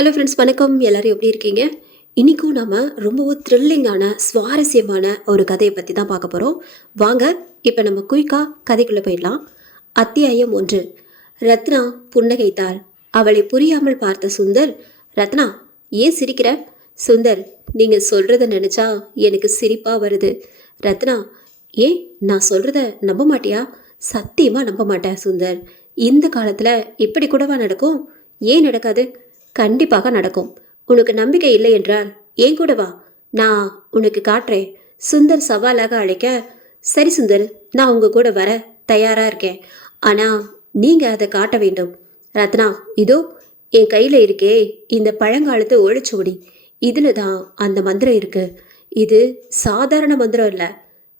Hello friends, வணக்கம். எல்லாரும் எப்படி இருக்கீங்க? இன்றைக்கும் நம்ம ரொம்பவும் த்ரில்லிங்கான சுவாரஸ்யமான ஒரு கதையை பற்றி தான் பார்க்க போகிறோம். வாங்க இப்போ நம்ம குயிக்காக கதைக்குள்ளே போயிடலாம். அத்தியாயம் 1. ரத்னா புன்னகைத்தாள். அவளை புரியாமல் பார்த்த சுந்தர், ரத்னா ஏன் சிரிக்கிற? சுந்தர், நீங்கள் சொல்கிறத நினச்சா எனக்கு சிரிப்பாக வருது. ரத்னா, ஏன் நான் சொல்கிறத நம்ப மாட்டியா? சத்தியமாக நம்ப மாட்டேன் சுந்தர். இந்த காலத்தில் இப்படி கூடவா நடக்கும்? ஏன் நடக்காது? கண்டிப்பாக நடக்கும். உனக்கு நம்பிக்கை இல்லை என்றால் ஏன் கூட வா, நான் உனக்கு காட்டுறேன். சுந்தர் சவாலாக அழைக்க, சரி சுந்தர், நான் உங்க கூட வர தயாரா இருக்கேன். ஆனா நீங்க அதை காட்ட வேண்டும். ரத்னா, இதோ என் கையில இருக்கே இந்த பழங்காலத்து ஓலைச்சுவடி. இதுல தான் அந்த மந்திரம் இருக்கு. இது சாதாரண மந்திரம் இல்லை.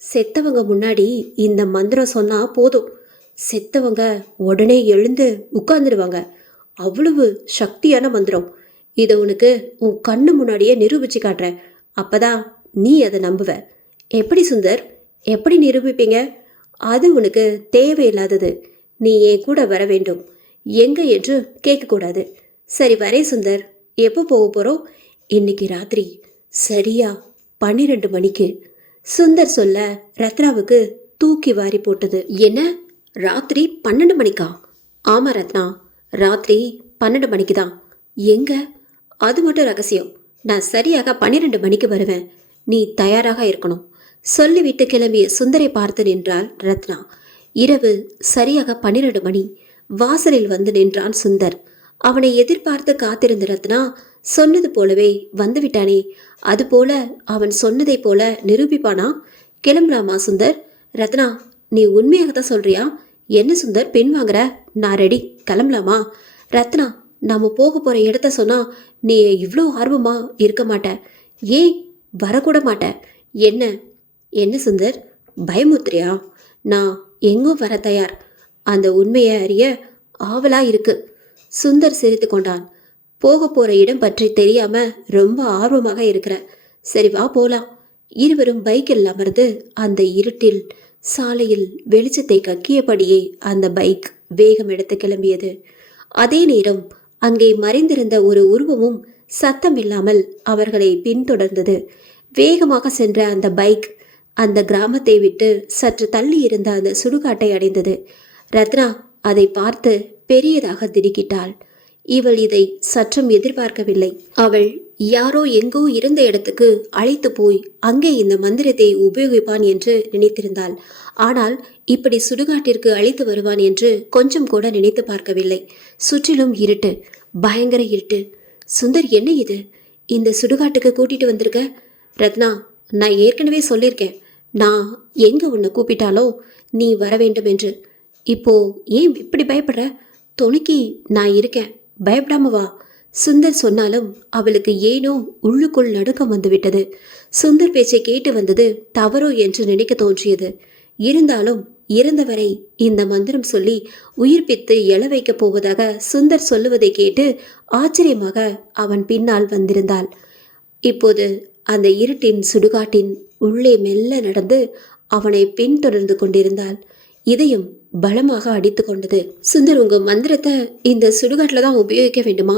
செத்தவங்க முன்னாடி இந்த மந்திரம் சொன்னா போதும், செத்தவங்க உடனே எழுந்து உட்கார்ந்துடுவாங்க. அவ்வளவு சக்தியான மந்திரம். இதை உனக்கு உன் கண்ணு முன்னாடியே நிரூபிச்சு காட்டுறேன். அப்பதான் நீ அதை நம்புவ. எப்படி சுந்தர், எப்படி நிரூபிப்பீங்க? அது உனக்கு தேவையில்லாதது. நீ என் கூட வர வேண்டும். எங்க என்று கேட்கக்கூடாது. சரி வரே சுந்தர். எப்போ போக போகிறோம்? இன்னைக்கு ராத்திரி சரியா 12 மணிக்கு. சுந்தர் சொல்ல ரத்னாவுக்கு தூக்கி வாரி போட்டது. என்ன, ராத்திரி 12 மணிக்கா? ஆமாம் ரத்னா, ராத்திரி 12 மணிக்கு தான். எங்க? அது மட்டும் ரகசியம். நான் சரியாக 12 மணிக்கு வருவேன். நீ தயாராக இருக்கணும். சொல்லிவிட்டு கிளம்பிய சுந்தரை பார்த்து நின்றாள் ரத்னா. இரவு சரியாக 12 மணி. வாசலில் வந்து நின்றான் சுந்தர். அவனை எதிர்பார்த்து காத்திருந்த ரத்னா சொன்னது போலவே வந்துவிட்டானே. அதுபோல அவன் சொன்னதை போல நிரூபிப்பானா? கிளம்பலாமா சுந்தர்? ரத்னா, நீ உண்மையாக தான் சொல்றியா? என்ன சுந்தர் பின் வாங்குற? நான் ரெடி, கிளம்பலாமா? ரத்னா, நாம போக போற இடத்த சொன்னா நீ இவ்வளோ ஆர்வமா இருக்க மாட்ட. ஏன் வரக்கூட மாட்ட? என்ன என்ன சுந்தர், பயமுத்திரியா? நான் எங்கும் வர தயார். அந்த உண்மையை அறிய ஆவலா இருக்கு. சுந்தர் சிரித்து கொண்டான். போக போற இடம் பற்றி தெரியாம ரொம்ப ஆர்வமாக இருக்கிற. சரி வா போலாம். இருவரும் பைக்கில் அமர்ந்து அந்த இருட்டில் சாலையில் வெளிச்சத்தை கக்கியபடியே அந்த பைக் வேகம் எடுத்து கிளம்பியது. அதே நேரம் அங்கே மறைந்திருந்த ஒரு உருவமும் சத்தமில்லாமல் அவர்களை பின்தொடர்ந்தது. வேகமாக சென்ற அந்த பைக் அந்த கிராமத்தை விட்டு சற்று தள்ளி இருந்த அந்த சுடுகாட்டை அடைந்தது. ரத்னா அதை பார்த்து பெரியதாக திடுக்கிட்டாள். இவள் இதை சற்றும் எதிர்பார்க்கவில்லை. அவள் யாரோ எங்கோ இருந்த இடத்துக்கு அழைத்து போய் அங்கே இந்த மந்திரத்தை உபயோகிப்பான் என்று நினைத்திருந்தாள். ஆனால் இப்படி சுடுகாட்டிற்கு அழைத்து வருவான் என்று கொஞ்சம் கூட நினைத்து பார்க்கவில்லை. சுற்றிலும் இருட்டு, பயங்கர இருட்டு. சுந்தர், என்ன இது? இந்த சுடுகாட்டுக்கு கூட்டிட்டு வந்திருக்க? ரத்னா, நான் ஏற்கனவே சொல்லியிருக்கேன், நான் எங்க உன்னை கூப்பிட்டாலோ நீ வர வேண்டும் என்று. இப்போ ஏன் இப்படி பயப்படுற? துணைக்கு நான் இருக்கேன், பயப்படாம வா. சுந்தர் சொன்னாலும் அவளுக்கு ஏனோ உள்ளுக்குள் நடுக்கம் வந்துவிட்டது. சுந்தர் பேச்சை கேட்டு வந்தது தவறோ என்று நினைக்க தோன்றியது. இருந்தாலும் இறந்தவரை இந்த மந்திரம் சொல்லி உயிர்ப்பித்து எழ வைக்கப் போவதாக சுந்தர் சொல்லுவதை கேட்டு ஆச்சரியமாக அவன் பின்னால் வந்திருந்தாள். இப்போது அந்த இருட்டின் சுடுகாட்டின் உள்ளே மெல்ல நடந்து அவனை பின்தொடர்ந்து கொண்டிருந்தாள். இதயம் பலமாக அடித்து கொண்டது. சுந்தர், உங்க மந்திரத்தை இந்த சுடுகாட்டில் தான் உபயோகிக்க வேண்டுமா?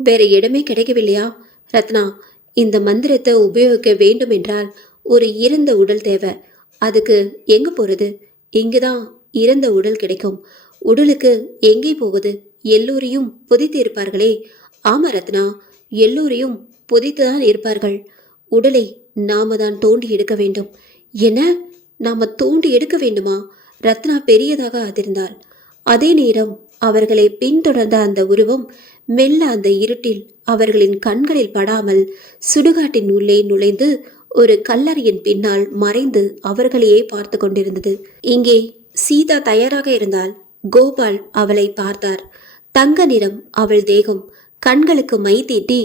வேற இடமே கிடைக்கவில்லையா? ரத்னா, இந்த மந்திரத்தை உபயோகிக்க வேண்டும் என்றால் ஒரு இறந்த உடல் தேவை. அதுக்கு எங்க போறது? இங்குதான் இறந்த உடல் கிடைக்கும். உடலுக்கு எங்கே போவது? எல்லோரையும் புதைத்து இருப்பார்களே. ஆமா ரத்னா, எல்லோரையும் புதைத்துதான் இருப்பார்கள். உடலை நாம தான் தோண்டி எடுக்க வேண்டும். என்ன, நாம தோண்டி எடுக்க வேண்டுமா? ரத்னா பெரியதாக அதிர்ந்தாள். அதே நேரம் அவர்களை பின்தொடர்ந்த அந்த உருவம் மெல்ல அந்த இருட்டில் அவர்களின் கண்களில் படாமல் சுடுகாட்டின் உள்ளே நுழைந்து ஒரு கல்லறையின் பின்னால் மறைந்து அவர்களையே பார்த்து கொண்டிருந்தது. இங்கே சீதா தயாராக இருந்தால். கோபால் அவளை பார்த்தார். தங்க நிறம் அவள் தேகம். கண்களுக்கு மை தீட்டி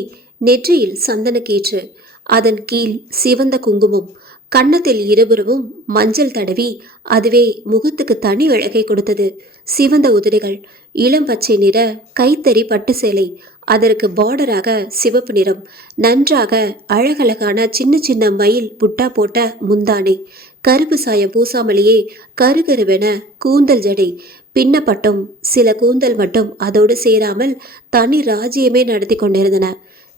நெற்றியில் சந்தனக்கீற்று, அதன் கீழ் சிவந்த குங்குமம், கன்னத்தில் இருபுறமும் மஞ்சள் தடவி அதுவே முகத்துக்கு தனி அழகை கொடுத்தது. சிவந்த உதிரிகள், இளம் பச்சை நிற கைத்தறி பட்டு சேலை, அதற்கு பார்டராக சிவப்பு நிறம், நன்றாக அழகழகான சின்ன சின்ன மயில் புட்டா போட்ட முந்தானை, கருப்பு சாயம் பூசாமலேயே கருகருவென கூந்தல் ஜடை பின்னப்பட்டும் சில கூந்தல் மட்டும் அதோடு சேராமல் தனி ராஜ்யமே நடத்தி கொண்டிருந்தன.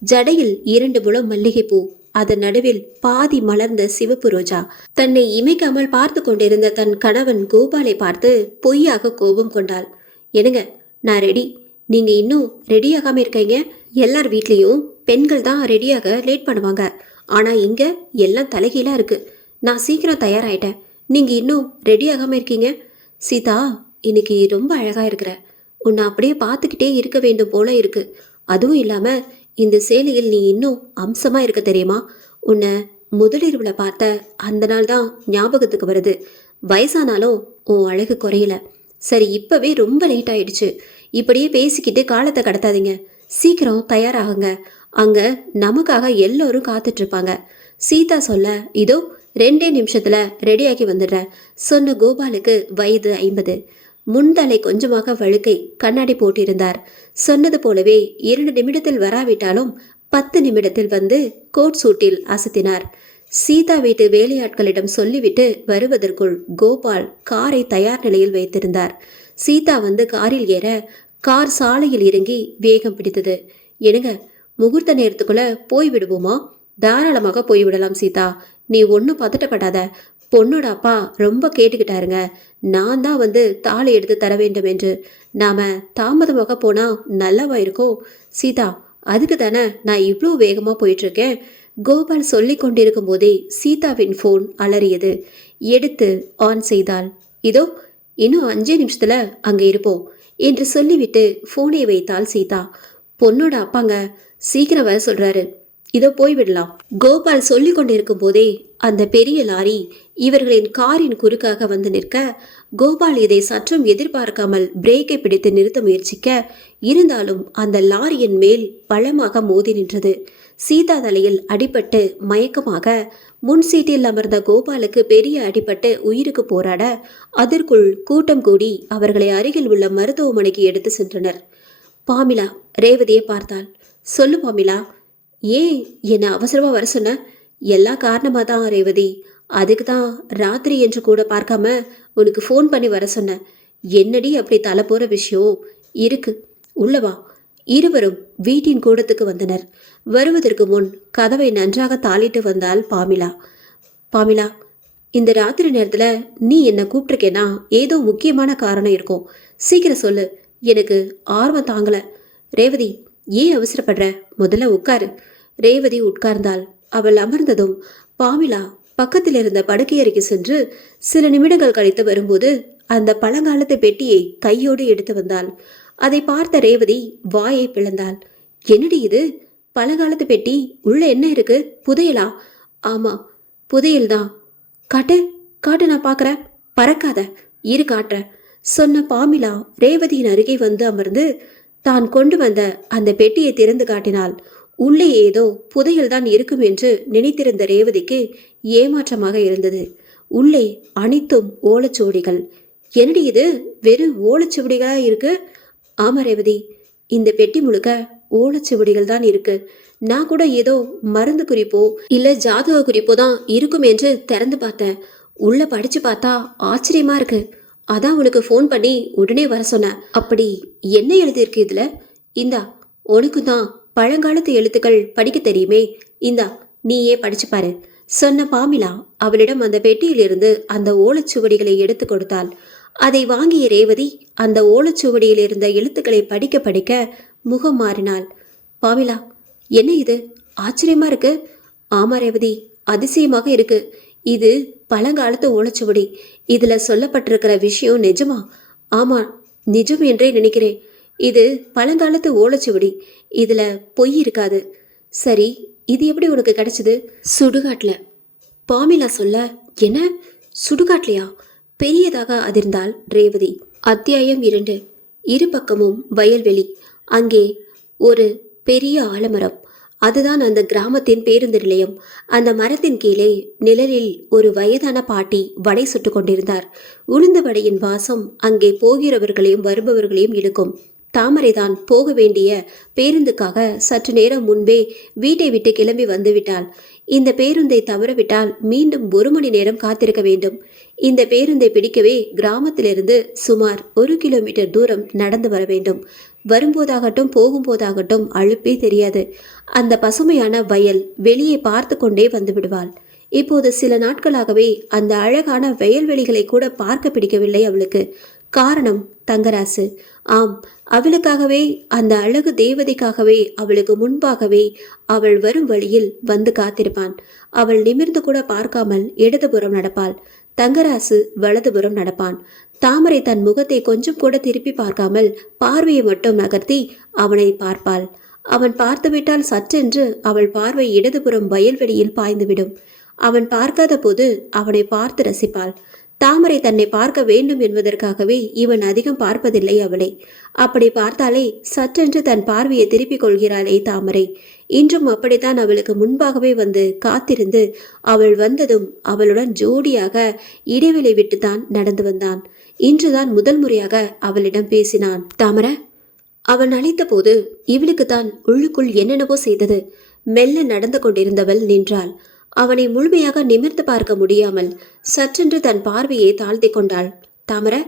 ஜடையில் 2 முழம் மல்லிகைப்பூ, அதன் நடுவில் பாதி மலர்ந்த சிவப்பு ரோஜா. தன்னை இமைக்காமல் பார்த்து கொண்டிருந்த தன் கணவன் கோபாலை பார்த்து பொய்யாக கோபம் கொண்டாள். என்னங்க, நான் ரெடி, நீங்க இன்னும் ரெடியாகாம இருக்கீங்க. எல்லார் வீட்லேயும் பெண்கள் தான் ரெடியாக லேட் பண்ணுவாங்க, ஆனா இங்க எல்லாம் தலைகீழா இருக்கு. நான் சீக்கிரம் தயாராயிட்டேன், நீங்க இன்னும் ரெடியாகாம இருக்கீங்க. சீதா, இன்னைக்கு ரொம்ப அழகா இருக்கிற, உன்னை அப்படியே பார்த்துக்கிட்டே இருக்க வேண்டும் போல இருக்கு. அதுவும் இல்லாம இந்த சேலையில் நீ இன்னும் அம்சமா இருக்க தெரியுமா. உன்னை முதலிரவுல பார்த்த அந்த நாள் தான் ஞாபகத்துக்கு வருது. வயசானாலும் உன் அழகு குறையல. சரி, இப்பவே ரொம்ப லேட் ஆயிடுச்சு. இப்படியே பேசிக்கிட்டு காலத்தை கடத்தாதீங்க, சீக்கிரம் தயாராகுங்க. அங்க நமக்காக எல்லோரும் காத்துட்டு இருப்பாங்க. சீதா சொல்ல, இதோ 2 நிமிஷத்துல ரெடியாகி வந்துடுறேன் சொன்ன கோபாலுக்கு வயது 50. முன்தலை கொஞ்சமாக வழுக்கை, கண்ணாடி போட்டிருந்தார். சொன்னது போலவே 2 நிமிடத்தில் வராவிட்டாலும் 10 நிமிடத்தில் வந்து கோட் சூட்டில் அசத்தினார். சீதா வீட்டு வேலையாட்களிடம் சொல்லிவிட்டு வருவதற்குள் கோபால் காரை தயார் நிலையில் வைத்திருந்தார். சீதா வந்து காரில் ஏற கார் சாலையில் இறங்கி வேகம் பிடித்தது. என்னங்க, முகூர்த்த நேரத்துக்குள்ள போய் விடுவோமா? தாராளமாக போய்விடலாம் சீதா, நீ ஒன்றும் பதட்டப்படாத. பொண்ணோட அப்பா ரொம்ப கேட்டுக்கிட்டாருங்க, நான் தான் வந்து தாலி எடுத்து தர வேண்டும் என்று. நாம தாமதமாக போனா நல்லாவா இருக்கும் சீதா? அதுக்கு தானே நான் இவ்வளோ வேகமாக போயிட்டுருக்கேன். கோபால் சொல்லி கொண்டிருக்கும் போதே சீதாவின் ஃபோன் அலறியது. எடுத்து ஆன் செய்தாள். இதோ இன்னும் 5 நிமிஷத்துல அங்கே இருப்போம் என்று சொல்லிவிட்டு ஃபோனை வைத்தாள் சீதா. பொண்ணோட அப்பாங்க சீக்கிரம் வர சொல்றாரு, இதோ போய்விடலாம். கோபால் சொல்லி கொண்டிருக்கும் போதே அந்த பெரிய லாரி இவர்களின் காரின் குறுக்காக வந்து நிற்க, கோபால் இதை சற்றும் எதிர்பார்க்காமல் பிரேக்கை பிடித்து நிறுத்த முயற்சிக்க, இருந்தாலும் அந்த லாரியின் மேல் பலமாக மோதி நின்றது. சீதா தலையில் அடிபட்டு மயக்கமாக முன் சீட்டில் அமர்ந்த கோபாலுக்கு பெரிய அடிபட்டு உயிருக்கு போராட, அதற்குள் கூட்டம் கூடி அவர்களை அருகில் உள்ள மருத்துவமனைக்கு எடுத்து சென்றனர். பாமிலா ரேவதியை பார்த்தாள். சொல்லு பாமிலா, ஏன் என்னை அவசரமாக வர சொன்ன? எல்லா காரணமாக தான் ரேவதி, அதுக்கு தான் ராத்திரி என்று கூட பார்க்காம உனக்கு ஃபோன் பண்ணி வர சொன்னேன். என்னடி அப்படி தலை போகிற விஷயம் இருக்கு, உள்ளவா. இருவரும் வீட்டின் கூடத்துக்கு வந்தனர். வருவதற்கு முன் கதவை நன்றாக தாளிட்டு வந்தாள் பாமிலா. பாமிலா, இந்த ராத்திரி நேரத்தில் நீ என்னை கூப்பிட்ருக்கேன்னா ஏதோ முக்கியமான காரணம் இருக்கும். சீக்கிரம் சொல்லு, எனக்கு ஆர்வம் தாங்கலை. ரேவதி, ஏன் அவசரப்படுற? முதல்ல உட்காரு. ரேவதி உட்கார்ந்தாள். அவள் அமர்ந்ததும் பாமிலா பக்கத்தில் இருந்த படுக்கையறைக்கு சென்று சில நிமிடங்கள் கழித்து வரும்போது அந்த பழங்காலத்து பெட்டியை கையோடு எடுத்து வந்தாள். அதை பார்த்த ரேவதி வாயை பிளந்தாள். என்னடி இது, பழங்காலத்து பெட்டி, உள்ள என்ன இருக்கு? புதையலா? ஆமா, புதையல்தான். காட்டு காட்டு, நான் பார்க்குறேன். பறக்காத, இரு காட்டுற சொன்ன பாமிலா ரேவதியின் அருகே வந்து அமர்ந்து தான் கொண்டு வந்த அந்த பெட்டியை திறந்து காட்டினாள். உள்ளே ஏதோ புதையல் தான் இருக்கும் என்று நினைத்திருந்த ரேவதிக்கு ஏமாற்றமாக இருந்தது. உள்ளே அனைத்தும் ஓலைச்சுவடிகள். என்னடி இது, வெறும் ஓலைச்சுவடிகளா இருக்கு? ஆமா ரேவதி, இந்த பெட்டி முழுக்க ஓலைச்சுவடிகள் தான் இருக்கு. நான் கூட ஏதோ மருந்து குறிப்போ இல்ல ஜாதக குறிப்போ தான் இருக்கும் என்று திறந்து பார்த்தேன். உள்ள படிச்சு பார்த்தா ஆச்சரியமா இருக்கு. அதான் உனக்கு ஃபோன் பண்ணி உடனே வர சொன்னேன். அப்படி என்ன எழுதியிருக்கு இதுல? இந்தா, உனக்கு தான் பழங்காலத்து எழுத்துக்கள் படிக்க தெரியுமே, இந்தா நீயே படிச்சு பாரு சொன்ன பாமிலா அவளிடம் அந்த பெட்டியிலிருந்து அந்த ஓலைச்சுவடிகளை எடுத்து கொடுத்தாள். அதை வாங்கிய ரேவதி அந்த ஓலைச்சுவடியில் இருந்த எழுத்துக்களை படிக்க படிக்க முகம் மாறினாள். பாமிலா, என்ன இது, ஆச்சரியமா இருக்கு? ஆமா ரேவதி, அதிசயமாக இருக்கு. இது பழங்காலத்து ஓலைச்சுவடி. இதுல சொல்லப்பட்டிருக்கிற விஷயம் நிஜமா? ஆமா, நிஜம் என்றே நினைக்கிறேன். இது பழங்காலத்து ஓலைச்சுவடி, இதுல பொய் இருக்காது. சரி, இது எப்படி உனக்கு கிடைச்சது? சுடுகாட்டில். பாமிலா சொல்ல, என்ன சுடுகாட்லையா? பெரியதாக அதிர்ந்தாள் ரேவதி. அத்தியாயம் 2. இரு பக்கமும் வயல்வெளி. அங்கே ஒரு பெரிய ஆலமரம். அதுதான் அந்த கிராமத்தின் பேருந்து நிலையம். அந்த மரத்தின் கீழே நிழலில் ஒரு வயதான பாட்டி வடை சுட்டு கொண்டிருந்தார். உளுந்த வடையின் வாசம் அங்கே போகிறவர்களையும் வருபவர்களையும் இழுக்கும். தாமரைதான் போக வேண்டிய பேருந்துக்காக சற்று நேரம் முன்பே வீட்டை விட்டு கிளம்பி வந்துவிட்டாள். இந்த பேருந்தை தவறவிட்டால் மீண்டும் 1 மணி நேரம் காத்திருக்க வேண்டும். இந்த பேருந்தை பிடிக்கவே கிராமத்திலிருந்து சுமார் 1 கிலோமீட்டர் தூரம் நடந்து வர வேண்டும். வரும்போதாகட்டும் போகும்போதாகட்டும் அலுப்பே தெரியாது. அந்த பசுமையான வயல் வெளியே பார்த்து கொண்டே வந்து விடுவாள். இப்போது சில நாட்களாகவே அந்த அழகான வயல்வெளிகளை கூட பார்க்க பிடிக்கவில்லை அவளுக்கு. காரணம் தங்கராசு. ஆம், அவளுக்காகவே, அந்த அழகு தேவதைக்காகவே அவளுக்கு முன்பாகவே அவள் வரும் வழியில் வந்து காத்திருப்பான். அவள் நிமிர்ந்து கூட பார்க்காமல் இடதுபுறம் நடப்பாள். தங்கராசு வலதுபுறம் நடப்பான். தாமரை தன் முகத்தை கொஞ்சம் கூட திருப்பி பார்க்காமல் பார்வையை மட்டும் நகர்த்தி அவனை பார்ப்பாள். அவன் பார்த்துவிட்டால் சற்றென்று அவள் பார்வை இடதுபுறம் வயல்வெளியில் பாய்ந்துவிடும். அவன் பார்க்காத போது அவனை பார்த்து ரசிப்பாள். தாமரை தன்னை பார்க்க வேண்டும் என்பதற்காகவே இவன் அதிகம் பார்ப்பதில்லை அவளை. அப்படி பார்த்தாலே சற்றென்று தன் பார்வையை திருப்பிக் கொள்கிறாளே தாமரை. இன்றும் அப்படித்தான் அவளுக்கு முன்பாகவே வந்து காத்திருந்து அவள் வந்ததும் அவளுடன் ஜோடியாக இடைவெளி விட்டுத்தான் நடந்து வந்தான். இன்றுதான் முதல் முறையாக அவளிடம் பேசினான். தாமரை, அவன் அழைத்த போது இவளுக்குத்தான் உள்ளுக்குள் என்னென்னவோ செய்தது. மெல்ல நடந்து கொண்டிருந்தவள் நின்றாள். அவனை முழுமையாக நிமிர்ந்து பார்க்க முடியாமல் சற்றென்று தன் பார்வையை தாழ்த்தி கொண்டாள். தாமரை,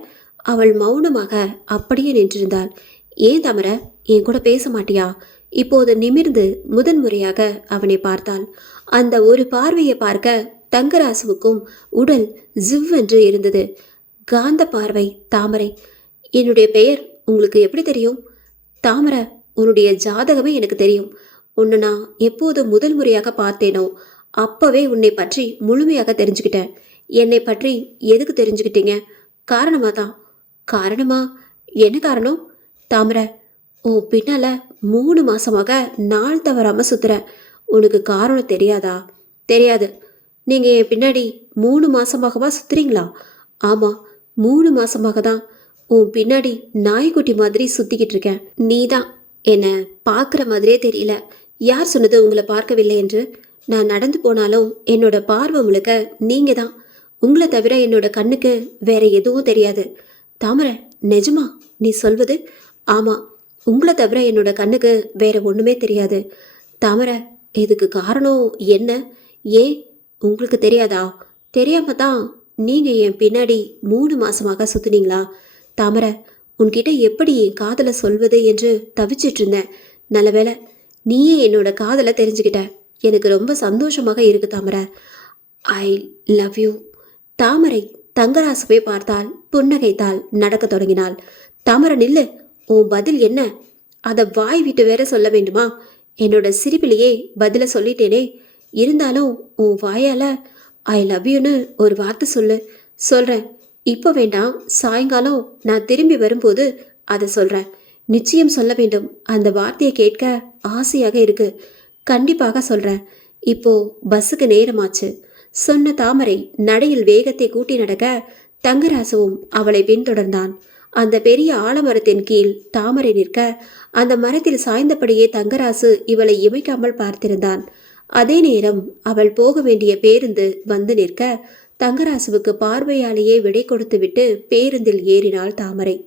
அவள் மௌனமாக அப்படியே நின்றிருந்தாள். ஏன் தாமரை, என் கூட பேச மாட்டியா? இப்போது நிமிர்ந்து முதன்முறையாக அவனை பார்த்தாள். அந்த ஒரு பார்வையை பார்க்க தங்கராசுவுக்கும் உடல் ஜிவ்வென்று இருந்தது. காந்த பார்வை. தாமரை, என்னுடைய பெயர் உங்களுக்கு எப்படி தெரியும்? தாமரை, உன்னுடைய ஜாதகமே எனக்கு தெரியும். உன்னை நான் எப்போது முதல் முறையாக பார்த்தேனோ அப்பவே உன்னை பற்றி முழுமையாக தெரிஞ்சுக்கிட்டேன். என்னை பற்றி எதுக்கு தெரிஞ்சுக்கிட்டீங்க? காரணமா தான். காரணமா? என்ன காரணம்? தாமரை, உன் பின்னால 3 மாசமாக நாள் தவறாம சுத்துறேன். உனக்கு காரணம் தெரியாதா? தெரியாது. நீங்க என் பின்னாடி 3 மாசமாகவா சுத்துறீங்களா? ஆமா, 3 மாசமாக தான் உன் பின்னாடி நாய்க்குட்டி மாதிரி சுத்திக்கிட்டு இருக்கேன். நீ தான் என்னை பார்க்குற மாதிரியே தெரியல. யார் சொன்னது உங்களை பார்க்கவில்லை என்று? நான் நடந்து போனாலும் என்னோட பார்வை முழுக்க நீங்க தான். உங்களை தவிர என்னோட கண்ணுக்கு வேற எதுவும் தெரியாது. தாமரை, நிஜமா நீ சொல்வது? ஆமா, உங்களை தவிர என்னோட கண்ணுக்கு வேற ஒண்ணுமே தெரியாது. தாமரை, இதுக்கு காரணம் என்ன? ஏன் உங்களுக்கு தெரியாதா? தெரியாம தான் நீங்க என் பின்னாடி 3 மாசமாக சுத்துனீங்களா? தாமரை, உன்கிட்ட எப்படி என் காதலை சொல்வது என்று தவிச்சிட்டு இருந்தேன். நல்லவேளை நீயே என்னோட காதலை தெரிஞ்சுக்கிட்ட. எனக்கு ரொம்ப சந்தோஷமாக இருக்கு தாமரை. I love you. தாமரை தங்கராசுவை பார்த்தால், புன்னகைத்தால், நடக்க தொடங்கினாள். தாமரை, நில்லு. உன் பதில் என்ன? அதை வாய் விட்டு வேற சொல்ல வேண்டுமா? என்னோட சிரிப்பிலேயே பதில சொல்லிட்டேனே. இருந்தாலும் உன் வாயால ஐ லவ் யூன்னு ஒரு வார்த்தை சொல்லு. சொல்கிறேன். இப்போ வேண்டாம், சாயங்காலம் நான் திரும்பி வரும்போது அதை சொல்கிறேன். நிச்சயம் சொல்ல வேண்டும். அந்த வார்த்தையை கேட்க ஆசையாக இருக்கு. கண்டிப்பாக சொல்கிறேன். இப்போ பஸ்ஸுக்கு நேரமாச்சு. சொன்ன தாமரை நடையில் வேகத்தை கூட்டி நடக்க தங்கராசுவும் அவளை பின்தொடர்ந்தான். அந்த பெரிய ஆலமரத்தின் கீழ் தாமரை நிற்க அந்த மரத்தில் சாய்ந்தபடியே தங்கராசு இவளை இமைக்காமல் பார்த்திருந்தான். அதே நேரம் அவள் போக வேண்டிய பேருந்து வந்து நிற்க தங்கராசுவுக்கு பார்வையாலேயே விடை கொடுத்துவிட்டு பேருந்தில் ஏறினாள் தாமரை.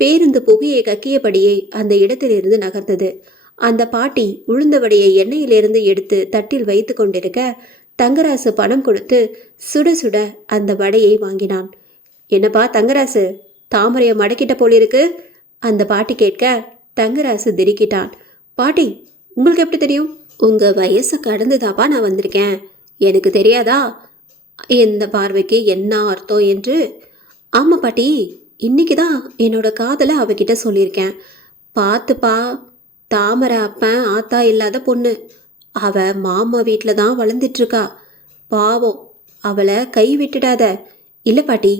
பேருந்து புகையை கக்கியபடியே அந்த இடத்திலிருந்து நகர்ந்தது. அந்த பாட்டி உளுந்த வடையை எண்ணெயிலிருந்து எடுத்து தட்டில் வைத்து கொண்டிருக்க தங்கராசு பணம் கொடுத்து சுட சுட அந்த வடையை வாங்கினான். என்னப்பா தங்கராசு, தாமரையை மடக்கிட்ட போலிருக்கு? அந்த பாட்டி கேட்க தங்கராசு திடுக்கிட்டான். பாட்டி, உங்களுக்கு எப்படி தெரியும்? உங்க வயசு கடந்துதாப்பா நான் வந்திருக்கேன். எனக்கு தெரியாதா இந்த பார்வைக்கு என்ன அர்த்தம் என்று? ஆமா பாட்டி, இன்னைக்கு தான் என்னோட காதலை அவகிட்ட சொல்லியிருக்கேன். பார்த்துப்பா, தாமரை அப்பன் ஆத்தா இல்லாத பொண்ணு. அவ மாமா வீட்டில் தான் வளர்ந்துட்டுருக்கா. பாவம், அவளை கை விட்டுடாத. இல்லை பாட்டி,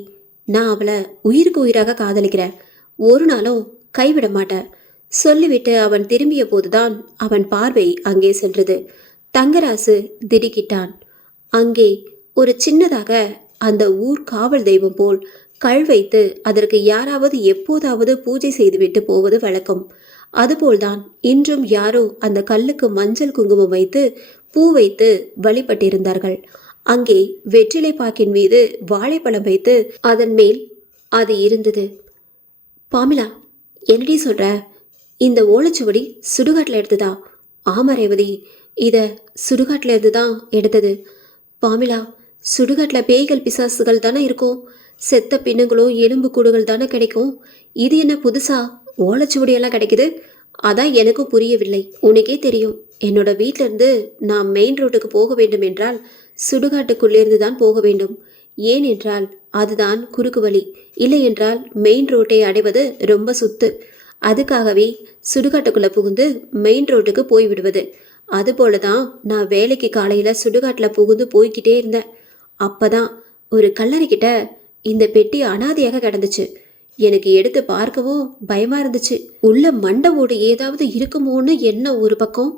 நான் அவளை உயிருக்கு உயிராக காதலிக்கிறேன். ஒரு நாளும் கைவிட மாட்டேன். சொல்லிவிட்டு அவன் திரும்பிய போதுதான் அவன் பார்வை அங்கே சென்றது. தங்கராசு திடுக்கிட்டான். அங்கே ஒரு சின்னதாக அந்த ஊர் காவல் தெய்வம் போல் கல் வைத்து அதற்கு யாராவது எப்போதாவது பூஜை செய்துவிட்டு போவது வழக்கம். அதுபோல்தான் இன்றும் யாரோ அந்த கல்லுக்கு மஞ்சள் குங்குமம் வைத்து பூ வைத்து வழிபட்டிருந்தார்கள். அங்கே வெற்றிலை பாக்கின் மீது வாழைப்பழம் வைத்து அதன் மேல் அது இருந்தது. பாமிலா, என்னடி சொல்ற? இந்த ஓலைச்சுவடி சுடுகாட்டில் எடுத்ததா? ஆமா ரேவதி, இதை சுடுகாட்டில் இருந்து தான் எடுத்தது. பாமிலா, சுடுகாட்டில் பேய்கள் பிசாசுகள் தானே இருக்கும். செத்த பிணங்களும் எலும்பு கூடுகள் தானே கிடைக்கும். இது என்ன புதுசா ஓலைச்சுவடியெல்லாம் கிடைக்குது? அதான் எனக்கும் புரியவில்லை. உனக்கே தெரியும், என்னோட வீட்டிலிருந்து நான் மெயின் ரோட்டுக்கு போக வேண்டும் என்றால் சுடுகாட்டுக்குள்ளேருந்து தான் போக வேண்டும். ஏனென்றால் அதுதான் குறுக்கு வழி. இல்லை என்றால் மெயின் ரோட்டை அடைவது ரொம்ப சுத்து. அதுக்காகவே சுடுகாட்டுக்குள்ளே புகுந்து மெயின் ரோட்டுக்கு போய்விடுவது. அதுபோல தான் நான் வேலைக்கு காலையில் சுடுகாட்டில் புகுந்து போய்கிட்டே இருந்தேன். அப்பதான் ஒரு கல்லறைக்கிட்ட இந்த பெட்டி அனாதையாக கிடந்துச்சு. எனக்கு எடுத்து பார்க்கவும் பயமா இருந்துச்சு. உள்ள மண்டை ஓடு ஏதாவது இருக்குமோன்னு என்ன ஒரு பக்கம்.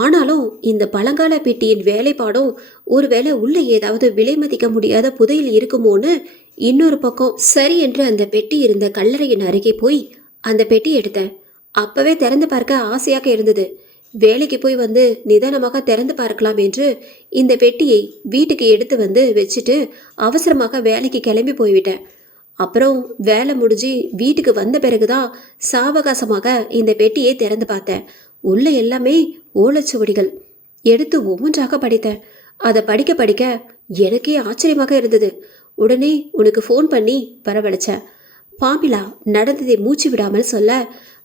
ஆனாலும் இந்த பழங்கால பெட்டியின் வேலைப்பாடும் ஒருவேளை உள்ள ஏதாவது விலை மதிக்க முடியாத புதையல் இருக்குமோன்னு இன்னொரு பக்கம். சரி என்று அந்த பெட்டி இருந்த கல்லறையின் அருகே போய் அந்த பெட்டி எடுத்தேன். அப்பவே திறந்து பார்க்க ஆசையாக இருந்தது. வேலைக்கு போய் வந்து நிதானமாக திறந்து பார்க்கலாம் என்று இந்த பெட்டியை வீட்டுக்கு எடுத்து வந்து வச்சுட்டு அவசரமாக வேலைக்கு கிளம்பி போய்விட்டேன். அப்புறம் வேலை முடிஞ்சு வீட்டுக்கு வந்த பிறகுதான் சாவகாசமாக இந்த பெட்டியை திறந்து பார்த்தேன். உள்ள எல்லாமே ஓலைச்சுவடிகள். எடுத்து ஒவ்வொன்றாக படித்தேன். அதை படிக்க படிக்க எனக்கே ஆச்சரியமாக இருந்தது. உடனே உனக்கு ஃபோன் பண்ணி வரவழைச்சேன். பாமிலா நடந்ததை மூச்சு விடாமல் சொல்ல,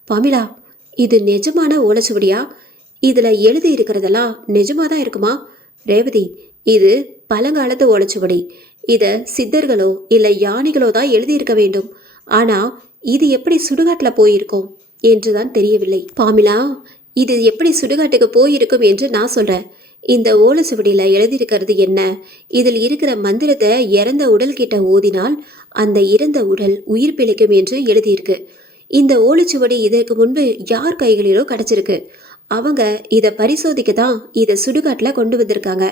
பாமிலா, இது நிஜமான ஓலைச்சுவடியா? இதில் எழுதி இருக்கிறதெல்லாம் நிஜமாதான் இருக்குமா? ரேவதி, இது பழங்காலத்து ஓலைச்சுவடி. இதை சித்தர்களோ இல்லை யானைகளோ தான் எழுதியிருக்க வேண்டும். ஆனால் இது எப்படி சுடுகாட்டில் போயிருக்கோம் என்றுதான் தெரியவில்லை. பாமிலா, இது எப்படி சுடுகாட்டுக்கு போயிருக்கும் என்று நான் சொல்கிறேன். இந்த ஓலைச்சுவடியில் எழுதியிருக்கிறது என்ன? இதில் இருக்கிற மந்திரத்தை இறந்த உடல் கிட்ட ஓதினால் அந்த இறந்த உடல் உயிர் பிழைக்கும் என்று எழுதியிருக்கு. இந்த ஓலைச்சுவடி இதற்கு முன்பு யார் கைகளிலோ கிடச்சிருக்கு. அவங்க இதை பரிசோதிக்க தான் இதை சுடுகாட்டில் கொண்டு வந்திருக்காங்க.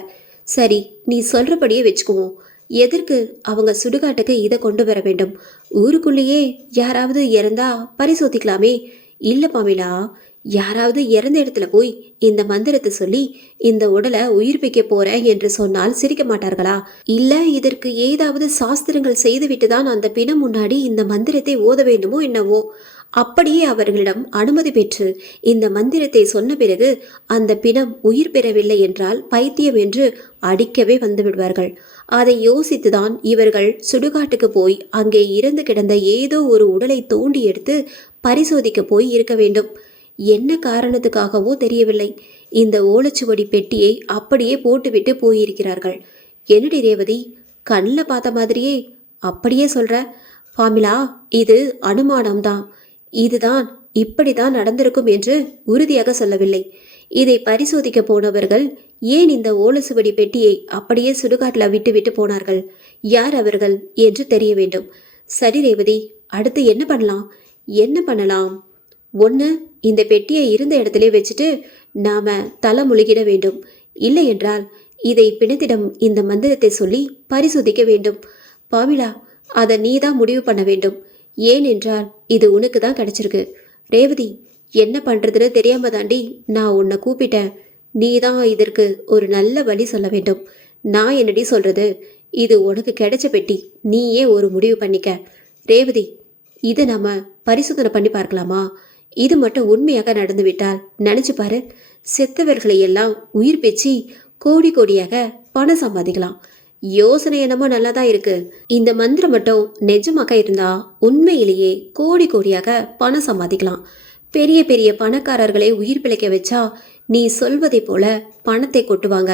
சரி, நீ சொல்கிறபடியே வச்சுக்குவோம். எதற்கு அவங்க சுடுகாட்டுக்கு இதை கொண்டு வர வேண்டும்? ஊருக்குள்ளேயே யாராவது இறந்தா பரிசோதிக்கலாமே. இல்லை பாமிலா, யாராவது இறந்த இடத்துல போய் இந்த மந்திரத்தை சொல்லி இந்த உடலை உயிர்ப்பிக்க போறேன் என்று சொன்னால் சிரிக்க மாட்டார்களா? இல்ல இதற்கு ஏதாவது சாஸ்திரங்கள் செய்துவிட்டு தான் அந்த பிணம் முன்னாடி இந்த மந்திரத்தை ஓத வேண்டுமோ என்னவோ? அப்படியே அவர்களிடம் அனுமதி பெற்று இந்த மந்திரத்தை சொன்ன பிறகு அந்த பிணம் உயிர் பெறவில்லை என்றால் பைத்தியம் என்று அடிக்கவே வந்து விடுவார்கள். அதை யோசித்துதான் இவர்கள் சுடுகாட்டுக்கு போய் அங்கே இறந்து கிடந்த ஏதோ ஒரு உடலை தோண்டி எடுத்து பரிசோதிக்க போய் இருக்க வேண்டும். என்ன காரணத்துக்காகவோ தெரியவில்லை, இந்த ஓலைச்சுவடி பெட்டியை அப்படியே போட்டுவிட்டு போயிருக்கிறார்கள். என்னடி ரேவதி, கண்ணில் பார்த்த மாதிரியே அப்படியே சொல்ற? பாமிலா, இது அனுமானம்தான். இதுதான் இப்படிதான் நடந்திருக்கும் என்று உறுதியாக சொல்லவில்லை. இதை பரிசோதிக்க போனவர்கள் ஏன் இந்த ஓலைச்சுவடி பெட்டியை அப்படியே சுடுகாட்டில் விட்டு விட்டு போனார்கள்? யார் அவர்கள் என்று தெரிய வேண்டும். சரி ரேவதி, அடுத்து என்ன பண்ணலாம்? என்ன பண்ணலாம்? ஒன்று, இந்த பெட்டியை இருந்த இடத்திலே வச்சுட்டு நாம தலை முழுகிட வேண்டும். இல்லை என்றால் இதை பிணத்திடம் இந்த மந்திரத்தை சொல்லி பரிசோதிக்க வேண்டும். பாமிலா, அதை நீ தான் முடிவு பண்ண வேண்டும். ஏனென்றால் இது உனக்கு தான் கிடைச்சிருக்கு. ரேவதி, என்ன பண்ணுறதுன்னு தெரியாம தாண்டி நான் உன்னை கூப்பிட்டேன். நீ தான் இதற்கு ஒரு நல்ல வழி சொல்ல வேண்டும். நான் என்னடி சொல்கிறது? இது உனக்கு கிடைச்ச பெட்டி, நீயே ஒரு முடிவு பண்ணிக்க. ரேவதி, இதை நம்ம பரிசோதனை பண்ணி பார்க்கலாமா? இது மட்டும் உண்மையாக நடந்துவிட்டால் நினச்சி பாரு, செத்தவர்களை எல்லாம் உயிர் பெற்றி கோடி கோடியாக பணம் சம்பாதிக்கலாம். யோசனை என்னமோ நல்லா தான் இருக்கு. இந்த மந்திரம் மட்டும் நிஜமாக இருந்தா உண்மையிலேயே கோடி கோடியாக பணம் சம்பாதிக்கலாம். பெரிய பெரிய பணக்காரர்களை உயிர் பிழைக்க வச்சா நீ சொல்வதை போல பணத்தை கொட்டுவாங்க.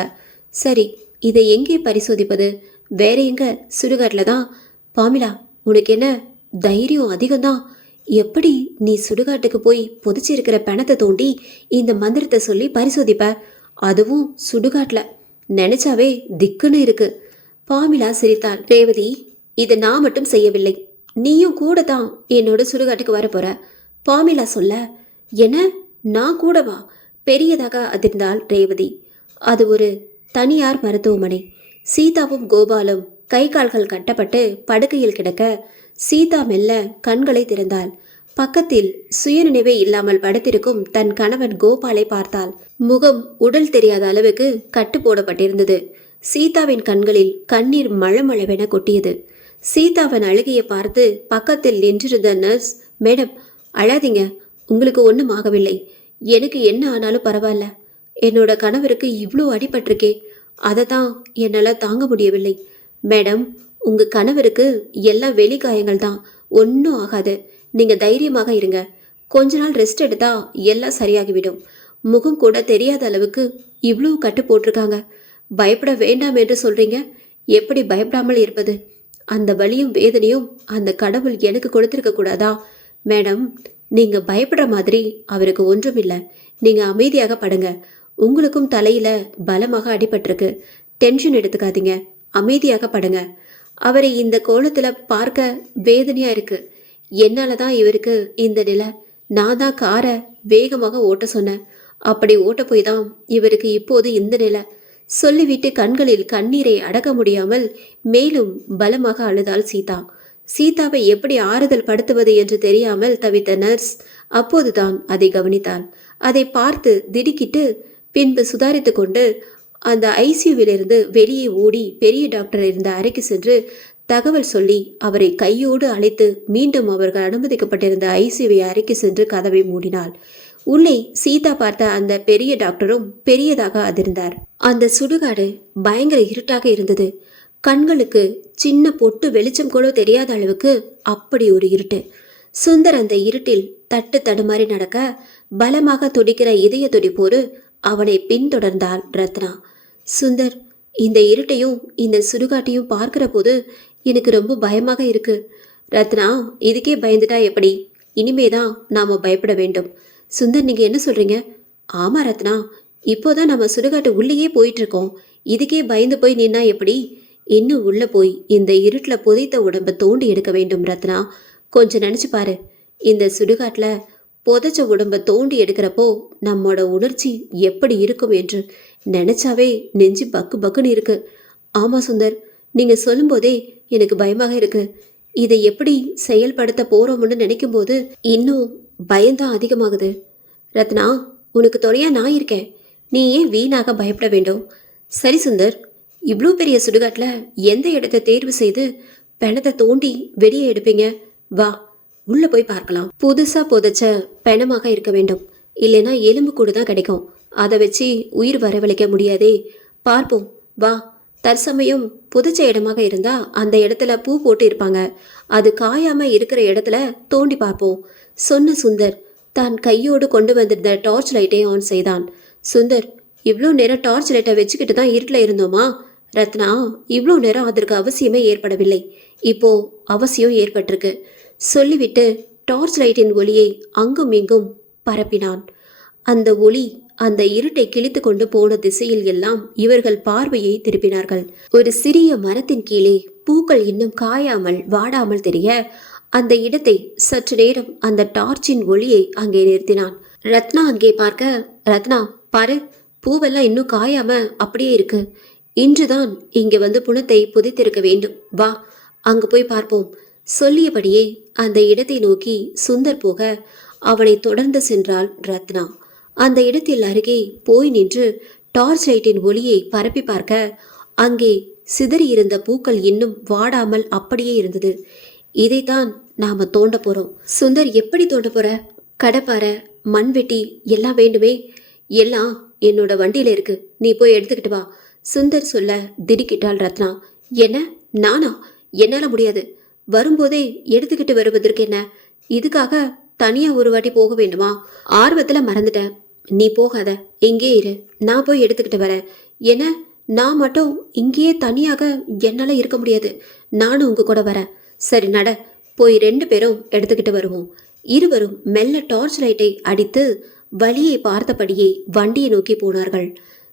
சரி, இதை எங்கே பரிசோதிப்பது? வேற எங்க? சுடுகாட்டில் தான். பாமிலா, உனக்கு என்ன தைரியம் அதிகம்தான். எப்படி நீ சுடுகாட்டுக்கு போய் புதைச்சிருக்கிற பணத்தை தோண்டி இந்த மந்திரத்தை சொல்லி பரிசோதிப்ப? அதுவும் சுடுகாட்டில். நினைச்சாவே திக்குன்னு இருக்கு. பாமிலா சிரித்தாள். ரேவதி, இதை நான் மட்டும் செய்யவில்லை, நீயும் கூட தான் என்னோட சுடுகாட்டுக்கு வரப்போற. பாமிலா சொல்ல, என்ன நான் கூடவா? பெரியதாக அதிர்ந்தாள் ரேவதி. அது ஒரு தனியார் மருத்துவமனை. சீதாவும் கோபாலும் கை கால்கள் கட்டப்பட்டு படுக்கையில் கிடக்க சீதா மெல்ல கண்களை திறந்தாள். பக்கத்தில் சுயநினைவே இல்லாமல் படுத்திருக்கும் தன் கணவன் கோபாலை பார்த்தாள். முகம் உடல் தெரியாத அளவுக்கு கட்டு போடப்பட்டிருந்தது. சீதாவின் கண்களில் கண்ணீர் மழமளவென கொட்டியது. சீதாவின் அழுகையை பார்த்து பக்கத்தில் நின்றிருந்த நர்ஸ், மேடம் அழாதீங்க, உங்களுக்கு ஒன்றும் ஆகவில்லை. எனக்கு என்ன ஆனாலும் பரவாயில்ல. என்னோட கணவருக்கு இவ்வளோ அடிபட்டிருக்கே, அதை தான் என்னால் தாங்க முடியவில்லை. மேடம், உங்கள் கணவருக்கு எல்லாம் வெளிக்காயங்கள் தான், ஒன்றும் ஆகாது. நீங்கள் தைரியமாக இருங்க. கொஞ்ச நாள் ரெஸ்ட் எடுத்தா எல்லாம் சரியாகிவிடும். முகம் கூட தெரியாத அளவுக்கு இவ்வளோ கட்டு போட்டிருக்காங்க. பயப்பட வேண்டாம் என்று சொல்கிறீங்க. எப்படி பயப்படாமல் இருப்பது? அந்த வலியும் வேதனையும் அந்த கடவுள் எனக்கு கொடுத்துருக்க கூடாதா? மேடம், நீங்கள் பயப்படுற மாதிரி அவருக்கு ஒன்றும் இல்லை. நீங்கள் அமைதியாக படுங்க. உங்களுக்கும் தலையில் பலமாக அடிபட்டிருக்கு. டென்ஷன் எடுத்துக்காதீங்க. அமைதியாக படுங்க. அவரை இந்த கோலத்தில் பார்க்க வேதனையாக இருக்குது. என்னால் தான் இவருக்கு இந்த நிலை. நான் தான் காரை வேகமாக ஓட்ட சொன்னேன். அப்படி ஓட்ட போய் தான் இவருக்கு இப்போது இந்த நிலை. சொல்லிவிட்டு கண்களில் கண்ணீரை அடக்க முடியாமல் மேலும் பலமாக அழுதாள் சீதா. சீதாவை எப்படி ஆறுதல் படுத்துவது என்று தெரியாமல் தவித்த நர்ஸ் அப்போதுதான் அதை கவனித்தாள். அதை பார்த்து திடுக்கிட்டு பின்பு சுதாரித்து கொண்டு அந்த ஐசியூவிலிருந்து வெளியே ஓடி பெரிய டாக்டர் இருந்த அறைக்கு சென்று தகவல் சொல்லி அவரை கையோடு அழைத்து மீண்டும் அவர்கள் அனுமதிக்கப்பட்டிருந்த ஐசியூவை அறைக்கு சென்று கதவை மூடினாள். உள்ளே சீதா பார்த்த அந்த பெரிய டாக்டரும் பெரியதாக அதிர்ந்தார். அந்த சுடுகாடு பயங்கர இருட்டாக இருந்தது. கண்களுக்கு சின்ன பொட்டு வெளிச்சம் கூட தெரியாத அளவுக்கு அப்படி ஒரு இருட்டு. சுந்தர் அந்த இருட்டில் தட்டு தடுமாறி நடக்க பலமாக துடிக்கிற இதய துடிப்போடு அவனை பின்தொடர்ந்தாள் ரத்னா. சுந்தர், இந்த இருட்டையும் இந்த சுடுகாட்டையும் பார்க்கிற போது எனக்கு ரொம்ப பயமாக இருக்கு. ரத்னா, இதுக்கே பயந்துட்டா எப்படி? இனிமேதான் நாம பயப்பட வேண்டும். சுந்தர், நீங்க என்ன சொல்றீங்க? ஆமா ரத்னா, இப்போதான் நம்ம சுடுகாட்டு உள்ளேயே போயிட்டு இருக்கோம். இதுக்கே பயந்து போய் நின்னா எப்படி? இன்னும் உள்ள போய் இந்த இருட்டில் புதைத்த உடம்பை தோண்டி எடுக்க வேண்டும் ரத்னா. கொஞ்சம் நினச்சி பாரு. இந்த சுடுகாட்டில் புதைச்ச உடம்பை தோண்டி எடுக்கிறப்போ நம்மோட உணர்ச்சி எப்படி இருக்கும் என்று நினச்சாவே நெஞ்சு பக்கு பக்குன்னு இருக்கு. ஆமாம் சுந்தர், நீங்கள் சொல்லும்போதே எனக்கு பயமாக இருக்கு. இதை எப்படி செயல்படுத்த போகிறோம்னு நினைக்கும் போது இன்னும் பயம்தான் அதிகமாகுது. ரத்னா, உனக்கு துணையா நான் இருக்கேன். நீ ஏன் வீணாக பயப்பட வேண்டும்? சரி சுந்தர், இவ்வளோ பெரிய சுடுகாட்டில் எந்த இடத்தை தேர்வு செய்து பிணத்தை தோண்டி வெளியே எடுப்பீங்க? வா, உள்ளே போய் பார்க்கலாம். புதுசாக புதைச்ச பிணமாக இருக்க வேண்டும். இல்லைன்னா எலும்பு கூடு தான் கிடைக்கும். அதை வச்சு உயிர் வரவழைக்க முடியாதே. பார்ப்போம், வா. தற்சமயம் புதைச்ச இடமாக இருந்தால் அந்த இடத்துல பூ போட்டு இருப்பாங்க. அது காயாமல் இருக்கிற இடத்துல தோண்டி பார்ப்போம் சொன்ன சுந்தர் தான் கையோடு கொண்டு வந்திருந்த டார்ச் லைட்டை ஆன் செய்தான். சுந்தர், இவ்வளோ நேரம் டார்ச் லைட்டை வச்சுக்கிட்டு தான் இருட்டில் இருந்தோமா? ரத்னா, இவ்வளோ நேரம் அதற்கு அவசியமே ஏற்படவில்லை. இப்போ அவசியம் ஏற்பட்டிருக்கு சொல்லிவிட்டு டார்ச் லைட்டின் ஒளியை அங்கும் இங்கும் பரப்பினான். அந்த ஒளி அந்த இருட்டை கிழித்து கொண்டு போன திசையில் எல்லாம் இவர்கள் பார்வையை திருப்பினார்கள். ஒரு சிறிய மரத்தின் கீழே பூக்கள் இன்னும் காயாமல் வாடாமல் தெரிய அந்த இடத்தை சற்று நேரம் அந்த டார்ச்சின் ஒளியை அங்கே நிறுத்தினான். ரத்னா அங்கே பார்க்க, ரத்னா பாரு, பூவெல்லாம் இன்னும் காயாம அப்படியே இருக்கு. இன்றுதான் இங்கே வந்து புணத்தை புதைத்திருக்க வேண்டும். வா, அங்கு போய் பார்ப்போம் சொல்லியபடியே அந்த இடத்தை நோக்கி சுந்தர் போக அவனை தொடர்ந்து சென்றாள் ரத்னா. அந்த இடத்தில் அருகே போய் நின்று டார்ச் லைட்டின் ஒளியை பரப்பி பார்க்க அங்கே சிதறியிருந்த பூக்கள் இன்னும் வாடாமல் அப்படியே இருந்தது. இதைத்தான் நாம தோண்ட போறோம். சுந்தர், எப்படி தோண்ட போற? கடப்பாரை, மண்வெட்டி எல்லாம் வேண்டுமே. எல்லாம் என்னோட வண்டியில இருக்கு, நீ போய் எடுத்துக்கிட்டு வா சுந்தர் சொல்ல திடுக்கிட்டாள் ரத்னா. என்ன, நானா? என்னால முடியாது. வரும்போதே எடுத்துக்கிட்டு வருவதற்கு என்ன? இதுக்காக தனியா ஒரு வாட்டி போக வேண்டுமா? ஆர்வத்துல மறந்துட்டேன். நீ போகாத, இங்கே இரு, நான் போய் எடுத்துக்கிட்டு வரேன். என்ன, நான் மட்டும் இங்கேயே தனியாக என்னால இருக்க முடியாது. நானும் உங்க கூட வரேன். சரி நட, போய் 2 பேரும் எடுத்துக்கிட்டு வருவோம். இருவரும் மெல்ல டார்ச் லைட்டை அடித்து வழியை பார்த்தபடியே வண்டியை நோக்கி போனார்கள்.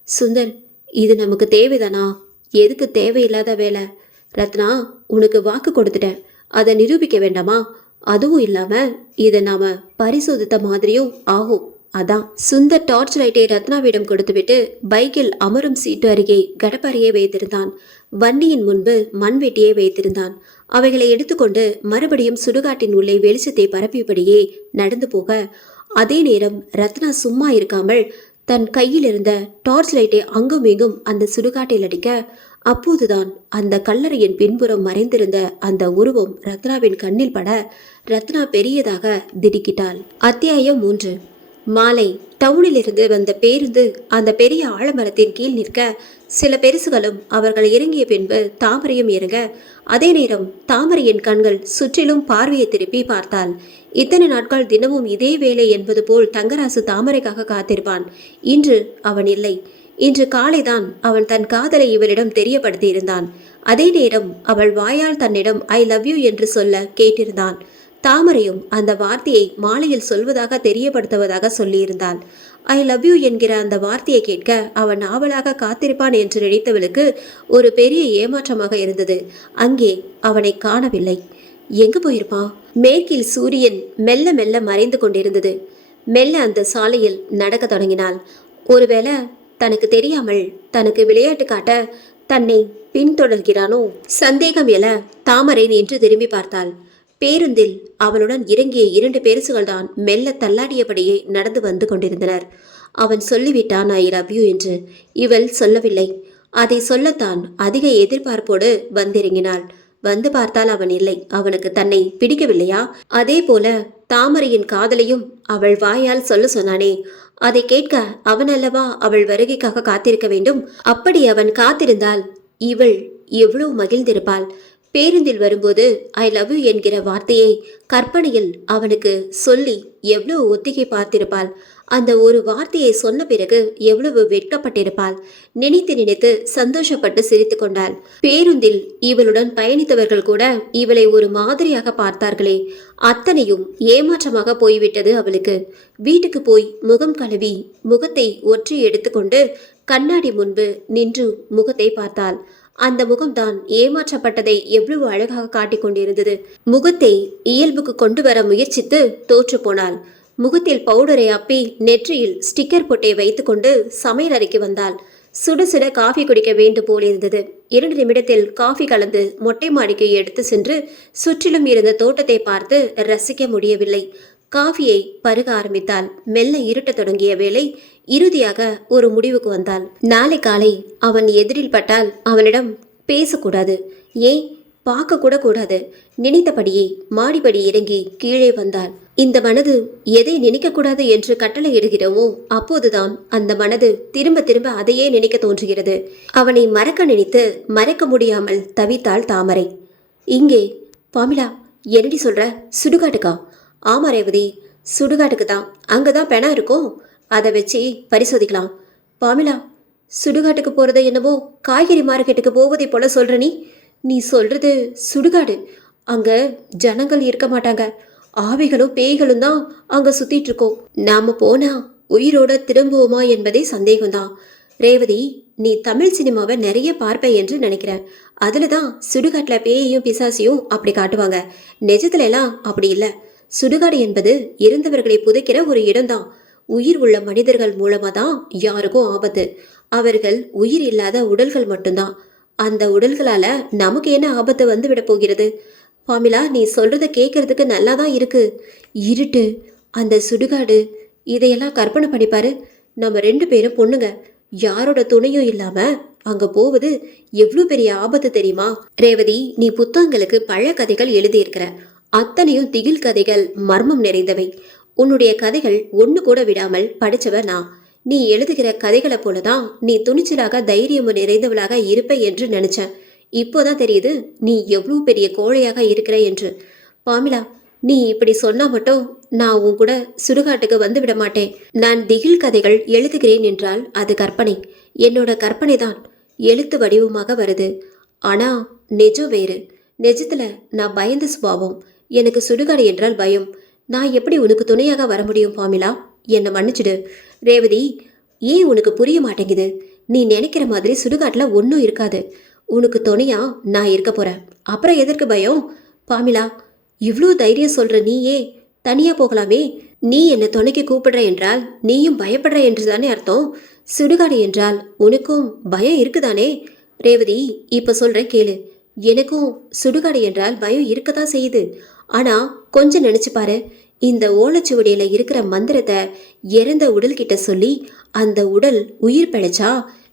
சுந்தர், இது நமக்கு தேவைதானா? எதுக்கு தேவையில்லாத வேலை? ரத்னா, உனக்கு வாக்கு கொடுத்துட்டேன், அதை நிரூபிக்க வேண்டாமா? அதுவும் இல்லாம இதை நாம பரிசோதித்த மாதிரியும் ஆகும். அதான். சுந்தர் டார்ச் லைட்டை ரத்னாவிடம் கொடுத்துவிட்டு பைக்கில் அமரும் சீட்டு அருகே கடப்பாரியை வைத்திருந்தான். வண்டியின் முன்பு மண்வெட்டியை வைத்திருந்தான். அவைகளை எடுத்துக்கொண்டு மறுபடியும் சுடுகாட்டின் உள்ளே வெளிச்சத்தை பரப்பியபடியே நடந்து போக, அதே நேரம் ரத்னா சும்மா இருக்காமல் தன் கையில் இருந்த டார்ச் லைட்டை அங்கும் இங்கும் அந்த சுடுகாட்டில் அடிக்க அப்போதுதான் அந்த கல்லறையின் பின்புறம் மறைந்திருந்த அந்த உருவம் ரத்னாவின் கண்ணில் பட ரத்னா பெரியதாக திடுக்கிட்டாள். அத்தியாயம் 3. மாலை. டவுனிலிருந்து வந்த பேருந்து அந்த பெரிய ஆலமரத்தின் கீழ் நிற்க சில பெருசுகளும் அவர்கள் இறங்கிய பின்பு தாமரையும் இறங்க, அதே நேரம் தாமரையின் கண்கள் சுற்றிலும் பார்வையை திருப்பி பார்த்தாள். இத்தனை நாட்கள் தினமும் இதே வேலை என்பது போல் தங்கராசு தாமரைக்காக காத்திருப்பான். இன்று அவன் இல்லை. இன்று காலைதான் அவன் தன் காதலை இவளிடம் தெரியப்படுத்தி இருந்தான். அதே நேரம் அவள் வாயால் தன்னிடம் ஐ லவ் யூ என்று சொல்ல கேட்டிருந்தான். தாமரையும் அந்த வார்த்தையை மாலையில் சொல்வதாக தெரியப்படுத்துவதாக சொல்லியிருந்தாள். ஐ லவ் யூ என்கிற அந்த வார்த்தையை கேட்க அவன் ஆவலாக காத்திருப்பான் என்று நினைத்தவளுக்கு ஒரு பெரிய ஏமாற்றமாக இருந்தது. அங்கே அவனை காணவில்லை. எங்கு போயிருப்பான்? மேற்கில் சூரியன் மெல்ல மெல்ல மறைந்து கொண்டிருந்தது. மெல்ல அந்த சாலையில் நடக்க தொடங்கினாள். ஒருவேளை தனக்கு தெரியாமல் தனக்கு விளையாட்டு காட்ட தன்னை பின்தொடர்கிறானோ? சந்தேகம் எழ தாமரை நின்று திரும்பி பார்த்தாள். பேருந்தில் அவளுடன் இறங்கிய 2 பெருசுகள் தான் மெல்ல தள்ளாடியபடியே நடந்து வந்து கொண்டிருந்தனர். அவன் சொல்லிவிட்டான் ஐ லவ் யூ என்று. இவள் சொல்லவில்லை. அதை சொல்லத்தான் அதிக எதிர்பார்ப்போடு வந்திறங்கினாள். வந்து பார்த்தால் அவன் இல்லை. அவனுக்கு தன்னை பிடிக்கவில்லையா? அதே போல தாமரையின் காதலையும் அவள் வாயால் சொல்ல சொன்னானே, அதை கேட்க அவன் அல்லவா அவள் வருகைக்காக காத்திருக்க வேண்டும். அப்படி அவன் காத்திருந்தால் இவள் எவ்வளவு மகிழ்ந்திருப்பாள். பேருந்தில் வரும்போது ஐ லவ் யூ என்கிற வார்த்தையை கற்பனையில் அவனுக்கு சொல்லி எவ்வளவு ஒத்திகை பார்த்திருப்பாள். அந்த ஒரு வார்த்தையை சொன்ன பிறகு எவ்வளவு வெட்கப்பட்டிருப்பாள். நினைத்து நினைத்து சந்தோஷப்பட்டு சிரித்து கொண்டாள். பேருந்தில் இவளுடன் பயணித்தவர்கள் கூட இவளை ஒரு மாதிரியாக பார்த்தார்களே, அத்தனையும் ஏமாற்றமாக போய்விட்டது அவளுக்கு. வீட்டுக்கு போய் முகம் கழுவி முகத்தை ஒற்றி எடுத்துக்கொண்டு கண்ணாடி முன்பு நின்று முகத்தை பார்த்தாள். அந்த முகம்தான் ஏமாற்றப்பட்டதை எவ்வளவு அழகாக காட்டிக் கொண்டிருந்தது. முகத்தை இயல்புக்கு கொண்டு வர முயற்சித்து தோற்று போனாள். முகத்தில் பவுடரை அப்பி நெற்றியில் ஸ்டிக்கர் பொட்டை வைத்துக்கொண்டு சமையல் அறைக்கு வந்தாள். சுட சுட காஃபி குடிக்க வேண்டும் போலிருந்தது. 2 நிமிடத்தில் காஃபி கலந்து மொட்டை மாடிக்கு எடுத்து சென்று சுற்றிலும் இருந்த தோட்டத்தை பார்த்து ரசிக்க முடியவில்லை. காஃபியை பருக ஆரம்பித்தாள். மெல்ல இருட்டத் தொடங்கிய வேளை இறுதியாக ஒரு முடிவுக்கு வந்தாள். நாளை காலை அவன் எதிரில் பட்டால் அவனிடம் பேசக்கூடாது, ஏன் பார்க்க கூட கூடாது. நினைத்தபடியே மாடிப்படி இறங்கி கீழே வந்தாள். இந்த மனது எதை நினைக்கக்கூடாது என்று கட்டளை இடுகிறோமோ அப்போதுதான் அந்த மனது திரும்ப திரும்ப அதையே நினைக்க தோன்றுகிறது. அவனை மறக்க நினைத்து மறக்க முடியாமல் தவித்தாள் தாமரை. இங்கே பாமிலா, என்னடி சொல்ற? சுடுகாட்டுக்கா? ஆமா ரேவதி, சுடுகாட்டுக்கு தான். அங்கதான் பெணம் இருக்கும், அதை வச்சு பரிசோதிக்கலாம். பாமிலா, சுடுகாட்டுக்கு போறது என்னவோ காய்கறி மார்க்கெட்டுக்கு போவதை போல சொல்ற நீ சொல்றது சுடுகாடு. அங்க ஜனங்கள் இருக்க மாட்டாங்க, ஆவிகளும் பேய்களும் தான் அங்க சுத்திட்டு இருக்கோம். நாம போனா உயிரோட திரும்புவோமா என்பதே சந்தேகம்தான். ரேவதி, நீ தமிழ் சினிமாவை நிறைய பார்ப்ப என்று நினைக்கிறேன். அதுல தான் சுடுகாட்டுல பேயையும் பிசாசியும் அப்படி காட்டுவாங்க. நிஜத்துல எல்லாம் அப்படி இல்லை. சுடுகாடு என்பது இறந்தவர்களை புதைக்கிற ஒரு இடம்தான். உயிர் உள்ள மனிதர்கள் மூலமா தான் யாருக்கும் ஆபத்து. அவர்கள் உயிர் இல்லாத உடல்கள் மட்டும்தான். அந்த உடல்களால நமக்கு என்ன ஆபத்து வந்து விட போகிறது? பாமிலா, நீ சொல்றத கேட்கறதுக்கு நல்லா தான் இருக்கு. இருட்டு, அந்த சுடுகாடு, இதையெல்லாம் கற்பனை பண்ணிப்பாரு. நம்ம 2 பேரும் பொண்ணுங்க, யாரோட துணையும் இல்லாம அங்க போவது எவ்வளவு பெரிய ஆபத்து தெரியுமா? ரேவதி, நீ புத்தகங்களுக்கு பழைய கதைகள் எழுதியிருக்கிற. அத்தனையும் திகில் கதைகள், மர்மம் நிறைந்தவை. உன்னுடைய கதைகள் ஒன்று கூட விடாமல் படிச்சவ நான். நீ எழுதுகிற கதைகளை போலதான் நீ துணிச்சலாக தைரியமும் நிறைந்தவளாக இருப்ப என்று நினைச்சேன். இப்போதான் தெரியுது நீ எவ்வளவு பெரிய கோழையாக இருக்கிற என்று. பாமிலா, நீ இப்படி சொன்னா மட்டும் நான் உன் கூட சுடுகாட்டுக்கு வந்து விட மாட்டேன். நான் திகில் கதைகள் எழுதுகிறேன் என்றால் அது கற்பனை. என்னோட கற்பனை தான் எழுத்து வடிவமாக வருது. ஆனா நிஜம் வேறு. நிஜத்துல நான் பயந்த சுபாவம். எனக்கு சுடுகாடு என்றால் பயம். நான் எப்படி உனக்கு துணையாக வர முடியும் பாமிலா? என்னை மன்னிச்சிடு. ரேவதி, ஏன் உனக்கு புரிய மாட்டேங்குது? நீ நினைக்கிற மாதிரி சுடுகாட்டில் ஒன்றும் இருக்காது. உனக்கு துணையா நான் இருக்க போறேன். அப்புறம் எதற்கு பயம்? பாமிலா, இவ்வளோ தைரியம் சொல்ற நீயே தனியா போகலாமே. நீ என்னை துணைக்கு கூப்பிடுற என்றால் நீயும் பயப்படுற என்று தானே அர்த்தம். சுடுகாடு என்றால் உனக்கும் பயம் இருக்குதானே? ரேவதி, இப்ப சொல்றேன் கேளு. எனக்கும் சுடுகாடு என்றால் பயம் இருக்கதான் செய்யுது. ஆனா கொஞ்சம் நினைச்சு பாரு. இந்த ஓலைச்சுவடியில இருக்கிற மந்திரத்தை இறந்த உடல் கிட்ட சொல்லி அந்த உடல் உயிர் பிழைச்சா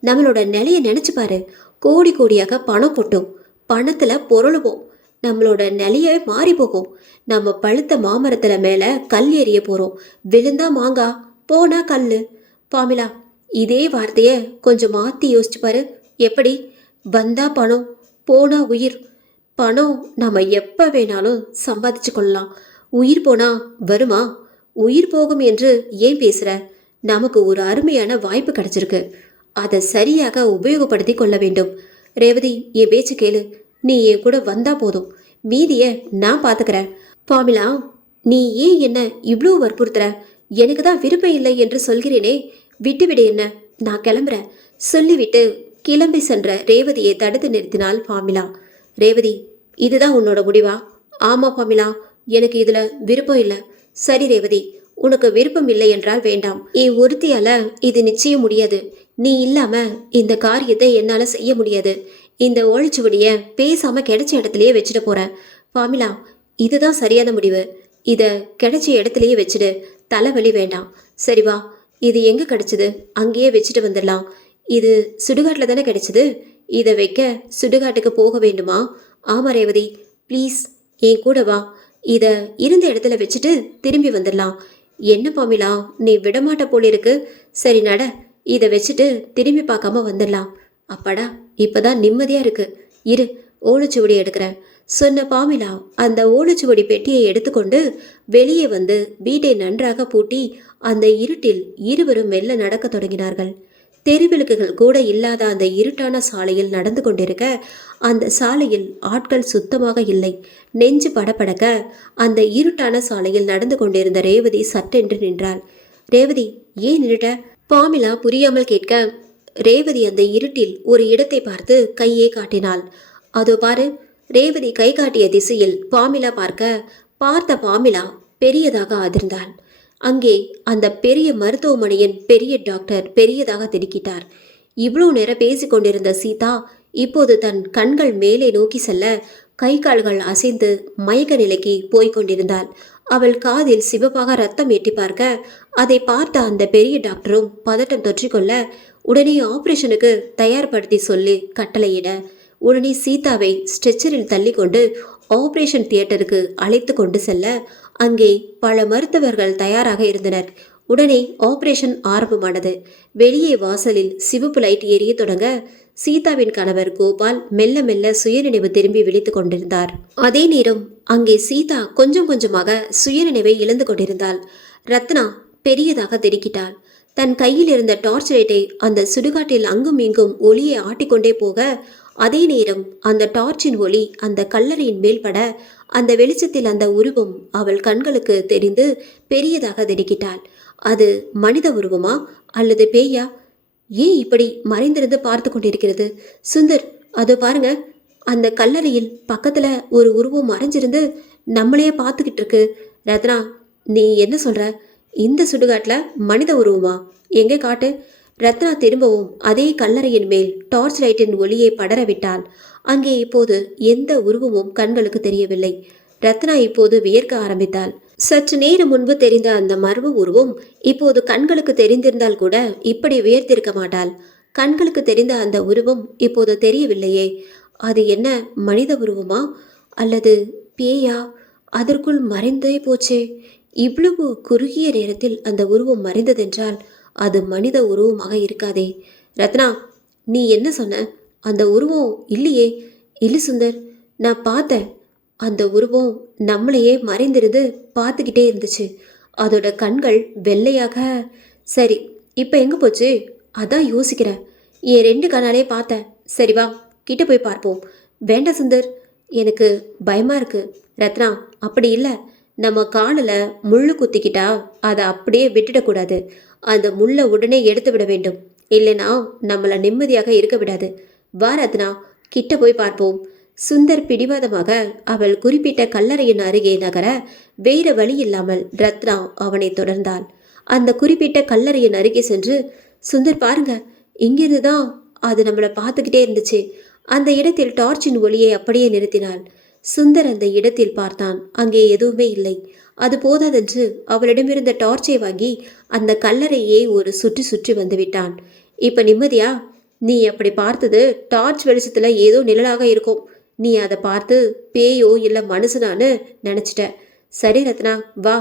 நம்மளோட நிலைய நினைச்சு பாரு. கோடி கோடியாக பணம் கொட்டும். பணத்துல பொருளுவோம். நம்மளோட நிலையே மாறி போகும். நம்ம பழுத்த மாமரத்துல மேல கல் எறிய போறோம். விழுந்தா மாங்காய், போனா கல்லு. பாமிலா, இதே வார்த்தைய கொஞ்சம் மாத்தி யோசிச்சு பாரு. எப்படி? வந்தா பணம், போனா உயிர். பணம் நம்ம எப்ப வேணாலும் சம்பாதிச்சு கொள்ளலாம். உயிர் போனா வருமா? உயிர் போகும் என்று ஏன் பேசுற? நமக்கு ஒரு அருமையான வாய்ப்பு கிடைச்சிருக்கு. அதை சரியாக உபயோகப்படுத்தி கொள்ள வேண்டும். ரேவதி, என் பேச்சு கேளு. நீ என் கூட வந்தா போதும். மீதிய நான் பாத்துக்கிறேன். பாமிலா, நீ ஏன் என்ன இவ்வளோ வற்புறுத்துற? எனக்கு தான் விருப்பம் இல்லை என்று சொல்கிறேனே. விட்டுவிடு என்ன, நான் கிளம்புறேன் சொல்லிவிட்டு கிளம்பி சென்ற ரேவதியை தடுத்து நிறுத்தினாள் பாமிலா. ரேவதி, இதுதான் உன்னோட முடிவா? ஆமா பாமிலா, எனக்கு இதுல விருப்பம் இல்லை. சரி ரேவதி, உனக்கு விருப்பம் இல்லை என்றால் வேண்டாம். என் ஒருத்தியால இது நிச்சயம் முடியாது. நீ இல்லாம இந்த காரியத்தை என்னால செய்ய முடியாது. இந்த ஓலைச்சுவடிய பேசாம கிடைச்ச இடத்துலயே வச்சுட்டு போறேன். பாமிலா, இதுதான் சரியான முடிவு. இத கிடைச்ச இடத்துலயே வச்சுடு. தலைவலி வேண்டாம். சரி வா, இது எங்க கிடைச்சது? அங்கேயே வச்சுட்டு வந்துடலாம். இது சுடுகாட்டில் தானே கிடைச்சது. இதை வைக்க சுடுகாட்டுக்கு போக வேண்டுமா? ஆமா ரேவதி, ப்ளீஸ் என் கூட வா. இதை இருந்த இடத்துல வச்சுட்டு திரும்பி வந்துடலாம். என்ன பாமிலா, நீ விடமாட்ட போல இருக்கு. சரி நட, இதை வச்சுட்டு திரும்பி பார்க்காம வந்துடலாம். அப்பாடா, இப்பதான் நிம்மதியா இருக்கு. இரு, ஓலைச்சுவடி எடுக்கிறேன் சொன்ன பாமிலா அந்த ஓலைச்சுவடி பெட்டியை எடுத்துக்கொண்டு வெளியே வந்து வீட்டை நன்றாக பூட்டி அந்த இருட்டில் இருவரும் மெல்ல நடக்க தொடங்கினார்கள். தெருவிளக்குகள் கூட இல்லாத அந்த இருட்டான சாலையில் நடந்து கொண்டிருக்க அந்த சாலையில் ஆட்கள் சுத்தமாக இல்லை. நெஞ்சு படபடக்க அந்த இருட்டான சாலையில் நடந்து கொண்டிருந்த ரேவதி சட்டென்று நின்றாள். ரேவதி, ஏன் நின்றுட்ட? பாமிலா புரியாமல் கேட்க ரேவதி அந்த இருட்டில் ஒரு இடத்தை பார்த்து கையை காட்டினாள். அதோ பாரு. ரேவதி கை காட்டிய திசையில் பாமிலா பார்த்த பாமிலா பெரியதாக அதிர்ந்தாள். அங்கே அந்த பெரிய மருத்துவமனையின் பெரிய டாக்டர் பெரியதாக திடுக்கிட்டார். இவ்வளோ நேரம் பேசிக்கொண்டிருந்த சீதா இப்போது தன் கண்கள் மேலே நோக்கி செல்ல கை கால்கள் அசைந்து மயக்க நிலைக்கு போய்கொண்டிருந்தாள். அவள் காதில் சிவப்பாக ரத்தம் எட்டி பார்க்க அதை பார்த்த அந்த பெரிய டாக்டரும் பதட்டம் தொற்றிக்கொள்ள உடனே ஆபரேஷனுக்கு தயார்படுத்தி சொல்லி கட்டளையிட உடனே சீதாவை ஸ்ட்ரெச்சரில் தள்ளி கொண்டு ஆபரேஷன் தியேட்டருக்கு அழைத்து கொண்டு செல்ல அங்கே பல மருத்துவர்கள் தயாராக இருந்தனர். உடனே ஆபரேஷன் ஆரம்பமானது. வெளியே வாசலில் சிவப்பு லைட் எரிய தொடங்க சீதாவின் கணவர் கோபால் மெல்ல மெல்ல சுயநினைவு திரும்பி விழித்து கொண்டிருந்தார். அதே நேரம் அங்கே சீதா கொஞ்சம் கொஞ்சமாக சுயநினைவை இழந்து கொண்டிருந்தாள். ரத்னா பெரியதாக திடுக்கிட்டாள். தன் கையில் இருந்த டார்ச் லைட்டை அந்த சுடுகாட்டில் அங்கும் இங்கும் ஒளியை ஆட்டிக்கொண்டே போக அதே நேரம் அந்த டார்ச்சின் ஒளி அந்த கல்லறையின் மேல் பட அந்த வெளிச்சத்தில் அந்த உருவம் அவள் கண்களுக்கு தெரிந்து பெரியதாக திடுக்கிட்டாள். அது மனித உருவமா அல்லது பேயா? ஏன் இப்படி மறைந்திருந்து பார்த்து கொண்டிருக்கிறது? சுந்தர், அதோ பாருங்க, அந்த கல்லறையில் பக்கத்துல ஒரு உருவம் மறைஞ்சிருந்து நம்மளையே பார்த்துக்கிட்டு இருக்கு. ரத்னா, நீ என்ன சொல்ற? இந்த சுடுகாட்டுல மனித உருவமா? எங்கே காட்டு. ரத்னா திரும்பவும் அதே கல்லறையின் மேல் டார்ச் லைட்டின் ஒளியை படரவிட்டாள். அங்கே இப்போது எந்த உருவமும் கண்களுக்கு தெரியவில்லை. ரத்னா இப்போது வியர்க்க ஆரம்பித்தாள். சற்று நேரம் முன்பு தெரிந்த அந்த மர்ம உருவம் இப்போது கண்களுக்கு தெரிந்திருந்தால் கூட இப்படி வியர்த்திருக்க மாட்டாள். கண்களுக்கு தெரிந்த அந்த உருவம் இப்போது தெரியவில்லையே. அது என்ன மனித உருவமா அல்லது பேயா? அதற்குள் மறைந்தே போச்சே. இவ்வளவு குறுகிய நேரத்தில் அந்த உருவம் மறைந்ததென்றால் அது மனித உருவமாக இருக்காதே. ரத்னா, நீ என்ன சொன்ன? அந்த உருவம் இல்லையே. இல்லை சுந்தர், நான் பார்த்தேன். அந்த உருவம் நம்மளையே மறைந்திருந்து பார்த்துக்கிட்டே இருந்துச்சு. அதோட கண்கள் வெள்ளையாக. சரி, இப்போ எங்கே போச்சு? அதான் யோசிக்கிறேன். என் 2 கண்ணாலே பார்த்தேன். சரி வா, கிட்ட போய் பார்ப்போம். வேண்டாம் சுந்தர், எனக்கு பயமா இருக்கு. ரத்னா, அப்படி இல்லை. நம்ம காலில் முள்ளு குத்திக்கிட்டா அதை அப்படியே விட்டுடக்கூடாது. அந்த முள்ளை உடனே எடுத்து விட வேண்டும். இல்லைனா நம்மளை நிம்மதியாக இருக்க விடாது. வா ரத்னா, கிட்ட போய் பார்ப்போம். சுந்தர் பிடிவாதமாக அவள் குறிப்பிட்ட கல்லறையின் அருகே நகர வேறு வழி இல்லாமல் ரத்னா அவனை தொடர்ந்தாள். அந்த குறிப்பிட்ட கல்லறையின் அருகே சென்று, சுந்தர் பாருங்க, இங்கிருந்து தான் அது நம்மளை பார்த்துக்கிட்டே இருந்துச்சு. அந்த இடத்தில் டார்ச்சின் ஒளியை அப்படியே நிறுத்தினாள். சுந்தர் அந்த இடத்தில் பார்த்தான். அங்கே எதுவுமே இல்லை. அது போதாதென்று அவளிடமிருந்த டார்ச்சை வாங்கி அந்த கல்லறையே ஒரு சுற்றி சுற்றி வந்து விட்டான். இப்ப நிம்மதியா? நீ அப்படி பார்த்தது டார்ச் வெளிச்சத்துல ஏதோ நிழலாக இருக்கும். நீ அதை பார்த்து பேயோ இல்லை மனுஷனான்னு நினச்சிட்ட. சரி ரத்னா, வா,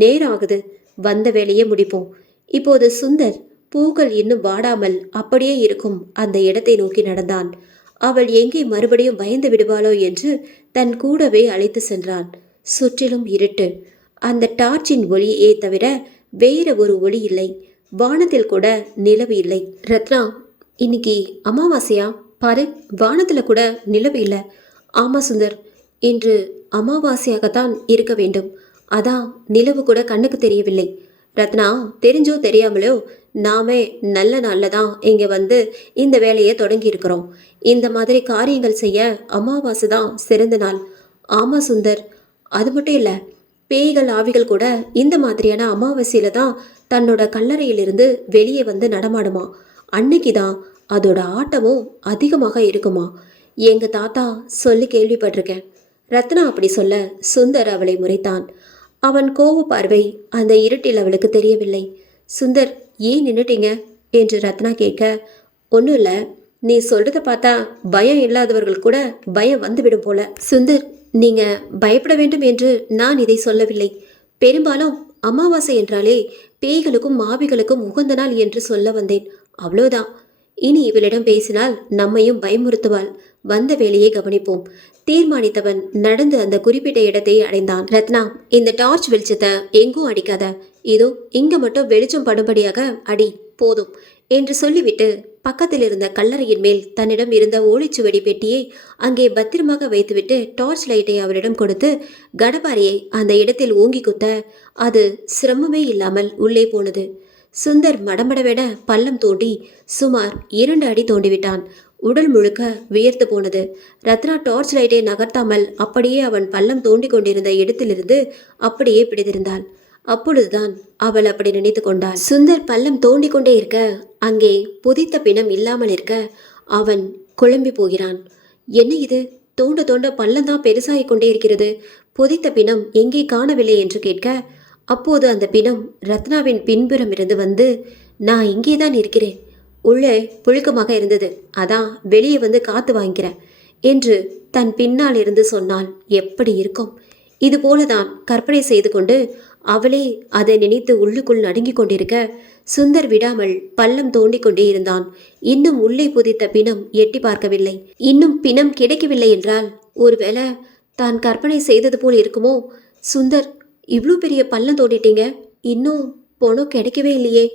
நேரம் ஆகுது, வந்த வேலையே முடிப்போம். இப்போது சுந்தர் பூக்கள் இன்னும் வாடாமல் அப்படியே இருக்கும் அந்த இடத்தை நோக்கி நடந்தான். அவள் எங்கே மறுபடியும் பயந்து விடுவாளோ என்று தன் கூடவே அழைத்து சென்றான். சுற்றிலும் இருட்டு. அந்த டார்ச்சின் ஒளியே தவிர வேற ஒரு ஒளி இல்லை. வானத்தில் கூட நிலவு இல்லை. ரத்னா, இன்னைக்கு அமாவாசையா? பாரு, வானத்துல கூட நிலவு இல்லை. ஆமா சுந்தர், இன்று அமாவாசையாகத்தான் இருக்க வேண்டும். அதான் நிலவு கூட கண்ணுக்கு தெரியவில்லை. ரத்னா, தெரிஞ்சோ தெரியாமலோ நாமே நல்ல நாளில் தான் இங்கே வந்து இந்த வேலையை தொடங்கி இருக்கிறோம். இந்த மாதிரி காரியங்கள் செய்ய அமாவாசை தான் சிறந்த நாள். ஆமாம் சுந்தர், அது மட்டும் இல்லை, பேய்கள் ஆவிகள் கூட இந்த மாதிரியான அமாவாசையில தான் தன்னோட கல்லறையிலிருந்து வெளியே வந்து நடமாடுமா. அன்னைக்கு தான் அதோட ஆட்டமும் அதிகமாக இருக்குமா. எங்க தாத்தா சொல்லி கேள்விப்பட்டிருக்கேன். ரத்னா அப்படி சொல்ல சுந்தர் அவளை முறைத்தான். அவன் கோப பார்வை அந்த இருட்டில் அவளுக்கு தெரியவில்லை. சுந்தர், ஏன் நின்னுட்டீங்க என்று ரத்னா கேட்க, ஒன்றும் இல்லை, நீ சொல்றத பார்த்தா பயம் இல்லாதவர்கள் கூட பயம் வந்துவிடும் போல. சுந்தர், நீங்க பயப்பட வேண்டும் என்று நான் இதை சொல்லவில்லை. பெரும்பாலும் அமாவாசை என்றாலே பேய்களுக்கும் மாவிகளுக்கும் உகந்த நாள் என்று சொல்ல வந்தேன், அவ்வளோதான். இனி இவளிடம் பேசினால் நம்மையும் பயமுறுத்துவாள். வந்த வேலையை கவனிப்போம். தீர்மானித்தவன் நடந்து அந்த குறிப்பிட்ட இடத்தை அடைந்தான். ரத்னா, இந்த டார்ச் வெளிச்சத்தை எங்கும் அடிக்காத, இதோ இங்க மட்டும் வெளிச்சம் படும்படியாக அடி, போதும் என்று சொல்லிவிட்டு பக்கத்தில் இருந்த கல்லறையின் மேல் தன்னிடம் இருந்த ஓலைச்சுவடி பெட்டியை அங்கே பத்திரமாக வைத்துவிட்டு டார்ச் லைட்டை அவரிடம் கொடுத்து கடபாரியை அந்த இடத்தில் ஓங்கி குத்த அது சிரமமே இல்லாமல் உள்ளே போனது. சுந்தர் மடமடவென பள்ளம் தோண்டி சுமார் 2 அடி தோண்டிவிட்டான். உடல் முழுக்க வியர்த்து போனது. ரத்னா டார்ச் லைட்டை நகர்த்தாமல் அப்படியே அவன் பள்ளம் தோண்டி கொண்டிருந்த இடத்திலிருந்து அப்படியே பிடித்திருந்தாள். அப்பொழுதுதான் அவள் அப்படி நினைத்து கொண்டாள். சுந்தர் பள்ளம் தோண்டி கொண்டே இருக்க அங்கே புதித்த பிணம் இல்லாமல் இருக்க அவன் குழம்பி போகிறான். என்ன இது, தோண்ட தோண்ட பள்ளம் தான் பெருசாகிக் கொண்டே இருக்கிறது, புதித்த பிணம் எங்கே காணவில்லை என்று கேட்க, அப்போது அந்த பிணம் ரத்னாவின் பின்புறம் இருந்து வந்து, நான் இங்கே தான் இருக்கிறேன், உள்ளே புழுக்கமாக இருந்தது, அதான் வெளியே வந்து காத்து வாங்கிக்கிறேன் என்று தன் பின்னால் இருந்து சொன்னால் எப்படி இருக்கும்? இதுபோலதான் கற்பனை செய்து கொண்டு அவளே அதை நினைத்து உள்ளுக்குள் நடுங்கிக் கொண்டிருக்க சுந்தர் விடாமல் பள்ளம் தோண்டி கொண்டே இருந்தான். இன்னும் உள்ளே புதித்த பிணம் எட்டி பார்க்கவில்லை. இன்னும் பிணம் கிடைக்கவில்லை என்றால் ஒருவேளை தான் கற்பனை செய்தது போல் இருக்குமோ? சுந்தர், இவ்வளோ பெரிய பள்ளம் தோண்டிட்டீங்க, இன்னும் பணம் கிடைக்கவே இல்லையே.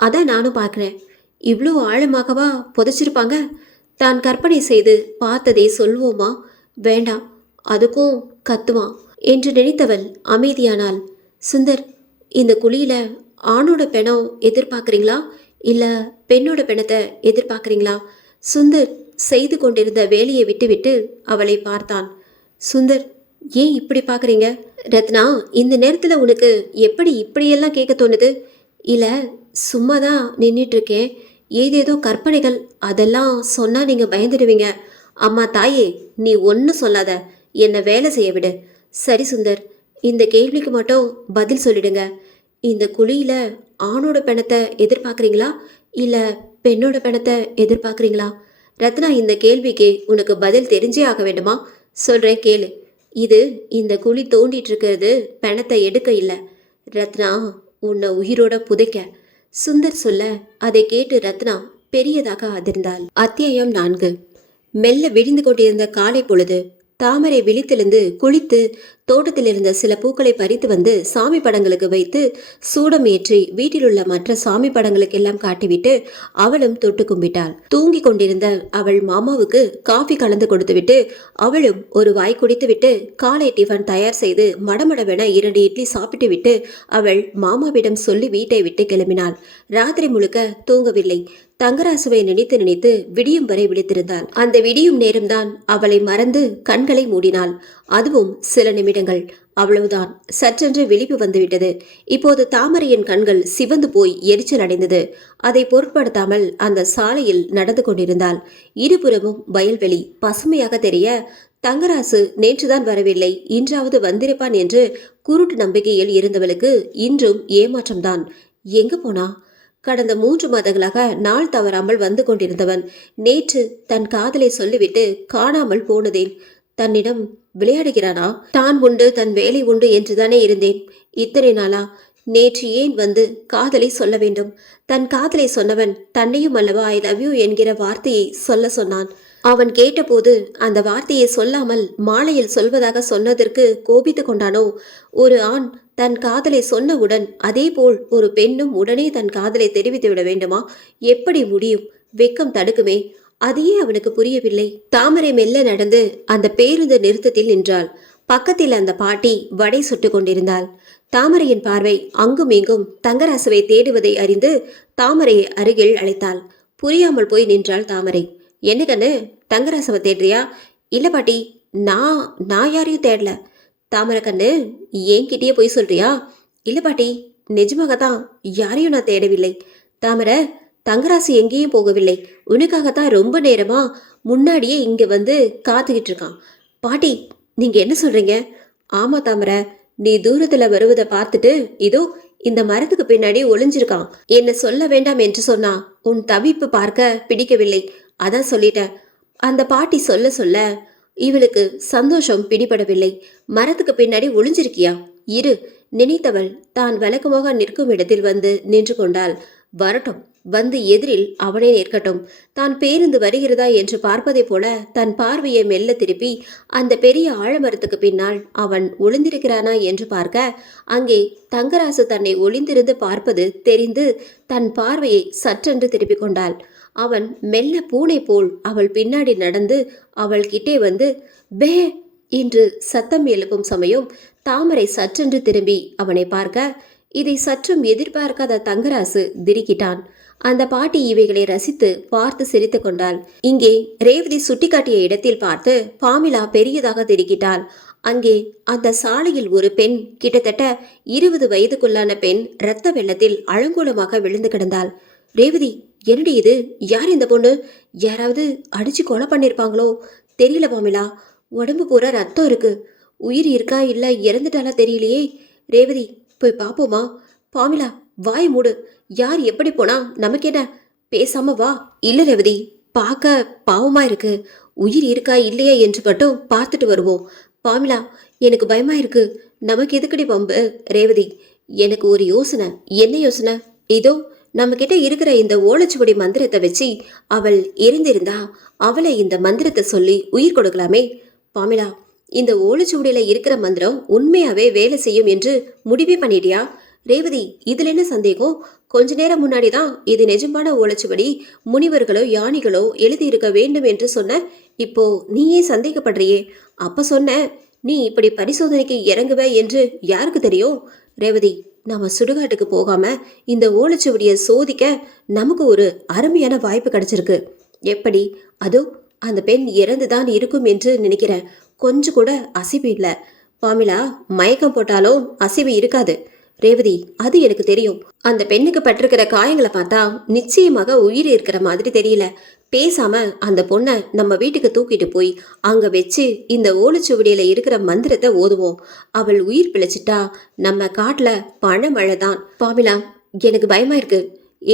அதான் நானும் பார்க்குறேன். இவ்வளோ ஆழமாகவா புதைச்சிருப்பாங்க? தான் கற்பனை செய்து பார்த்ததை சொல்வோமா? வேண்டாம், அதுக்கும் கத்துவான் என்று நினைத்தவள் அமைதியானாள். சுந்தர், இந்த குழியில ஆணோட பிணம் எதிர்பார்க்குறீங்களா இல்லை பெண்ணோட பிணத்தை எதிர்பார்க்குறீங்களா? சுந்தர் செய்து கொண்டிருந்த வேலையை விட்டுவிட்டு அவளை பார்த்தான். சுந்தர், ஏன் இப்படி பார்க்குறீங்க? ரத்னா, இந்த நேரத்தில் உனக்கு எப்படி இப்படியெல்லாம் கேட்க தோணுது? இல்லை, சும்மா தான் நின்றுட்டுருக்கேன், ஏதேதோ கற்பனைகள், அதெல்லாம் சொன்னால் நீங்கள் பயந்துடுவீங்க. அம்மா தாயே, நீ ஒன்றும் சொல்லாத, என்னை வேலை செய்ய விடு. சரி சுந்தர், இந்த கேள்விக்கு மட்டும் பதில் சொல்லிடுங்க. இந்த குழியில் ஆணோட பிணத்தை எதிர்பார்க்குறீங்களா இல்லை பெண்ணோட பிணத்தை எதிர்பார்க்குறீங்களா? ரத்னா, இந்த கேள்விக்கு உனக்கு பதில் தெரிஞ்சே ஆக வேண்டுமா? சொல்கிறேன் கேளு. இது இந்த குழி தோண்டிட்டு இருக்கிறது பிணத்தை எடுக்க இல்லை ரத்னா, உன்னை உயிரோட புதைக்க. சுந்தர் சொல்ல அதை கேட்டு ரத்னா பெரியதாக அதிர்ந்தாள். அத்தியாயம் 4. மெல்ல விடிந்து கொண்டிருந்த காலை பொழுது தாமரை விழித்தெழுந்து குளித்து தோட்டத்தில் இருந்த சில பூக்களை பறித்து வந்து சாமி படங்களுக்கு வைத்து சூடம் ஏற்றி வீட்டிலுள்ள மற்ற சாமி படங்களுக்கெல்லாம் காட்டிவிட்டு அவளும் தொட்டு கும்பிட்டாள். தூங்கி கொண்டிருந்த அவள் மாமாவுக்கு காஃபி கலந்து கொடுத்துவிட்டு அவளும் ஒரு வாய் குடித்துவிட்டு காலை டிஃபன் தயார் செய்து மடமடவென 2 இட்லி சாப்பிட்டு விட்டு அவள் மாமாவிடம் சொல்லி வீட்டை விட்டு கிளம்பினாள். ராத்திரி முழுக்க தூங்கவில்லை. தங்கராசுவை நினைத்து நினைத்து விடியும் வரை விழித்திருந்தாள். அந்த விடியும் நேரம்தான் அவளை மறந்து கண்களை மூடினாள். அதுவும் சில நிமிடங்கள், அவ்வளவுதான். சற்றென்று விழிப்பு வந்துவிட்டது. இப்போது தாமரையின் கண்கள் சிவந்து போய் எரிச்சல் அடைந்தது. அதை பொருட்படுத்தாமல் அந்த சாலையில் நடந்து கொண்டிருந்தாள். இருபுறமும் வயல்வெளி பசுமையாக தெரிய தங்கராசு நேற்றுதான் வரவில்லை, இன்றாவது வந்திருப்பான் என்று குருட்டு நம்பிக்கையில் இருந்தவளுக்கு இன்றும் ஏமாற்றம்தான். எங்க போனா? கடந்த 3 மாதங்களாக நாள் தவறாமல் வந்து கொண்டிருந்தவன் நேற்று தன் காதலை சொல்லிவிட்டு காணாமல் போனதேன். தன்னிடம் விளையாடுகிறானா? தான் உண்டு தன் வேலை உண்டு என்றுதானே இருந்தேன். இத்தனை நாளா? நேற்று ஏன் வந்து காதலை சொல்ல வேண்டும்? தன் காதலை சொன்னவன் தன்னையும் அல்லவா ஐ லவ் யூ என்கிற வார்த்தையை சொல்ல சொன்னான். அவன் கேட்டபோது அந்த வார்த்தையை சொல்லாமல் மாலையில் சொல்வதாக சொன்னதற்கு கோபித்து கொண்டானோ? ஒரு ஆண் தன் காதலை சொன்னவுடன் அதேபோல் ஒரு பெண்ணும் உடனே தன் காதலை தெரிவித்து விட வேண்டுமா? எப்படி முடியும்? வெக்கம் தடுக்குமே. அதையே அவனுக்கு புரியவில்லை. தாமரை மெல்ல நடந்து அந்த பேருந்து நிறுத்தத்தில் நின்றாள். பக்கத்தில் அந்த பாட்டி வடை சுட்டு கொண்டிருந்தாள். தாமரையின் பார்வை அங்கும் இங்கும் தங்கராசுவை தேடுவதை அறிந்து தாமரையை அருகில் அழைத்தாள். புரியாமல் போய் நின்றாள் தாமரை. என்ன கண்ணு, தங்கராசவை தேடுறியா? இல்ல பாட்டி, நான் நான் யாரையும் தேடல. தாமரை கண்ணு, என்கிட்டயே போய் சொல்றியா? இல்ல பாட்டி, நிஜமாகத்தான் யாரையும் நான் தேடவில்லை. தாமரை, தங்கராசு எங்கேயும் போகவில்லை. உனக்காகத்தான் ரொம்ப நேரமா முன்னாடியே இங்க வந்து காத்துக்கிட்டு இருக்கான். பாட்டி, நீங்க என்ன சொல்றீங்க? ஆமா தாமரை, நீ தூரத்துல வருவதை பார்த்துட்டு இதோ இந்த மரத்துக்கு பின்னாடி ஒளிஞ்சிருக்கான். என்ன சொல்ல வேண்டாம் என்று சொன்னா உன் தவிப்பு பார்க்க பிடிக்கவில்லை, அதான் சொல்லிட்டேன். அந்த பாட்டி சொல்ல சொல்ல இவளுக்கு சந்தோஷம் பிடிபடவில்லை. மரத்துக்கு பின்னாடி ஒளிஞ்சிருக்கியா? இரு. நினைத்தவள் தான் வழக்கமாக நிற்கும் இடத்தில் வந்து நின்று கொண்டாள். வரட்டும், வந்து எதிரில் அவனே நிற்கட்டும். தான் பேருந்து வருகிறதா என்று பார்ப்பதை போல தன் பார்வையை மெல்ல திருப்பி அந்த பெரிய ஆழமரத்துக்கு பின்னால் அவன் ஒளிந்திருக்கிறானா என்று பார்க்க அங்கே தங்கராசு தன்னை ஒளிந்திருந்து பார்ப்பது தெரிந்து தன் பார்வையை சற்றென்று திருப்பிக் கொண்டாள். அவன் மெல்ல பூனை போல் அவள் பின்னாடி நடந்து அவள் கிட்டே வந்து பே என்று சத்தம் எழுப்பும் சமயம் தாமரை சற்றென்று திரும்பி அவனை பார்க்க இதை சற்றும் எதிர்பார்க்காத தங்கராசு திடுக்கிட்டான். அந்த பாட்டி இவைகளை ரசித்து பார்த்து சிரித்து கொண்டாள். இங்கே ரேவதி சுட்டிக்காட்டிய இடத்தில் பார்த்து பாமிலா பெரியதாக திடுக்கிட்டாள். அங்கே அந்த சாலையில் ஒரு பெண், கிட்டத்தட்ட 20 வயதுக்குள்ளான பெண், இரத்த வெள்ளத்தில் அலங்கோலமாக விழுந்து கிடந்தாள். ரேவதி, என்னடி இது? யார் இந்த பொண்ணு? யாராவது அடிச்சு கொலை பண்ணிருப்பாங்களோ? தெரியல பாமிலா, உடம்பு பூரா ரத்தம் இருக்கு. உயிர் இருக்கா இல்ல இறந்துட்டாலா தெரியலையே. ரேவதி, போய் பாப்போமா? பாமிலா, வாய் மூடு. யார் எப்படி போனா நமக்கு என்ன? பேசாம வா. இல்ல ரேவதி, பார்க்க பாவமா இருக்கு. உயிர் இருக்கா இல்லையா என்று மட்டும் பார்த்துட்டு வருவோம். பாமிலா, எனக்கு பயமா இருக்கு. நமக்கு எதுக்கடி பம்பு? ரேவதி, எனக்கு ஒரு யோசனை. என்ன யோசனை? இதோ நம்ம கிட்ட இருக்கிற இந்த ஓலைச்சுவடி மந்திரத்தை வச்சு அவள் இருந்திருந்தா அவளை இந்த மந்திரத்தை சொல்லி உயிர் கொடுக்கலாமே. பாமிலா, இந்த ஓலைச்சுவடியில இருக்கிற மந்திரம் உண்மையாவே வேலை செய்யும் என்று முடிவே பண்ணிட்டியா? ரேவதி, இதுல என்ன சந்தேகம்? கொஞ்ச நேரம் முன்னாடிதான் இது நிஜமான ஓலைச்சுவடி, முனிவர்களோ யானைகளோ எழுதியிருக்க வேண்டும் என்று சொன்ன. இப்போ நீயே சந்தேகப்படுறியே. அப்ப சொன்ன நீ இப்படி பரிசோதனைக்கு இறங்குவ என்று யாருக்கு தெரியும்? ரேவதி, நாம சுடுகாட்டுக்கு போகாம இந்த ஓலைச்சுவடியை சோதிக்க நமக்கு ஒரு அருமையான வாய்ப்பு கிடைச்சிருக்கு. எப்படி? அதோ அந்த பெண் இறந்துதான் இருக்கும் என்று நினைக்கிறேன். கொஞ்சம் கூட அசைவு இல்லை. பாமிலா, மயக்கம் போட்டாலும் அசைவு இருக்காது. ரேவதி, அது எனக்கு தெரியும். அந்த பெண்ணுக்கு பட்டிருக்கிற காயங்களை பார்த்தா நிச்சயமாக உயிர் இருக்கிற மாதிரி தெரியல. பேசாம அந்த பொண்ணை நம்ம வீட்டுக்கு தூக்கிட்டு போய் அங்க வச்சு இந்த ஓலைச்சுவடியில இருக்கிற மந்திரத்தை ஓதுவோம். அவள் உயிர் பிழைச்சிட்டா நம்ம காட்டுல பணமழை தான். பாமிலா, எனக்கு பயமா இருக்கு.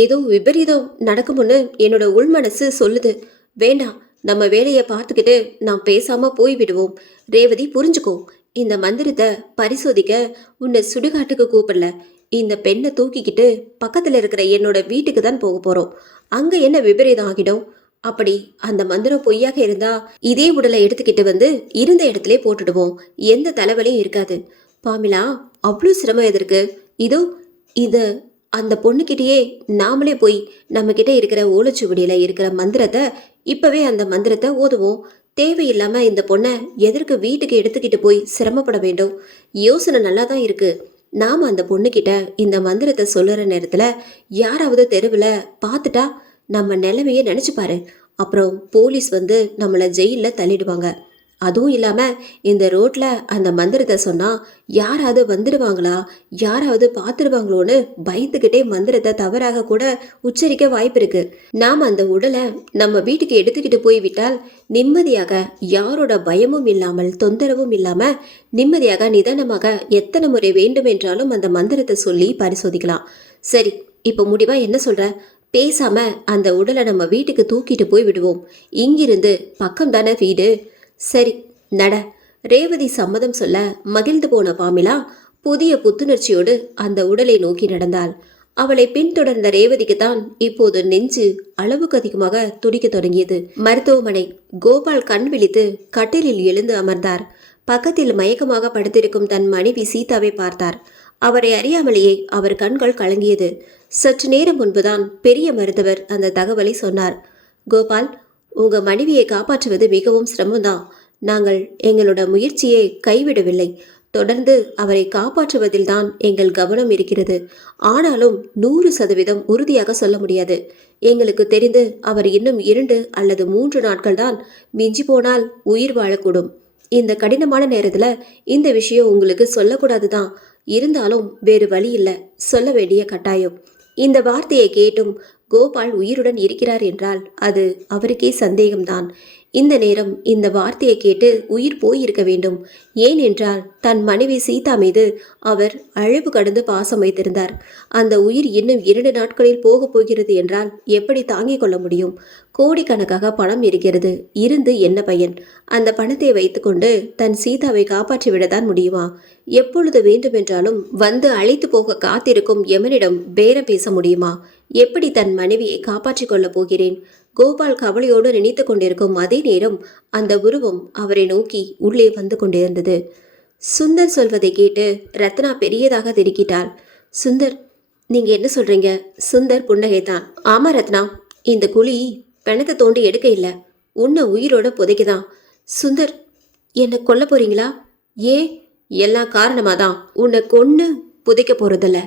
ஏதோ விபரீதம் நடக்கும்னு என்னோட உள்மனசு சொல்லுது. வேண்டாம், நம்ம வேலையை பார்த்துக்கிட்டு நாம் பேசாம போய் விடுவோம். ரேவதி, புரிஞ்சுக்கோ. இந்த மந்திரத்தை பரிசோதிக்க உன்னை சுடுகாட்டுக்கு கூப்பிடல. இந்த பெண்ணை தூக்கிக்கிட்டு பக்கத்துல இருக்கிற என்னோட வீட்டுக்கு தான் போக போறோம். அங்க என்ன விபரீதம் ஆகிடும்? அப்படி அந்த மந்திரம் பொய்யாக இருந்தா இதே உடலை எடுத்துக்கிட்டு வந்து இருந்த இடத்துல போட்டுடுவோம். எந்த தலைவலியும் இருக்காது. பாமிலா, அவ்வளோ சிரமம் எதற்கு? இதோ இது அந்த பொண்ணுக்கிட்டேயே நாமளே போய் நம்ம கிட்ட இருக்கிற ஓலைச்சுவடியில இருக்கிற மந்திரத்தை இப்பவே அந்த மந்திரத்தை ஓதுவோம். தேவையில்லாம இந்த பொண்ணை எதற்கு வீட்டுக்கு எடுத்துக்கிட்டு போய் சிரமப்பட வேண்டும்? யோசனை நல்லா தான் இருக்கு. நாம அந்த பொண்ணுக்கிட்ட இந்த மந்திரத்தை சொல்லுற நேரத்துல யாராவது தெருவில் பார்த்துட்டா நம்ம நிலைமையை நினைச்சு பாரு. அப்புறம் போலீஸ் வந்து நம்மளை ஜெயிலில் தள்ளிடுவாங்க. அதுவும் இல்லாம இந்த ரோட்ல அந்த மந்திரத்தை சொன்னா யாராவது வந்துடுவாங்களா, யாராவது பார்த்துடுவாங்களோன்னு பயந்துகிட்டே மந்திரத்தை தவறாக கூட உச்சரிக்க வாய்ப்பு இருக்கு. நாம் அந்த உடலை நம்ம வீட்டுக்கு எடுத்துக்கிட்டு போய் விட்டால் நிம்மதியாக, யாரோட பயமும் இல்லாமல், தொந்தரவும் இல்லாம நிம்மதியாக நிதானமாக எத்தனை முறை வேண்டும் என்றாலும் அந்த மந்திரத்தை சொல்லி பரிசோதிக்கலாம். சரி, இப்போ முடிவா என்ன சொல்ற? பேசாம அந்த உடலை நம்ம வீட்டுக்கு தூக்கிட்டு போய் விடுவோம். இங்கிருந்து பக்கம் தானே வீடு. சரி, நட. ரேவதி சம்மதம் சொல்ல மகிழ்ந்து போன பாமிலா புதிய புத்துணர்ச்சியோடு அந்த உடலை நோக்கி நடந்தாள். அவளை பின்தொடர்ந்த ரேவதிக்கு தான் இப்போது நெஞ்சு அளவுக்கு அதிகமாக துடிக்க தொடங்கியது. மருத்துவமனை. கோபால் கண் விழித்து கட்டிலில் எழுந்து அமர்ந்தார். பக்கத்தில் மயக்கமாக படுத்திருக்கும் தன் மனைவி சீதாவை பார்த்தார். அவரை அறியாமலேயே அவர் கண்கள் கலங்கியது. சற்று நேரம் முன்புதான் பெரிய மருத்துவர் அந்த தகவலை சொன்னார். கோபால், உங்க மனைவியை காப்பாற்றுவது மிகவும் சிரமம்தான். நாங்கள் எங்களோட முயற்சியை கைவிடவில்லை. தொடர்ந்து அவரை காப்பாற்றுவதில் தான் எங்கள் கவனம் இருக்கிறது. ஆனாலும் 100% உறுதியாக சொல்ல முடியாது. எங்களுக்கு தெரிந்து அவர் இன்னும் 2 அல்லது 3 நாட்கள் தான், மிஞ்சி போனால் உயிர் வாழக்கூடும். இந்த கடினமான நேரத்தில் இந்த விஷயம் உங்களுக்கு சொல்லக்கூடாது தான். இருந்தாலும் வேறு வழி இல்லை, சொல்ல வேண்டிய கட்டாயம். இந்த வார்த்தையை கேட்டும் கோபால் உயிருடன் இருக்கிறார் என்றால் அது அவருக்கே சந்தேகம்தான். இந்த நேரம் இந்த வார்த்தையை கேட்டு உயிர் போயிருக்க வேண்டும். ஏனென்றால் தன் மனைவி சீதா மீது அவர் அளவு கடந்து பாசம் வைத்திருந்தார். அந்த உயிர் இன்னும் 2 நாட்களில் போகப் போகிறது என்றால் எப்படி தாங்கிக் கொள்ள முடியும்? கோடிக்கணக்காக பணம் இருக்கிறது, இருந்து என்ன பயன்? அந்த பணத்தை வைத்துக்கொண்டு தன் சீதாவை காப்பாற்றிவிடத்தான் முடியுமா? எப்பொழுது வேண்டுமென்றாலும் வந்து அழைத்து போக காத்திருக்கும் யமனிடம் பேரம் பேச முடியுமா? எப்படி தன் மனைவியை காப்பாற்றிக் கொள்ளப் போகிறேன்? கோபால் கவலையோடு நினைத்து கொண்டிருக்கும் அதே நேரம் அந்த உருவம் அவரை நோக்கி உள்ளே வந்து கொண்டிருந்தது. சுந்தர் சொல்வதை கேட்டு ரத்னா பெரியதாக திடுக்கிட்டாள். சுந்தர், நீங்க என்ன சொல்றீங்க? சுந்தர் புன்னகைத்தான். ஆமா ரத்னா, இந்த குழி பிணத்தை தோண்டி எடுக்க இல்லை, உன்னை உயிரோட புதைக்குதான். சுந்தர், என்னை கொல்ல போறீங்களா? ஏன்? எல்லாம் காரணமாதான். உன்னை கொன்னு புதைக்க போறதில்ல.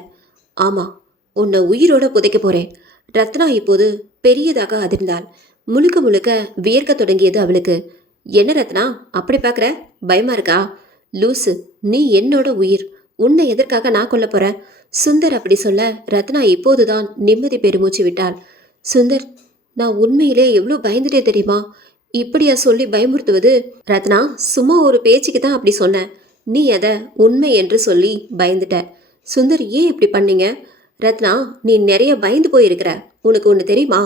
ஆமா, உன்னை உயிரோட புதைக்க போறேன். ரத்னா இப்போது பெரியதாக அதிர்ந்தாள். முழுக்க முழுக்க வியர்க்க தொடங்கியது அவளுக்கு. என்ன ரத்னா அப்படி பார்க்குற? பயமா இருக்கா? லூசு, நீ என்னோட உயிர். உன்னை எதற்காக நான் கொல்ல போறேன்? சுந்தர் அப்படி சொல்ல ரத்னா இப்போதுதான் நிம்மதி பெருமூச்சு விட்டாள். சுந்தர், நான் உண்மையிலே எவ்வளோ பயந்துட்டே தெரியுமா? இப்படியா சொல்லி பயமுறுத்துவது? ரத்னா, சும்மா ஒரு பேச்சுக்கு தான் அப்படி சொன்னேன். நீ அதை உண்மை என்று சொல்லி பயந்துட்ட. சுந்தர், ஏன் இப்படி பண்ணீங்க? ரத்னா, நீ நிறைய பயந்து போயிருக்கிற. உனக்கு ஒன்று தெரியுமா?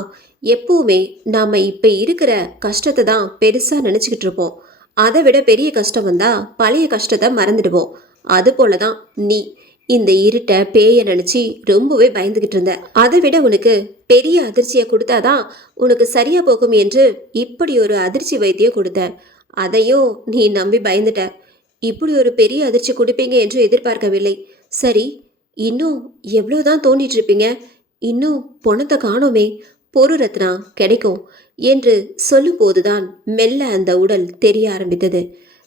எப்பவுமே நாம இப்ப இருக்கிற கஷ்டத்தை தான் பெருசா நினைச்சுக்கிட்டு இருப்போம். அதை விட பெரிய கஷ்டம் வந்தா பழைய கஷ்டத்தை மறந்துடுவோம். அது போலதான் நீ இந்த இருட்ட பேய நினைச்சு ரொம்பவே பயந்துகிட்டு இருந்த. அதை விட உனக்கு பெரிய அதிர்ச்சியை கொடுத்தாதான் உனக்கு சரியா போகும் என்று இப்படி ஒரு அதிர்ச்சி வைத்தியம் கொடுத்த. அதையும் நீ நம்பி பயந்துட்ட. இப்படி ஒரு பெரிய அதிர்ச்சி கொடுப்பீங்க என்று எதிர்பார்க்கவில்லை. சரி, இன்னும் எவ்வளோதான் தோண்டிட்டு இருப்பீங்க? இன்னும் பணத்தை காணோமே. பொறு ரத்னா, கிடைக்கும் என்று சொல்லும் போதுதான் மெல்ல அந்த உடல் தெரிய ஆரம்பித்தது.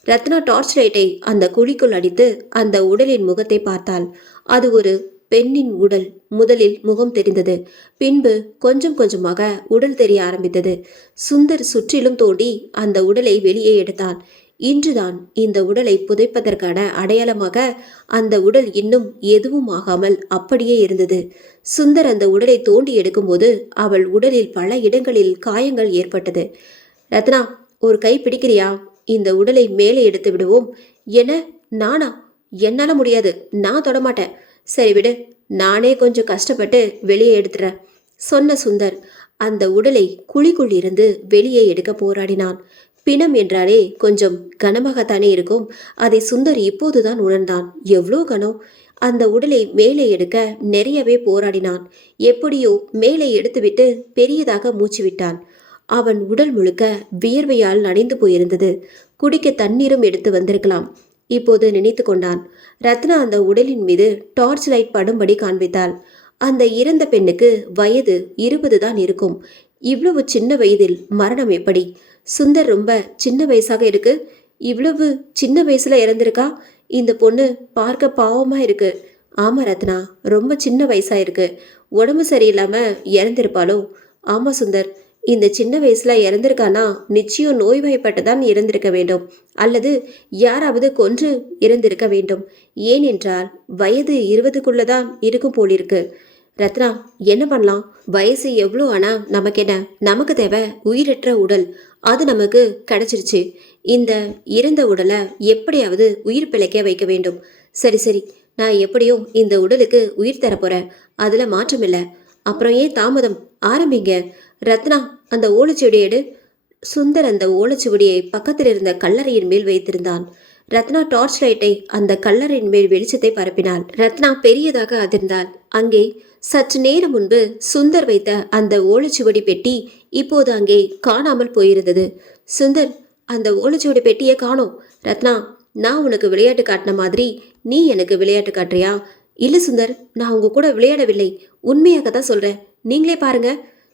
ரத்னா டார்ச் லைட்டை அந்த குழிக்குள் அடித்து அந்த உடலின் முகத்தை பார்த்தாள். அது ஒரு பெண்ணின் உடல். முதலில் முகம் தெரிந்தது, பின்பு கொஞ்சம் கொஞ்சமாக உடல் தெரிய ஆரம்பித்தது. சுந்தர் சுற்றிலும் தோண்டி அந்த உடலை வெளியே எடுத்தான். இன்றுதான் இந்த உடலை புதைப்பதற்கான அடையாளமாக அந்த உடல் இன்னும் எதுவும் ஆகாமல் அப்படியே இருந்தது. சுந்தர் அந்த உடலை தோண்டி எடுக்கும்போது அவள் உடலில் பல இடங்களில் காயங்கள் ஏற்பட்டது. ரத்னா, ஒரு கை பிடிக்கிறியா? இந்த உடலை மேலே எடுத்து விடுவோம். என்ன? நானா? என்னால முடியாது, நான் தொடமாட்டேன். சரி விடு, நானே கொஞ்சம் கஷ்டப்பட்டு வெளியே எடுத்துறேன் சொன்ன சுந்தர் அந்த உடலை குழிக்குள் இருந்து வெளியே எடுக்க போராடினான். பிணம் என்றாலே கொஞ்சம் கனமாகத்தானே இருக்கும். அதை சுந்தர் இப்போதுதான் உணர்ந்தான். எவ்வளோ கனம்! அந்த உடலை மேலே எடுக்க நிறையவே போராடினான். எப்படியோ மேலே எடுத்துவிட்டு பெரியதாக மூச்சு விட்டான். அவன் உடல் முழுக்க வியர்வையால் நனைந்து போயிருந்தது. குடிக்க தண்ணீரும் எடுத்து வந்திருக்கலாம். இப்போது நினைத்து கொண்டான். ரத்னா அந்த உடலின் மீது டார்ச் லைட் படும்படி காண்பித்தாள். அந்த இறந்த பெண்ணுக்கு வயது 20 தான் இருக்கும். இவ்வளவு சின்ன வயதில் மரணம் எப்படி? சுந்தர், ரொம்ப சின்ன வயசாக இருக்கு. இவ்வளவு சின்ன வயசுல இறந்திருக்கா? இந்த பொண்ணு பார்க்க பாவமா இருக்கு. ஆமா ரத்னா, ரொம்ப சின்ன வயசா இருக்கு. உடம்பு சரியில்லாம இறந்திருப்பாளோ? ஆமா சுந்தர், இந்த சின்ன வயசுல இறந்திருக்கானா நிச்சயம் நோய்வாய்ப்பட்டு தான் இறந்திருக்க வேண்டும், அல்லது யாராவது கொன்று இறந்திருக்க வேண்டும். ஏனென்றால் வயது 20க்குள்ளதான் இருக்கும் போலிருக்கு. ரத்னா, என்ன பண்ணலாம்? வயசு எவ்வளோ ஆனா நமக்கு என்ன? நமக்கு தேவை உயிரற்ற உடல். அது நமக்கு கிடைச்சிருச்சு. இந்த இறந்த உடலை எப்படியாவது உயிர் பிழைக்க வைக்க வேண்டும். சரி சரி, நான் எப்படியும் இந்த உடலுக்கு உயிர் தரப்போறேன், அதுல மாற்றம் இல்லை. அப்புறம் ஏன் தாமதம்? ஆரம்பிங்க. ரத்னா, அந்த ஓலைச்சுவடியை எடு. சுந்தர் அந்த ஓலைச்சுவடியை பக்கத்தில் இருந்த கல்லறையின் மேல் வைத்திருந்தான். ரத்னா டார்ச் லைட்டை அந்த கல்லறையின் மேல் வெளிச்சத்தை பரப்பினாள். ரத்னா பெரியதாக அதிர்ந்தாள். அங்கே சற்று நேரம் முன்பு சுந்தர் வைத்த அந்த ஓலைச்சுவடி பெட்டி இப்போது அங்கே காணாமல் போயிருந்தது. சுந்தர், அந்த ஓலைச்சுவடி பெட்டியை காணோம். ரத்னா, நான் உனக்கு விளையாட்டு காட்டின மாதிரி நீ எனக்கு விளையாட்டு காட்டுறியா? இல்ல சுந்தர், நான் உங்க கூட விளையாடவில்லை, உண்மையாக தான் சொல்றேன். நீங்களே பாருங்க.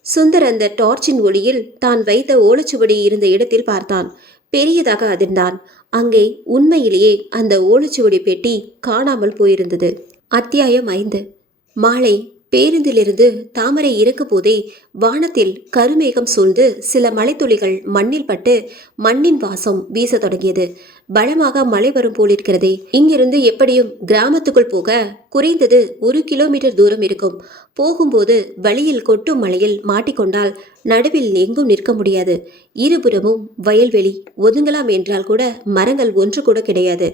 சுந்தர் அந்த டார்ச்சின் ஒளியில் தான் வைத்த ஓலைச்சுவடி இருந்த இடத்தில் பார்த்தான். பெரியதாக அதிர்ந்தான். அங்கே உண்மையிலேயே அந்த ஓலைச்சுவடி பெட்டி காணாமல் போயிருந்தது. அத்தியாயம் 5. மாலை. பேருந்திலிருந்து தாமரை இறக்கும் போதே வானத்தில் கருமேகம் சூழ்ந்து சில மலைத்துளிகள் மண்ணில் பட்டு மண்ணின் வாசம் வீச தொடங்கியது. பலமாக மழை வரும் போலிருக்கிறதே. இங்கிருந்து எப்படியும் கிராமத்துக்குள் போக குறைந்தது 1 கிலோமீட்டர் தூரம் இருக்கும். போகும்போது வழியில் கொட்டும் மழையில் மாட்டிக்கொண்டால் நடுவில் எங்கும் நிற்க முடியாது. இருபுறமும் வயல்வெளி. ஒதுங்கலாம் என்றால் கூட மரங்கள் ஒன்று கூட கிடையாது.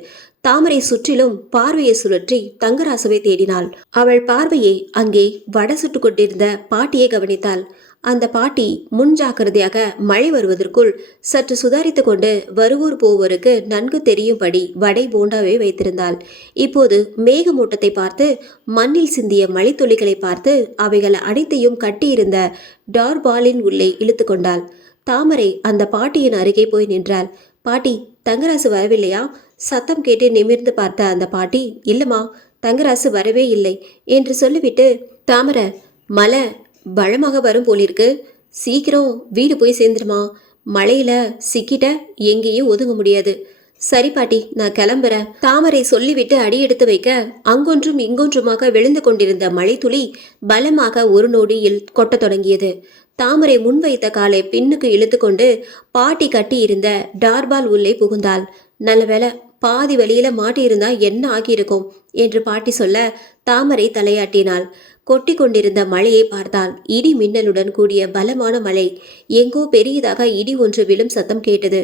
தாமரை சுற்றிலும் பார்வையை சுழற்றி தங்கராசுவை தேடினாள். அவள் பார்வையை அங்கே வடை சுட்டு கொண்டிருந்த பாட்டியை கவனித்தாள். அந்த பாட்டி முன் ஜாக்கிரதையாக மழை வருவதற்குள் சற்று சுதாரித்து கொண்டு வருவோர் போவோருக்கு நன்கு தெரியும்படி வடை போண்டாவை வைத்திருந்தாள். இப்போது மேகமூட்டத்தை பார்த்து, மண்ணில் சிந்திய மழைத்துளிகளை பார்த்து அவைகள் அனைத்தையும் கட்டியிருந்த டார்பாலின் உள்ளே இழுத்து கொண்டாள். தாமரை அந்த பாட்டியின் அருகே போய் நின்றாள். பாட்டி, தங்கராசு வரவில்லையா? சத்தம் கேட்டு நிமிர்ந்து பார்த்த அந்த பாட்டி, இல்லம்மா, தங்கராசு வரவே இல்லை என்று சொல்லிவிட்டு, தாமரை, மழை பலமாக வரும் போலிருக்கு, சீக்கிரம் வீடு போய் சேர்ந்துருமா. மழையில சிக்கிட்ட எங்கேயும் ஒதுங்க முடியாது. சரி பாட்டி, நான் கிளம்புறேன். தாமரை சொல்லிவிட்டு அடியெடுத்து வைக்க அங்கொன்றும் இங்கொன்றுமாக விழுந்து கொண்டிருந்த மழை துளி பலமாக ஒரு நொடியில் கொட்டத் தொடங்கியது. தாமரை முன்வைத்த காலை பின்னுக்கு இழுத்து கொண்டு பாட்டி கட்டி இருந்த டார்பால் உள்ளே புகுந்தாள். நல்லவேளை, பாதி வழியில மாட்டியிருந்தா என்ன ஆகியிருக்கும் என்று பாட்டி சொல்ல தாமரை தலையாட்டினாள். கொட்டி கொண்டிருந்த மழையை பார்த்தாள். இடி மின்னலுடன் கூடிய பலமான மழை. எங்கோ பெரியதாக இடி ஒன்று விழும் சத்தம் கேட்டது.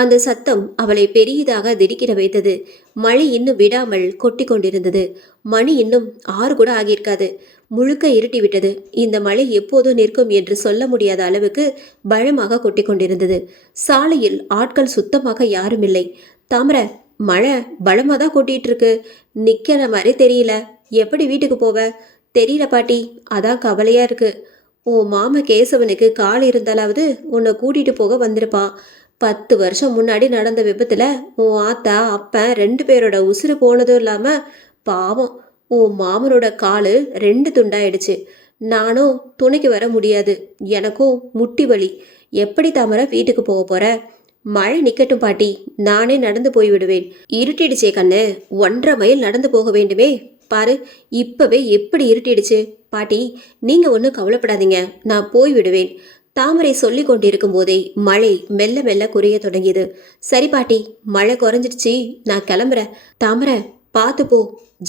அந்த சத்தம் அவளை பெரியதாக திடுக்கிட வைத்தது. மழை இன்னும் விடாமல் கொட்டி கொண்டிருந்தது. மணி இன்னும் 6 கூட ஆகியிருக்காது. முழுக்க இருட்டிவிட்டது. இந்த மழை எப்போது நிற்கும் என்று சொல்ல முடியாத அளவுக்கு பலமாக கொட்டி கொண்டிருந்தது. சாலையில் ஆட்கள் சுத்தமாக யாரும் இல்லை. தாமரை, மழை பலமாக தான் கொட்டிட்டு இருக்கு, நிக்கிற மாதிரி தெரியல, எப்படி வீட்டுக்கு போவ? தெரியல பாட்டி, அதான் கவலையா இருக்கு. உன் மாமா கேசவனுக்கு கால் இருந்தாலாவது உன்னை கூட்டிட்டு போக வந்திருப்பான். 10 வருஷம் முன்னாடி நடந்த விபத்துல உன் ஆத்தா அப்பன் 2 பேரோட உசுறு போனதும் இல்லாம பாவம் உன் மாமனோட காலு 2 துண்டாயிடுச்சு. நானும் துணைக்கு வர முடியாது, எனக்கும் முட்டி வலி. எப்படி தாமரை வீட்டுக்கு போக போற? மழை நிக்கட்டும் பாட்டி, நானே நடந்து போய் விடுவேன். இருட்டிடுச்சே கண்ணு, 1.5 மைல் நடந்து போக வேண்டுமே. பாரு, இப்பவே எப்படி இருட்டிடுச்சு. பாட்டி, நீங்க ஒன்றும் கவலைப்படாதீங்க, நான் போய் விடுவேன். தாமரை சொல்லி கொண்டிருக்கும் போதே மழை மெல்ல மெல்ல குறைய தொடங்கியது. சரி பாட்டி, மழை குறைஞ்சிடுச்சு, நான் கிளம்புறேன். தாமரை, பார்த்து போ,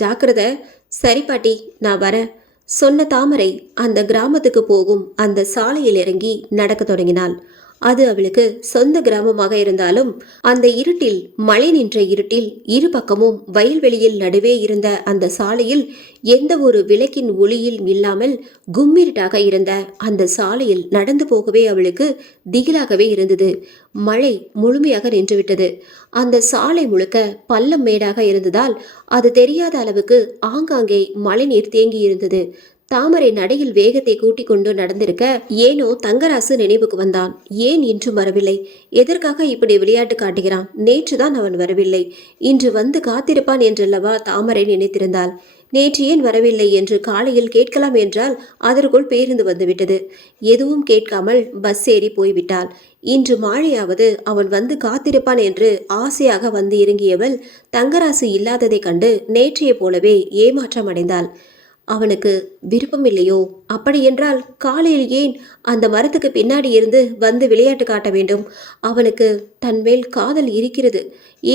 ஜாக்கிரதை. சரி பாட்டி, நான் வரேன் சொன்ன தாமரை அந்த கிராமத்துக்கு போகும் அந்த சாலையில் இறங்கி நடக்க தொடங்கினாள். அது அவளுக்கு சொந்த கிராமமாக இருந்தாலும் அந்த இருட்டில், மழை நின்ற இருட்டில், இரு பக்கமும் வயல்வெளியில் நடுவே இருந்த அந்த சாலையில் எந்த ஒரு விளக்கின் ஒளியில் இல்லாமல் கும்மிருட்டாக இருந்த அந்த சாலையில் நடந்து போகவே அவளுக்கு திகிலாகவே இருந்தது. மழை முழுமையாக நின்றுவிட்டது. அந்த சாலை முழுக்க பள்ளம் மேடாக இருந்ததால் அது தெரியாத அளவுக்கு ஆங்காங்கே மழைநீர் தேங்கி இருந்தது. தாமரை நடையில் வேகத்தை கூட்டிக் கொண்டு நடந்திருக்க ஏனோ தங்கராசு நினைவுக்கு வந்தான். ஏன் இன்றும் வரவில்லை? எதற்காக இப்படி விளையாட்டு காட்டுகிறான்? நேற்றுதான் அவன் வரவில்லை, இன்று வந்து காத்திருப்பான் என்றல்லவா தாமரை நினைத்திருந்தாள். நேற்று ஏன் வரவில்லை என்று காலையில் கேட்கலாம் என்றால் அதற்குள் பேருந்து வந்துவிட்டது. எதுவும் கேட்காமல் பஸ் ஏறி போய்விட்டாள். இன்று மாழையாவது அவன் வந்து காத்திருப்பான் என்று ஆசையாக வந்து இறங்கியவள் தங்கராசு இல்லாததை கண்டு நேற்றைய போலவே ஏமாற்றம் அடைந்தாள். அவனுக்கு விருப்பம் இல்லையோ? அப்படியென்றால் காலையில் ஏன் அந்த மரத்துக்கு பின்னாடி இருந்து வந்து விளையாட்டு காட்ட வேண்டும்? அவனுக்கு தன் மேல் காதல் இருக்கிறது.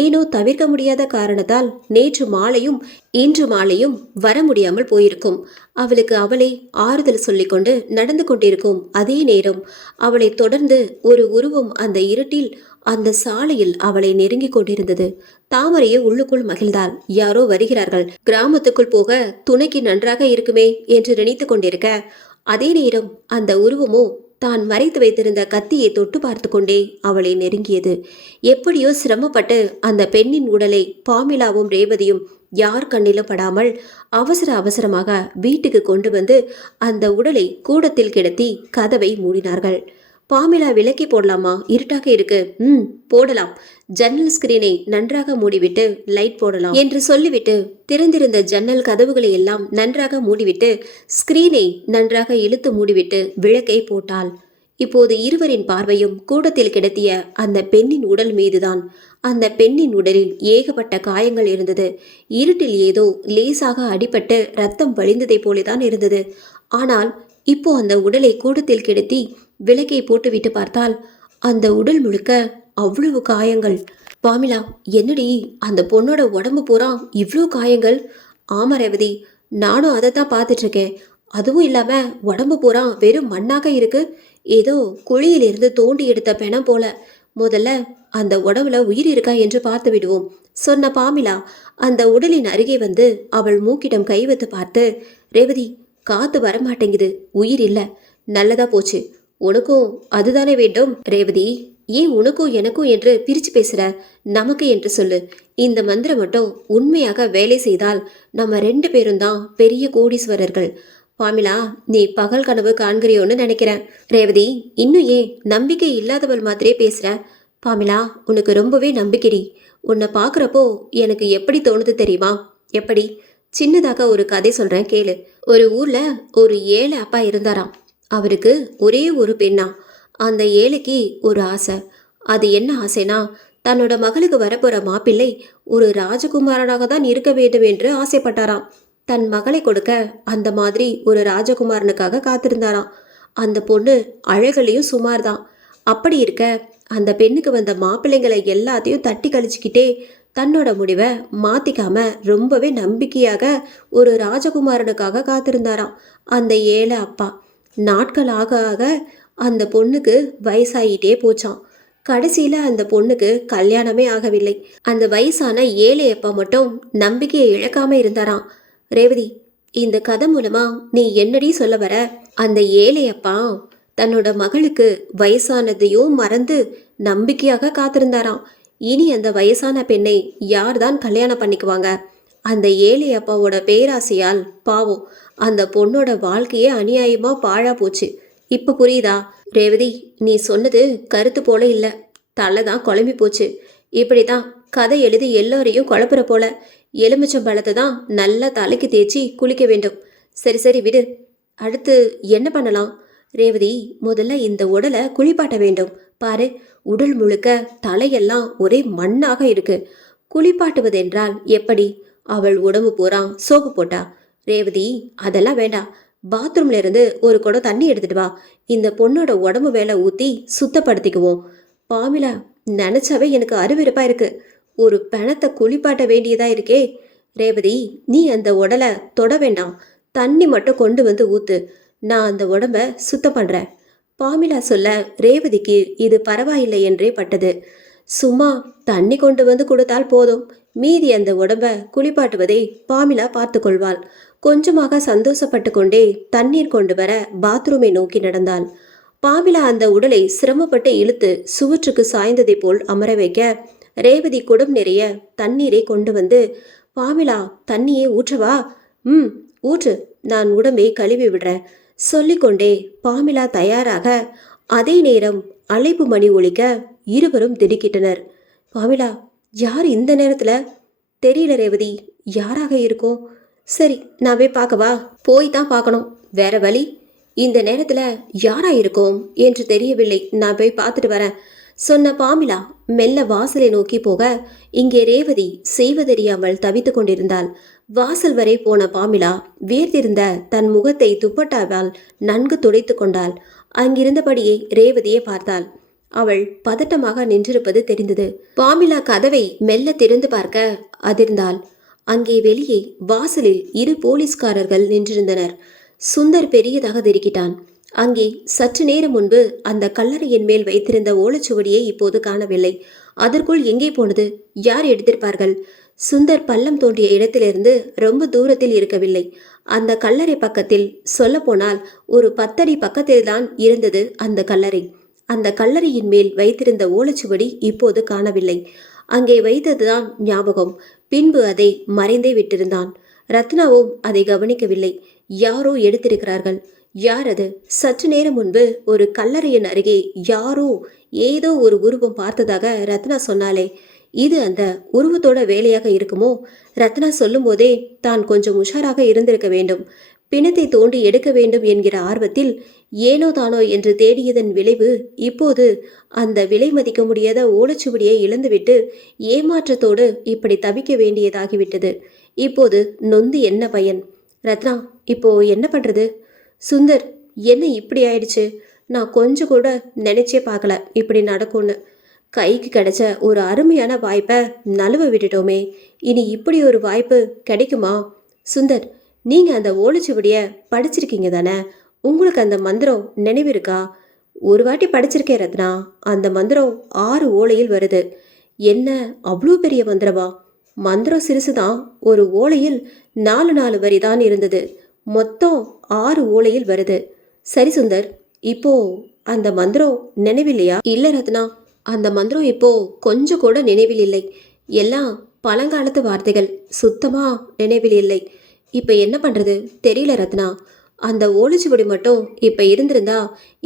ஏனோ தவிர்க்க முடியாத காரணத்தால் நேற்று மாலையும் இன்று மாலையும் வர முடியாமல் போயிருக்கும். அவளுக்கு அவளை ஆறுதல் சொல்லிக்கொண்டு நடந்து கொண்டிருக்கும் அதே நேரம் அவளை தொடர்ந்து ஒரு உருவம் அந்த இருட்டில் அந்த சாலையில் அவளை நெருங்கிக் கொண்டிருந்தது. தாமரையை உள்ளுக்குள் மகிழ்ந்தாள். யாரோ வருகிறார்கள், கிராமத்துக்குள் போக துணைக்கு நன்றாக இருக்குமே என்று நினைத்து கொண்டிருக்க, அதே நேரம் அந்த உருவமோ தான் மறைத்து வைத்திருந்த கத்தியை தொட்டு பார்த்து கொண்டே அவளை நெருங்கியது. எப்படியோ சிரமப்பட்டு அந்த பெண்ணின் உடலை பாமிலாவும் ரேவதியும் யார் கண்ணிலும் படாமல் அவசர அவசரமாக வீட்டுக்கு கொண்டு வந்து அந்த உடலை கூடத்தில் கிடத்தி கதவை மூடினார்கள். பாமிலா விலக்கி போடலாமா? இருட்டாக இருக்கு. போடலாம். ஜன்னல் ஸ்கிரீனை நன்றாக மூடிவிட்டு லைட் போடலாம் என்று சொல்லிவிட்டு திறந்திருந்த ஜன்னல் கதவுகளை எல்லாம் நன்றாக மூடிவிட்டு ஸ்கிரீனை நன்றாக இழுத்து மூடிவிட்டு விளக்கை போட்டாள். இப்போது இருவரின் பார்வையும் கூடத்தில் கிடத்திய அந்த பெண்ணின் உடல் மீதுதான். அந்த பெண்ணின் உடலில் ஏகப்பட்ட காயங்கள் இருந்தது. இருட்டில் ஏதோ லேசாக அடிபட்டு ரத்தம் வழிந்ததை போலதான் இருந்தது. ஆனால் இப்போ அந்த உடலை கூடத்தில் கிடத்தி விளக்கை போட்டுவிட்டு பார்த்தால் அந்த உடல் முழுக்க அவ்வளவு காயங்கள். பாமிலா, என்னடி அந்த பொண்ணோட உடம்பு பூரா இவ்வளோ காயங்கள்? ஆமா ரேவதி, நானும் அதை தான் பார்த்துட்டு இருக்கேன். அதுவும் இல்லாம உடம்பு பூரா வெறும் மண்ணாக இருக்கு. ஏதோ குழியிலிருந்து தோண்டி எடுத்த பெணம் போல. முதல்ல அந்த உடம்புல உயிர் இருக்கா என்று பார்த்து விடுவோம் சொன்ன பாமிலா அந்த உடலின் அருகே வந்து அவள் மூக்கிடம் கை வைத்து பார்த்து, ரேவதி, காத்து வரமாட்டேங்குது, உயிர் இல்லை. நல்லதா போச்சு. உனக்கும் அதுதானே வேண்டும்? ரேவதி, ஏன் உனக்கும் எனக்கும் என்று பிரிச்சு பேசுற? நமக்கு என்று சொல்லு. இந்த மந்திரம் மட்டும் உண்மையாக வேலை செய்தால் நம்ம 2 பேரும் தான் பெரிய கோடீஸ்வரர்கள். பாமிலா, நீ பகல் கனவு காண்கிறியோன்னு நினைக்கிறேன். ரேவதி, இன்னும் ஏன் நம்பிக்கை இல்லாதவள் மாதிரியே பேசுற? பாமிலா, உனக்கு ரொம்பவே நம்பிக்கைடி. உன்னை பார்க்குறப்போ எனக்கு எப்படி தோணுது தெரியுமா? எப்படி? சின்னதாக ஒரு கதை சொல்றேன் கேளு. ஒரு ஊர்ல ஒரு ஏழை அப்பா இருந்தாராம். அவருக்கு ஒரே ஒரு பெண்ணா. அந்த ஏழைக்கு ஒரு ஆசை. அது என்ன ஆசைனா, தன்னோட மகளுக்கு வரப்போற மாப்பிள்ளை ஒரு ராஜகுமாரனாக தான் இருக்க வேண்டும் என்று ஆசைப்பட்டாராம். தன் மகளை கொடுக்க அந்த மாதிரி ஒரு ராஜகுமாரனுக்காக காத்திருந்தாராம். அந்த பொண்ணு அழகுலையும் சுமார் தான். அப்படி இருக்க அந்த பெண்ணுக்கு வந்த மாப்பிள்ளைங்களை எல்லாத்தையும் தட்டி கழிச்சுக்கிட்டே தன்னோட முடிவை மாத்திக்காம ரொம்பவே நம்பிக்கையாக ஒரு ராஜகுமாரனுக்காக காத்திருந்தாராம் அந்த ஏழை அப்பா. நாட்கள் ஆக ஆக அந்த பொண்ணுக்கு வயசாயிட்டே போச்சான். கடைசியில அந்த பொண்ணுக்கு கல்யாணமே ஆகவில்லை. அந்த வயசான ஏழை அப்பா மட்டும் நம்பிக்கையை இழக்காம இருந்தாராம். ரேவதி, இந்த கதை மூலமா நீ என்னடி சொல்ல வர? அந்த ஏழை அப்பா தன்னோட மகளுக்கு வயசானதையும் மறந்து நம்பிக்கையாக காத்திருந்தாராம். இனி அந்த வயசான பெண்ணை யார்தான் கல்யாணம் பண்ணிக்குவாங்க? அந்த ஏழை அப்பாவோட பேராசையால் பாவம் அந்த பொண்ணோட வாழ்க்கையே அநியாயமா பாழா போச்சு. இப்ப புரியுதா? ரேவதி, நீ சொன்னது கருத்து போல இல்ல, தலை தான் குழம்பி போச்சு. இப்படிதான் கதை எழுதி எல்லோரையும் குழப்புற போல. எலுமிச்சம்பழத்தை தான் நல்லா தலைக்கு தேய்ச்சி குளிக்க வேண்டும். சரி சரி விடு. அடுத்து என்ன பண்ணலாம்? ரேவதி, முதல்ல இந்த உடலை குளிப்பாட்ட வேண்டும். பாரு, உடல் முழுக்க தலையெல்லாம் ஒரே மண்ணாக இருக்கு. குளிப்பாட்டுவதென்றால் எப்படி? அவள் உடம்பு பூரா சோப்பு போட்டா. ரேவதி, அதெல்லாம் வேண்டாம். பாத்ரூம்ல இருந்து ஒரு குடம் தண்ணி எடுத்துட்டு வா. இந்த பொண்ணோட உடம்பு மேல ஊத்தி சுத்தப்படுத்திக்குவோம். பாமிலா, நினைச்சாவே எனக்கு அருவருப்பா இருக்கு. ஒரு பிணத்தை குளிப்பாட்ட வேண்டியதா இருக்கே. ரேவதி, நீ அந்த உடலை தொட வேண்டாம். தண்ணி மட்டும் கொண்டு வந்து ஊத்து. நான் அந்த உடம்ப சுத்தம் பண்றேன். பாமிலா சொல்ல ரேவதிக்கு இது பரவாயில்லை என்றே பட்டது. சும்மா தண்ணி கொண்டு வந்து கொடுத்தால் போதும், மீதி அந்த உடம்ப குளிப்பாட்டுவதை பாமிலா பார்த்து கொள்வாள். கொஞ்சமாக சந்தோஷப்பட்டு கொண்டே தண்ணீர் கொண்டு வர பாத்ரூமை நோக்கி நடந்தாள். பாமிலா அந்த உடலை சிரமப்பட்டு இழுத்து சுவற்றுக்கு சாய்ந்ததை போல் அமர வைக்க ரேவதி குடம் நிறைய தண்ணீரை கொண்டு வந்து, பாமிலா, தண்ணியே ஊற்றவா? ஊற்று, நான் உடம்பை கழுவி விடுறேன் சொல்லிக்கொண்டே பாமிலா தயாராக. அதே நேரம் அழைப்பு மணி ஒலிக்க இருவரும் திடுக்கிட்டனர். பாமிலா, யார் இந்த நேரத்துல? தெரியல ரேவதி, யாராக இருக்கும்? சரி, நான் போய் பார்க்கவா? போய் தான் பார்க்கணும், வேற வழி. இந்த நேரத்துல யாரா இருக்கும் என்று தெரியவில்லை, நான் போய் பார்த்துட்டு வரேன் சொன்ன பாமிலா மெல்ல வாசலை நோக்கி போக இங்கே ரேவதி செய்வதறியாமல் தவித்து கொண்டிருந்தாள். வாசல் வரை போன பாமிலா வேர்த்திருந்த தன் முகத்தை துப்பட்டாவால் நன்கு துடைத்து கொண்டாள். அங்கிருந்தபடியே ரேவதியை பார்த்தாள். அவள் பதட்டமாக நின்றிருப்பது தெரிந்தது. பாமிலா கதவை மெல்ல திறந்து பார்க்க அதிர்ந்தாள். அங்கே வெளியே வாசலில் 2 போலீஸ்காரர்கள் நின்றிருந்தனர். சுந்தர் பெரியதாக திடுக்கிட்டான். அங்கே சற்று நேரம் முன்பு அந்த கல்லறையின் மேல் வைத்திருந்த ஓலைச்சுவடியை இப்போது காணவில்லை. அதற்குள் எங்கே போனது? யார் எடுத்திருப்பார்கள்? சுந்தர் பள்ளம் தோண்டிய இடத்திலிருந்து ரொம்ப தூரத்தில் இருக்கவில்லை. அந்த கல்லறை பக்கத்தில், சொல்லப்போனால் ஒரு 10 அடி பக்கத்தில்தான் இருந்தது அந்த கல்லறை. அந்த கல்லறையின் மேல் வைத்திருந்த ஓலைச்சுவடி இப்போது காணவில்லை. அங்கே வைத்ததுதான் ஞாபகம். பின்பு அதை மறைந்தே விட்டிருந்தான். ரத்னாவும் அதை கவனிக்கவில்லை. யாரோ எடுத்திருக்கிறார்கள். யார் அது? சற்று நேரம் முன்பு ஒரு கல்லறையின் அருகே யாரோ ஏதோ ஒரு உருவம் பார்த்ததாக ரத்னா சொன்னாலே, இது அந்த உருவத்தோட வேலையாக இருக்குமோ? ரத்னா சொல்லும் போதே தான் கொஞ்சம் உஷாராக இருந்திருக்க வேண்டும். பிணத்தை தோண்டி எடுக்க வேண்டும் என்கிற ஆர்வத்தில் ஏனோ தானோ என்று தேடியதன் விளைவு இப்போது அந்த விலை மதிக்க முடியாத ஓலைச்சுவடியை இழந்துவிட்டு ஏமாற்றத்தோடு இப்படி தவிக்க வேண்டியதாகிவிட்டது. இப்போது நொந்து என்ன பயன்? ரத்னா, இப்போ என்ன பண்றது? சுந்தர், என்ன இப்படி ஆயிடுச்சு? நான் கொஞ்சம் கூட நினைச்சே பார்க்கல இப்படி நடக்கும்னு. கைக்கு கிடைச்ச ஒரு அருமையான வாய்ப்பை நழுவ விட்டுட்டோமே. இனி இப்படி ஒரு வாய்ப்பு கிடைக்குமா? சுந்தர், நீங்க அந்த ஓலைச்சுவடியை படிச்சிருக்கீங்க தானே? உங்களுக்கு அந்த மந்திரம் நினைவிருக்கா? ஒரு வாட்டி படிச்சிருக்கேன் ரத்னா. அந்த மந்திரம் 6 ஓலையில் வருது. என்ன அவ்வளோ பெரிய மந்திரமா? மந்திரம் சிறுசுதான். ஒரு ஓலையில் 4 வரி தான் இருந்தது. மொத்தம் 6 ஓலையில் வருது. சரி சுந்தர், இப்போ அந்த மந்திரம் நினைவில்லையா? இல்லை ரத்னா, அந்த மந்திரம் இப்போ கொஞ்சம் கூட நினைவில் இல்லை. எல்லாம் பழங்காலத்து வார்த்தைகள், சுத்தமா நினைவில் இல்லை. இப்போ என்ன பண்றது தெரியல ரத்னா. அந்த ஓலைச்சுவடி மட்டும் இப்போ இருந்திருந்தா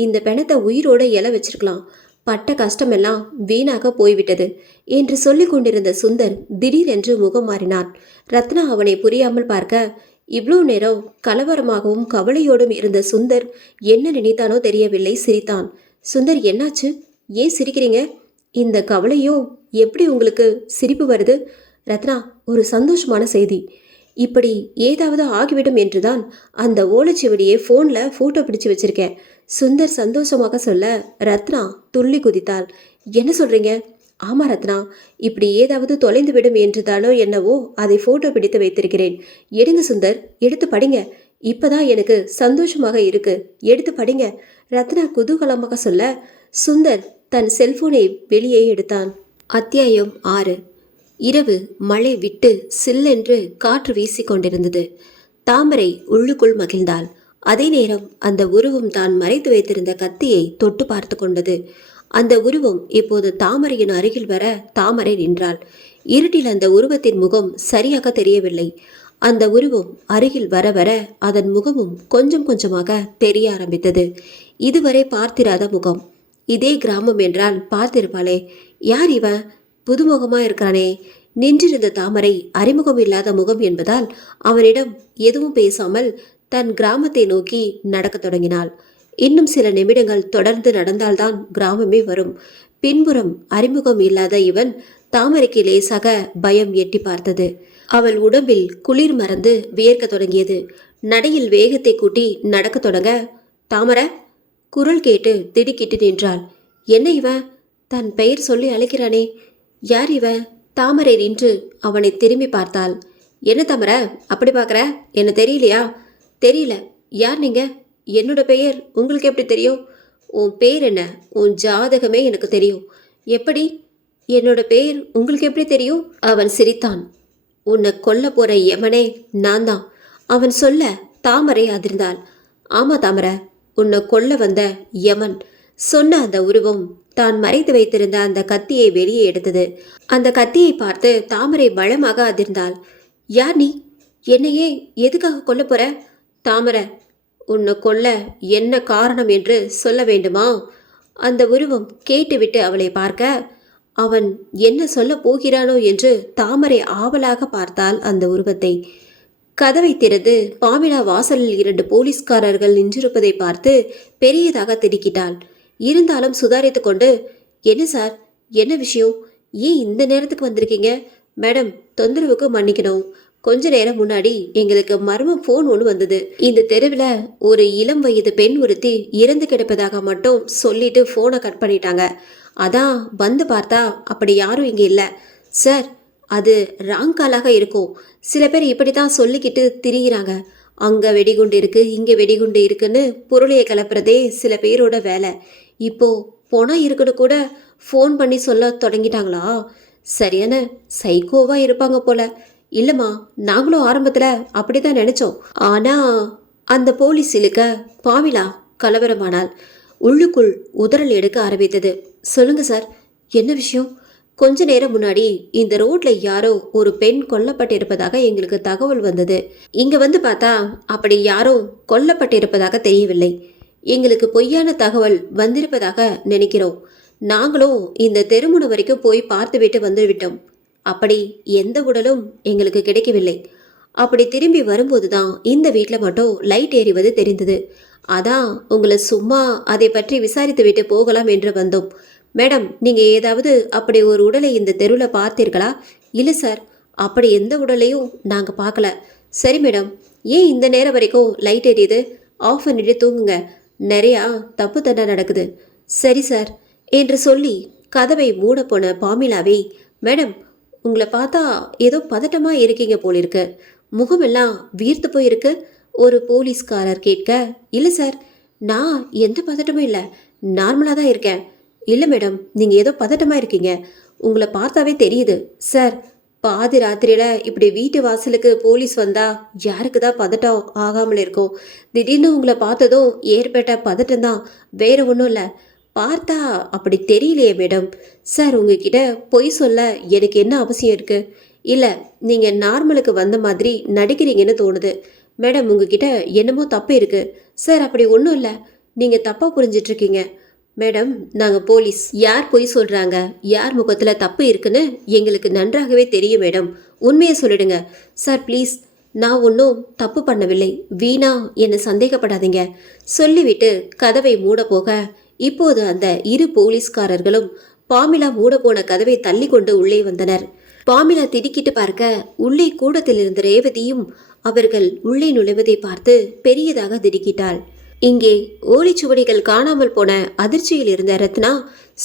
இந்த பிணத்தை உயிரோட இல வச்சிருக்கலாம். பட்ட கஷ்டமெல்லாம் வீணாக போய்விட்டது என்று சொல்லி கொண்டிருந்த சுந்தர் திடீரென்று முகம் மாறினான். ரத்னா அவனை புரியாமல் பார்க்க, இவ்வளோ நேரம் கலவரமாகவும் கவலையோடும் இருந்த சுந்தர் என்ன நினைத்தானோ தெரியவில்லை, சிரித்தான். சுந்தர், என்னாச்சு? ஏன் சிரிக்கிறீங்க? இந்த கவலையும் எப்படி உங்களுக்கு சிரிப்பு வருது? ரத்னா, ஒரு சந்தோஷமான செய்தி. இப்படி ஏதாவது ஆகிவிடும் என்றுதான் அந்த ஓலைச்சுவடியை ஃபோனில் ஃபோட்டோ பிடிச்சு வச்சிருக்கேன். சுந்தர் சந்தோஷமாக சொல்ல ரத்னா துள்ளி குதித்தாள். என்ன சொல்றீங்க? ஆமா ரத்னா, இப்படி ஏதாவது தொலைந்து விடும் என்று தானோ என்னவோ அதை ஃபோட்டோ பிடித்து வைத்திருக்கிறேன். எடுங்க சுந்தர், எடுத்து படிங்க. இப்பதான் எனக்கு சந்தோஷமாக இருக்கு, எடுத்து படிங்க. ரத்னா குதூகலமாக சொல்ல சுந்தர் தன் செல்போனை வெளியே எடுத்தான். அத்தியாயம் 6. இரவு மழை விட்டு சில்லென்று காற்று வீசிக்கொண்டிருந்தது. தாமரை உள்ளுக்குள் மகிழ்ந்தாள். அதே நேரம் அந்த உருவம் தான் மறைத்து வைத்திருந்த கத்தியை தொட்டு பார்த்து கொண்டது. அந்த உருவம் இப்போது தாமரையின் அருகில் வர தாமரை நின்றாள். இருட்டில் அந்த உருவத்தின் முகம் சரியாக தெரியவில்லை. அந்த உருவம் அருகில் வர வர அதன் முகமும் கொஞ்சம் கொஞ்சமாக தெரிய ஆரம்பித்தது. இதுவரை பார்த்திராத முகம். இதே கிராமம் என்றால் பார்த்திருப்பாளே. யார் இவன்? புதுமுகமா இருக்கிறானே. நின்றிருந்த தாமரை அறிமுகம் இல்லாத முகம் என்பதால் அவனிடம் எதுவும் பேசாமல் தன் கிராமத்தை நோக்கி நடக்கத் தொடங்கினாள். இன்னும் சில நிமிடங்கள் தொடர்ந்து நடந்தால்தான் கிராமமே வரும். பின்புறம் அறிமுகம் இல்லாத இவன் தாமரைக்கு லேசாக பயம் எட்டி பார்த்தது. அவள் உடம்பில் குளிர் மறந்து வியர்க்க தொடங்கியது. நடையில் வேகத்தை கூட்டி நடக்க தொடங்க, தாமரை குரல் கேட்டு திடுக்கிட்டு நின்றாள். என்ன இவன்? தன் பெயர் சொல்லி அழைக்கிறானே, யார் இவன்? தாமரை நின்று அவனை திரும்பி பார்த்தாள். என்ன தாமரை அப்படி பார்க்குற? என்ன தெரியலையா? தெரியல. யார் நீங்க? என்னோட பெயர் உங்களுக்கு எப்படி தெரியும்? உன் பேர் என்ன? உன் ஜாதகமே எனக்கு தெரியும். எப்படி? என்னோட பெயர் உங்களுக்கு எப்படி தெரியும்? அவன் சிரித்தான். உன்னை கொல்ல போற யமனே நான் தான். அவன் சொல்ல தாமரை அதிர்ந்தாள். ஆமா தாமரை, உன்னை கொல்ல வந்த யமன். சொன்ன அந்த உருவம் தான் மறைத்து வைத்திருந்த அந்த கத்தியை வெளியே எடுத்தது. அந்த கத்தியை பார்த்து தாமரை பலமாக அதிர்ந்தாள். யார் நீ? என்னையே எதுக்காக கொல்ல போற? தாமரை, உன்னை கொல்ல என்ன காரணம் என்று சொல்ல வேண்டுமா? அந்த உருவம் கேட்டுவிட்டு அவளை பார்க்க, அவன் என்ன சொல்ல போகிறானோ என்று தாமரை ஆவலாக பார்த்தாள் அந்த உருவத்தை. கதவை திறந்து பாமிலா வாசலில் 2 போலீஸ்காரர்கள் நின்றிருப்பதை பார்த்து பெரியதாக திடுக்கிட்டாள். இருந்தாலும் சுதாரித்து கொண்டு, என்ன சார், என்ன விஷயம்? ஏன் இந்த நேரத்துக்கு வந்திருக்கீங்க? மேடம், தொந்தரவுக்கு மன்னிக்கணும். கொஞ்ச நேரம் முன்னாடி எங்களுக்கு மர்ம ஃபோன் ஒன்று வந்தது. இந்த தெருவில் ஒரு இளம் வயது பெண் ஒருத்தி இறந்து கிடப்பதாக மட்டும் சொல்லிட்டு ஃபோனை கட் பண்ணிட்டாங்க. அதான் வந்து பார்த்தா அப்படி யாரும் இங்கே இல்லை சார். அது ராங் காலாக இருக்கும். சில பேர் இப்படி தான் சொல்லிக்கிட்டு திரிகிறாங்க. அங்கே வெடிகுண்டு இருக்குது, இங்கே வெடிகுண்டு இருக்குன்னு பொருளையை கிளப்புறதே சில பேரோட வேலை. இப்போ பணம் இருக்குன்னு கூட ஃபோன் பண்ணி சொல்ல தொடங்கிட்டாங்களா? சரியான சைக்கோவாக இருப்பாங்க போல. இல்லைம்மா, நாங்களும் ஆரம்பத்தில் அப்படி தான் நினச்சோம். ஆனால் அந்த போலீஸ் இழுக்க பாவிலா கலவரமானால் உள்ளுக்குள் உதறல் எடுக்க ஆரம்பித்தது. சொல்லுங்க சார், என்ன விஷயம்? கொஞ்ச நேரம் முன்னாடி இந்த ரோட்ல யாரோ ஒரு பெண் கொல்லப்பட்டிருப்பதாக எங்களுக்கு தகவல் வந்தது. இங்க வந்து பார்த்தா அப்படி யாரோ கொல்லப்பட்டிருப்பதாக தெரியவில்லை. எங்களுக்கு பொய்யான தகவல் வந்திருப்பதாக நினைக்கிறோம். நாங்களும் இந்த தெருமுனை வரைக்கும் போய் பார்த்துவிட்டு வந்துவிட்டோம். அப்படி எந்த உடலும் எங்களுக்கு கிடைக்கவில்லை. அப்படி திரும்பி வரும்போது தான் இந்த வீட்டில் மட்டும் லைட் எறிவது தெரிந்தது. அதான் உங்களை சும்மா அதை பற்றி விசாரித்து விட்டு போகலாம் என்று வந்தோம். மேடம், நீங்கள் ஏதாவது அப்படி ஒரு உடலை இந்த தெருவில் பார்த்தீர்களா? இல்லை சார், அப்படி எந்த உடலையும் நாங்கள் பார்க்கல. சரி மேடம், ஏன் இந்த நேரம் வரைக்கும் லைட் எரியுது? ஆஃப் பண்ணிட்டு தூங்குங்க, நிறையா தப்பு தண்டை நடக்குது. சரி சார் என்று சொல்லி கதவை மூட போன பாமிலாவை, மேடம் உங்களை பார்த்தா ஏதோ பதட்டமாக இருக்கீங்க போலிருக்கு, முகமெல்லாம் வீர்த்து போயிருக்கு ஒரு போலீஸ்காரர் கேட்க, இல்லை சார், நான் எந்த பதட்டமும் இல்லை, நார்மலாக தான் இருக்கேன். இல்லை மேடம், நீங்கள் ஏதோ பதட்டமாக இருக்கீங்க, உங்களை பார்த்தாவே தெரியுது. சார், பாதி ராத்திரியில் இப்படி வீட்டு வாசலுக்கு போலீஸ் வந்தால் யாருக்கு தான் பதட்டம் ஆகாமல் இருக்கும்? திடீர்னு உங்களை பார்த்ததும் ஏற்பட்ட பதட்டம் தான், வேறு ஒன்றும் இல்லை. பார்த்தா அப்படி தெரியலையே மேடம். சார், உங்ககிட்ட பொய் சொல்ல எனக்கு என்ன அவசியம் இருக்குது? இல்லை, நீங்கள் நார்மலுக்கு வந்த மாதிரி நடிக்கிறீங்கன்னு தோணுது. மேடம், உங்ககிட்ட என்னமோ தப்பு இருக்குது. சார், அப்படி ஒன்றும் இல்லை, நீங்கள் தப்பாக புரிஞ்சிட்ருக்கீங்க. மேடம், நாங்கள் போலீஸ். யார் பொய் சொல்கிறாங்க, யார் முகத்தில் தப்பு இருக்குன்னு எங்களுக்கு நன்றாகவே தெரியும் மேடம். உண்மையை சொல்லிடுங்க சார் ப்ளீஸ். நான் ஒன்றும் தப்பு பண்ணவில்லை, வீணா என்னை சந்தேகப்படாதீங்க சொல்லிவிட்டு கதவை மூட போக, இப்போது அந்த இரு போலீஸ்காரர்களும் பாமிலா மூட போன கதவை தள்ளி கொண்டு உள்ளே வந்தனர். பாமிலா திடுக்கிட்டு பார்க்க உள்ளே கூடத்தில் இருந்த ரேவதியும் அவர்கள் உள்ளே நுழைவதை பார்த்து பெரியதாக திடுக்கிட்டாள். இங்கே ஓலைச்சுவடிகள் காணாமல் போன அதிர்ச்சியில் இருந்த ரத்னா,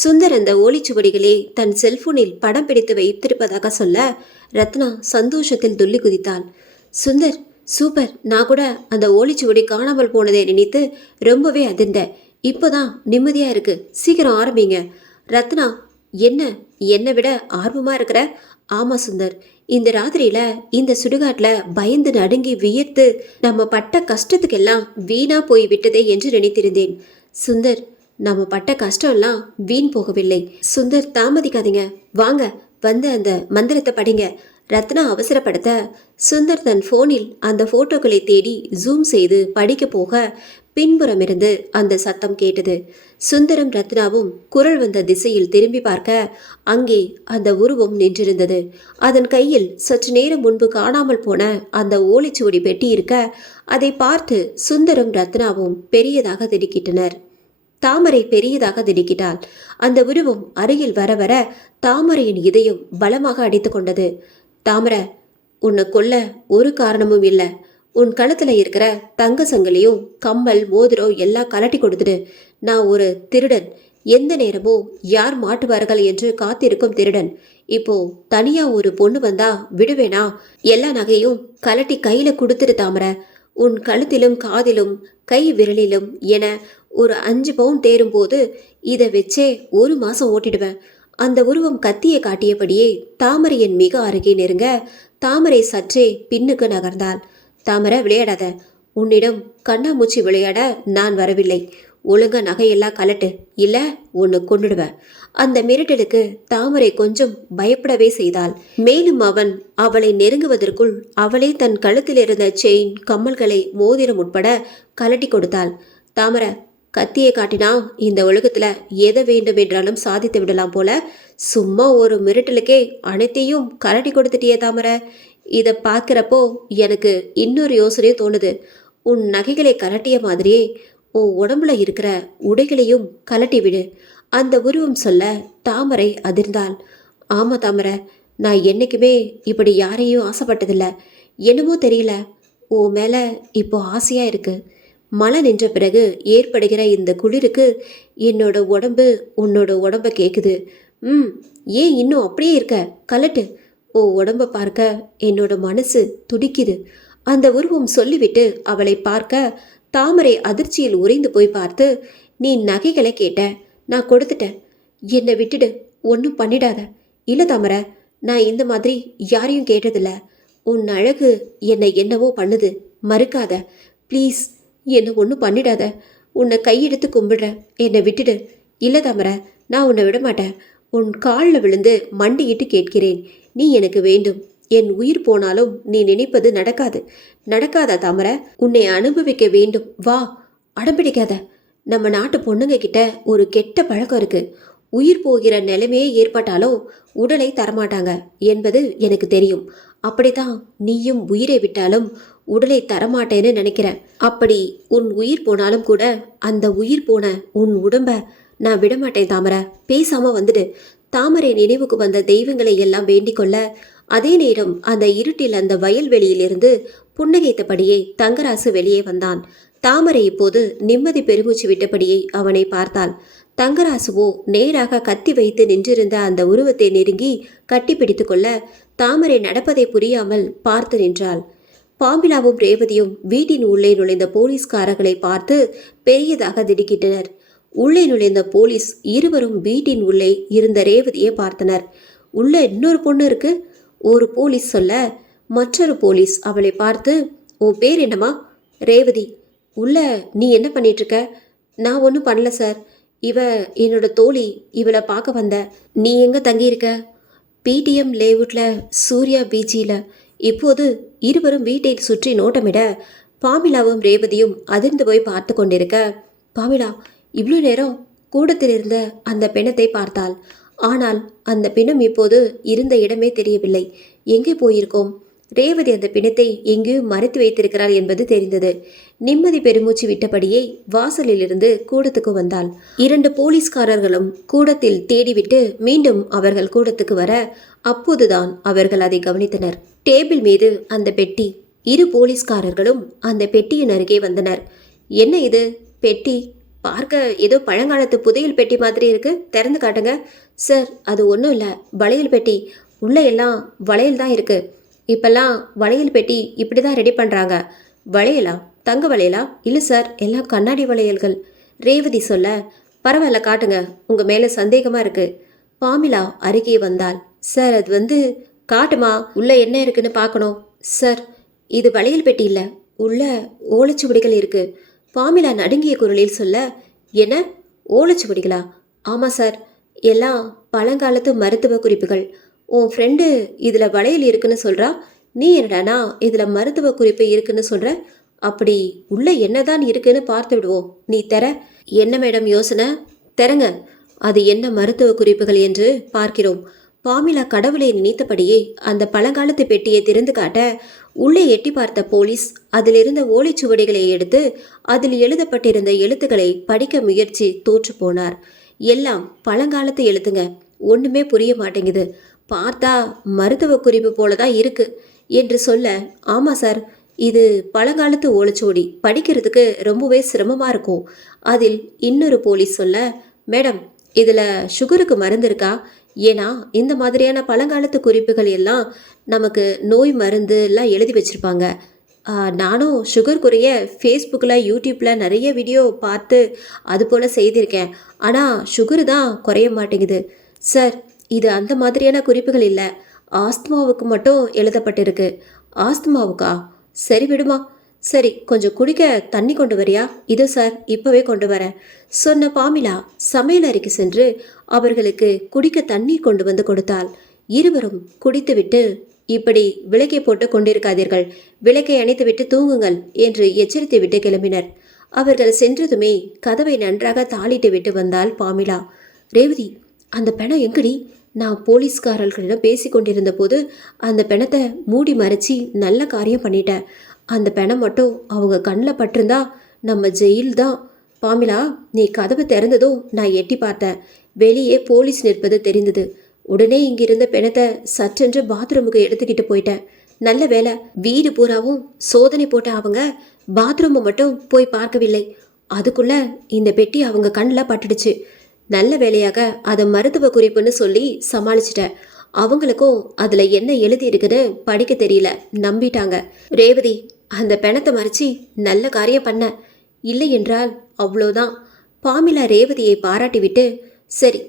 சுந்தர் அந்த ஓலைச்சுவடிகளே தன் செல்போனில் படம் பிடித்து வைத்திருப்பதாக சொல்ல ரத்னா சந்தோஷத்தில் துள்ளி குதித்தாள். சுந்தர், சூப்பர், நான் கூட அந்த ஓலைச்சுவடி காணாமல் போனதை நினைத்து ரொம்பவே அதிர்ந்தேன். இப்போதான் நிம்மதியாக இருக்கு, சீக்கிரம் ஆரம்பிங்க. ரத்னா, என்ன என்னை விட ஆர்வமாக இருக்கிற? ஆமாம் சுந்தர், இந்த ராத்திரியில இந்த சுடுகாட்டில் பயந்து நடுங்கி வியர்த்து நம்ம பட்ட கஷ்டத்துக்கெல்லாம் வீணா போய் விட்டதே என்று நினைத்திருந்தேன். சுந்தர், நம்ம பட்ட கஷ்டம்லாம் வீண் போகவில்லை. சுந்தர், தாமதிக்காதீங்க, வாங்க வந்து அந்த மந்திரத்தை படிங்க. ரத்னா அவசரப்படுத்த சுந்தர் தன் ஃபோனில் அந்த ஃபோட்டோக்களை தேடி ஜூம் செய்து படிக்க போக பின்புறமிருந்து அந்த சத்தம் கேட்டது. சுந்தரம் ரத்னாவும் குரல் வந்த திசையில் திரும்பி பார்க்க அங்கே அந்த உருவம் நின்றிருந்தது. அதன் கையில் சற்று நேரம் முன்பு காணாமல் போன அந்த ஓலைச்சுவடி பெட்டி இருக்க அதை பார்த்து சுந்தரம் ரத்னாவும் பெரியதாக திடுக்கிட்டனர். தாமரை பெரியதாக திடுக்கிட்டாள். அந்த உருவம் அருகில் வர வர தாமரையின் இதயம் பலமாக அடித்து கொண்டது. தாமரை, உன்னை கொல்ல ஒரு காரணமும் இல்லை. உன் கழுத்தில் இருக்கிற தங்க சங்கிலியும் கம்மல் மோதிரம் எல்லாம் கலட்டி கொடுத்துடு. நான் ஒரு திருடன், எந்த நேரமோ யார் மாட்டுவார்கள் என்று காத்திருக்கும் திருடன். இப்போ தனியா ஒரு பொண்ணு வந்தா விடுவேனா? எல்லா நகையும் கலட்டி கையில கொடுத்துரு தாமரை. உன் கழுத்திலும் காதிலும் கை விரலிலும் என ஒரு 5 பவுன் தேரும் போது இதை வச்சே 1 மாசம் ஓட்டிடுவேன். அந்த உருவம் கத்தியை காட்டியபடியே தாமரையின் மிக அருகே நெருங்க தாமரை சற்றே பின்னுக்கு நகர்ந்தாள். தாமரை, விளையாடாத, உன்னிடம் கண்ணாமூச்சி விளையாட நான் வரவில்லை. ஒழுங்கா நகையெல்லாம் கலட்டு, இல்லை ஒன்று கொண்டுடுவேன். அந்த மிரட்டலுக்கு தாமரை கொஞ்சம் பயப்படவே செய்தாள். மேலும் அவன் அவளை நெருங்குவதற்குள் அவளே தன் கழுத்தில் இருந்த செயின், கம்மல்களை, மோதிரம் உட்பட கலட்டி கொடுத்தாள். தாமரை, கத்தியை காட்டினா இந்த உலகத்தில் எதை வேண்டும் என்றாலும் சாதித்து விடலாம் போல. சும்மா ஒரு மிரட்டலுக்கே அனைத்தையும் கலட்டி கொடுத்துட்டியே தாமரை. இதை பார்க்குறப்போ எனக்கு இன்னொரு யோசனையும் தோணுது. உன் நகைகளை கலட்டிய மாதிரியே உன் உடம்புல இருக்கிற உடைகளையும் கலட்டி விடு. அந்த உருவம் சொல்ல தாமரை அதிர்ந்தாள். ஆமாம் தாமரை, நான் என்றைக்குமே இப்படி யாரையும் ஆசைப்பட்டதில்லை. என்னமோ தெரியல, உன் மேலே இப்போ ஆசையாக இருக்கு. மழை நின்ற பிறகு ஏற்படுகிற இந்த குளிருக்கு என்னோட உடம்பு உன்னோட உடம்ப கேட்குது. ம், ஏன் இன்னும் அப்படியே இருக்க? கலட்டு. ஓ உடம்ப பார்க்க என்னோட மனசு துடிக்குது. அந்த உருவம் சொல்லிவிட்டு அவளை பார்க்க தாமரை அதிர்ச்சியில் உறைந்து போய் பார்த்து, நீ நகைகளை கேட்ட, நான் கொடுத்துட்டேன். என்னை விட்டுடு, ஒன்றும் பண்ணிடாத. இல்லை தாமரை, நான் இந்த மாதிரி யாரையும் கேட்டதில்ல. உன் அழகு என்னை என்னவோ பண்ணுது, மறுக்காத. ப்ளீஸ் என்னை ஒன்றும் பண்ணிடாத. உன்னை கையெடுத்து கும்பிடுறேன், என்னை விட்டுடு. இல்லை தாமரை, நான் உன்னை விட மாட்டேன். உன் காலில் விழுந்து மண்டியிட்டு கேட்கிறேன், நீ எனக்கு வேண்டும். என் உயிர் போனாலும் நீ நினைப்பது நடக்காது. நடக்காதா தாமரை? உன்னை அனுபவிக்க வேண்டும், வா. அடம்பிடிக்காத. நம்ம நாட்டு பொண்ணுங்க கிட்ட ஒரு கெட்ட பழக்கம் இருக்கு. உயிர் போகிற நிலைமையே ஏற்பட்டாலும் உடலை தரமாட்டாங்க என்பது எனக்கு தெரியும். அப்படித்தான் நீயும் உயிரை விட்டாலும் உடலை தரமாட்டேன்னு நினைக்கிறேன். அப்படி உன் உயிர் போனாலும் கூட அந்த உயிர் போன உன் உடம்ப நான் விடமாட்டேன் தாமரை. பேசாம வந்துடு. தாமரை நினைவுக்கு வந்த தெய்வங்களை எல்லாம் வேண்டிக் கொள்ள, அதே நேரம் அந்த இருட்டில் அந்த வயல்வெளியிலிருந்து புன்னகைத்தபடியே தங்கராசு வெளியே வந்தான். தாமரை இப்போது நிம்மதி பெருமூச்சு விட்டபடியே அவனை பார்த்தாள். தங்கராசுவோ நேராக கத்தி வைத்து நின்றிருந்த அந்த உருவத்தை நெருங்கி கட்டிப்பிடித்து கொள்ள, தாமரை நடப்பதை புரியாமல் பார்த்து நின்றாள். பாம்பிலாவும் ரேவதியும் வீட்டின் உள்ளே நுழைந்த போலீஸ்காரர்களை பார்த்து பெரியதாக திடுக்கிட்டனர். உள்ளே நுழைந்த போலீஸ் இருவரும் வீட்டின் உள்ளே இருந்த ரேவதியை பார்த்தனர். உள்ள இன்னொரு பொண்ணு இருக்கு, ஒரு போலீஸ் சொல்ல, மற்றொரு போலீஸ் அவளை பார்த்து, உன் பேர் என்னம்மா? ரேவதி. உள்ள நீ என்ன பண்ணிட்டு இருக்க? நான் ஒன்றும் பண்ணல சார், இவ என்னோட தோழி, இவளை பார்க்க வந்த. நீ எங்கே தங்கியிருக்க? பிடிஎம் லேவுட்டில் சூர்யா பீச்சியில். இப்போது இருவரும் வீட்டை சுற்றி நோட்டமிட பாமிலாவும் ரேவதியும் அதிர்ந்து போய் பார்த்து கொண்டிருக்க, பாமிலா இவ்வளோ நேரம் கூடத்தில் இருந்த அந்த பிணத்தை பார்த்தாள். ஆனால் அந்த பிணம் இப்போது இருந்த இடமே தெரியவில்லை. எங்கே போயிருக்கோம்? ரேவதி அந்த பிணத்தை எங்கேயோ மறைத்து வைத்திருக்கிறாள் என்பது தெரிந்தது. நிம்மதி பெருமூச்சு விட்டபடியே வாசலிலிருந்து கூடத்துக்கு வந்தாள். 2 போலீஸ்காரர்களும் கூடத்தில் தேடிவிட்டு மீண்டும் அவர்கள் கூடத்துக்கு வர, அப்போதுதான் அவர்கள் அதை கவனித்தனர். டேபிள் மீது அந்த பெட்டி. 2 போலீஸ்காரர்களும் அந்த பெட்டியின் அருகே வந்தனர். என்ன இது பெட்டி? பார்க்க ஏதோ பழங்காலத்து புதையல் பெட்டி மாதிரி இருக்கு, திறந்து காட்டுங்க. சார், அது ஒன்றும் இல்லை, வளையல் பெட்டி. உள்ள எல்லாம் வளையல் தான் இருக்கு. இப்பெல்லாம் வளையல் பெட்டி இப்படி தான் ரெடி பண்ணுறாங்க. வளையலா? தங்க வளையலா? இல்லை சார், எல்லாம் கண்ணாடி வளையல்கள். ரேவதி சொல்ல, பரவாயில்ல காட்டுங்க, உங்கள் மேலே சந்தேகமாக இருக்குது. பாமிலா அருகே வந்தாள். சார், அது காட்டுமா, உள்ள என்ன இருக்குன்னு பார்க்கணும். சார், இது வளையல் பெட்டி இல்லை, உள்ள ஓலைச்சுவடிகள் இருக்குது. பாமிலா நடுங்கிய குரலில் சொல்ல, என்ன ஓலைச்சுவடிகளா? ஆமாம் சார், எல்லாம் பழங்காலத்து மருத்துவ குறிப்புகள். உன் ஃப்ரெண்டு இதில் வளையல் இருக்குன்னு சொல்கிறா, நீ என்னடானா இதில் மருத்துவ குறிப்பு இருக்குன்னு சொல்கிற. அப்படி உள்ள என்னதான் இருக்குன்னு பார்த்து விடுவோம். நீ தர. என்ன மேடம் யோசனை? தரங்க. அது என்ன மருத்துவ குறிப்புகள் என்று பார்க்கிறோம். பாமிலா கடவுளை நினைத்தபடியே அந்த பழங்காலத்து பெட்டியை திறந்து காட்ட, உள்ளே எட்டி பார்த்த போலீஸ் அதிலிருந்த ஓலைச்சுவடிகளை எடுத்து அதில் எழுதப்பட்டிருந்த எழுத்துக்களை படிக்க முயற்சி தோற்று போனார். எல்லாம் பழங்காலத்து எழுத்துங்க, ஒன்றுமே புரிய மாட்டேங்குது. பார்த்தா மருத்துவ குறிப்பு போல தான் இருக்கு என்று சொல்ல, ஆமாம் சார், இது பழங்காலத்து ஓலைச்சுவடி, படிக்கிறதுக்கு ரொம்பவே சிரமமாக இருக்கும். அதில் இன்னொரு போலீஸ் சொல்ல, மேடம் இதில் சுகருக்கு மருந்து இருக்கா? ஏன்னா இந்த மாதிரியான பழங்காலத்து குறிப்புகள் எல்லாம் நமக்கு நோய் மருந்து எல்லாம் எழுதி வச்சுருப்பாங்க. நானும் சுகர் குறைய ஃபேஸ்புக்கில் யூடியூப்பில் நிறைய வீடியோ பார்த்து அது போல் செய்திருக்கேன். ஆனால் சுகரு தான் குறைய மாட்டேங்குது. சார், இது அந்த மாதிரியான குறிப்புகள் இல்லை, ஆஸ்துமாவுக்கு மட்டும் எழுதப்பட்டிருக்கு. ஆஸ்துமாவுக்கா? சரி விடுமா. சரி, கொஞ்சம் குடிக்க தண்ணி கொண்டு வரியா? இதோ சார், இப்போவே கொண்டு வரேன் சொன்ன பாமிலா சமையல் அறைக்கு சென்று அவர்களுக்கு குடிக்க தண்ணீர் கொண்டு வந்து கொடுத்தாள். இருவரும் குடித்துவிட்டு, இப்படி விளக்கை போட்டு கொண்டிருக்காதீர்கள், விளக்கை அணைத்துவிட்டு தூங்குங்கள் என்று எச்சரித்து விட்டு கிளம்பினர். அவர்கள் சென்றதுமே கதவை நன்றாக தாளிட்டு விட்டு வந்தாள் பாமிலா. ரேவதி, அந்த பிணம் எங்கடி? நான் போலீஸ்காரர்களிடம் பேசி கொண்டிருந்த போது அந்த பிணத்தை மூடி மறைச்சி நல்ல காரியம் பண்ணிட்டேன். அந்த பிணம் மட்டும் அவங்க கண்ணில் பட்டிருந்தா நம்ம ஜெயில் தான். பாமிலா, நீ கதவை திறந்ததும் நான் எட்டி பார்த்தேன். வெளியே போலீஸ் நிற்பது தெரிந்தது. உடனே இங்கிருந்த பிணத்தை சற்றென்று பாத்ரூமுக்கு எடுத்துக்கிட்டு போயிட்டேன். நல்ல வேளை வீடு பூராவும் சோதனை போட்ட அவங்க பாத்ரூமை மட்டும் போய் பார்க்கவில்லை. அதுக்குள்ள இந்த பெட்டி அவங்க கண்ணில் பட்டுடுச்சு. நல்ல வேலையாக அதை மருத்துவ குறிப்புன்னு சொல்லி சமாளிச்சிட்டேன். அவங்களுக்கும் அதில் என்ன எழுதி இருக்குன்னு படிக்க தெரியல, நம்பிட்டாங்க. ரேவதி, அந்த பிணத்தை மறைச்சி நல்ல காரியம் பண்ண. இல்லை என்றால் அவ்வளோதான். பாமிலா ரேவதியை பாராட்டி விட்டு, சரி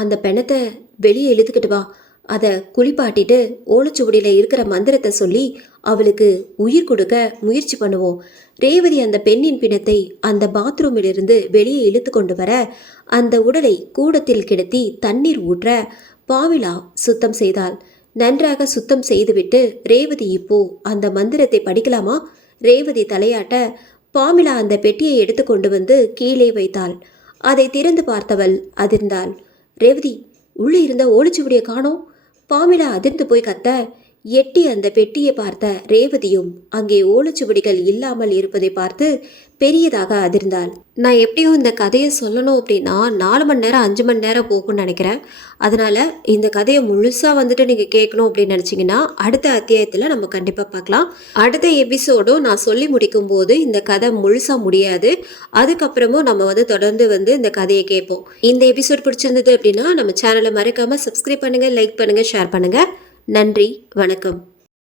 அந்த பிணத்தை வெளியே இழுத்துக்கிட்டு வா, அதை குளிப்பாட்டிட்டு ஓலைச்சுவடியில் இருக்கிற மந்திரத்தை சொல்லி அவளுக்கு உயிர் கொடுக்க முயற்சி பண்ணுவோம். ரேவதி அந்த பெண்ணின் பிணத்தை அந்த பாத்ரூமிலிருந்து வெளியே இழுத்து கொண்டு வர அந்த உடலை கூடத்தில் கிடத்தி தண்ணீர் ஊற்ற பாமிலா சுத்தம் செய்தாள். நன்றாக சுத்தம் செய்துவிட்டு ரேவதி இப்போ அந்த மந்திரத்தை படிக்கலாமா? ரேவதி தலையாட்ட பாமிலா அந்த பெட்டியை எடுத்து கொண்டு வந்து கீழே வைத்தாள். அதை திறந்து பார்த்தவள் அதிர்ந்தாள். ரேவதி, உள்ளே இருந்த ஓலைச்சுவடியை காணோம். பாமிலா அதிர்ந்து போய் கத்த, எட்டி அந்த பெட்டியை பார்த்த ரேவதியும் அங்கே ஓலைச்சுவடிகள் இல்லாமல் இருப்பதை பார்த்து பெரியதாக அதிர்ந்தாள். நான் எப்படியும் இந்த கதையை சொல்லணும் அப்படின்னா 4 மணி நேரம் 5 மணி நேரம் போகும்னு நினைக்கிறேன். அதனால இந்த கதையை முழுசாக வந்துட்டு நீங்கள் கேட்கணும் அப்படின்னு நினச்சிங்கன்னா அடுத்த அத்தியாயத்தில் நம்ம கண்டிப்பாக பார்க்கலாம். அடுத்த எபிசோடும் நான் சொல்லி முடிக்கும் போது இந்த கதை முழுசாக முடியாது. அதுக்கப்புறமும் நம்ம தொடர்ந்து இந்த கதையை கேட்போம். இந்த எபிசோட் பிடிச்சிருந்தது அப்படின்னா நம்ம சேனலை மறக்காமல் சப்ஸ்கிரைப் பண்ணுங்கள், லைக் பண்ணுங்கள், ஷேர் பண்ணுங்கள். நன்றி, வணக்கம்.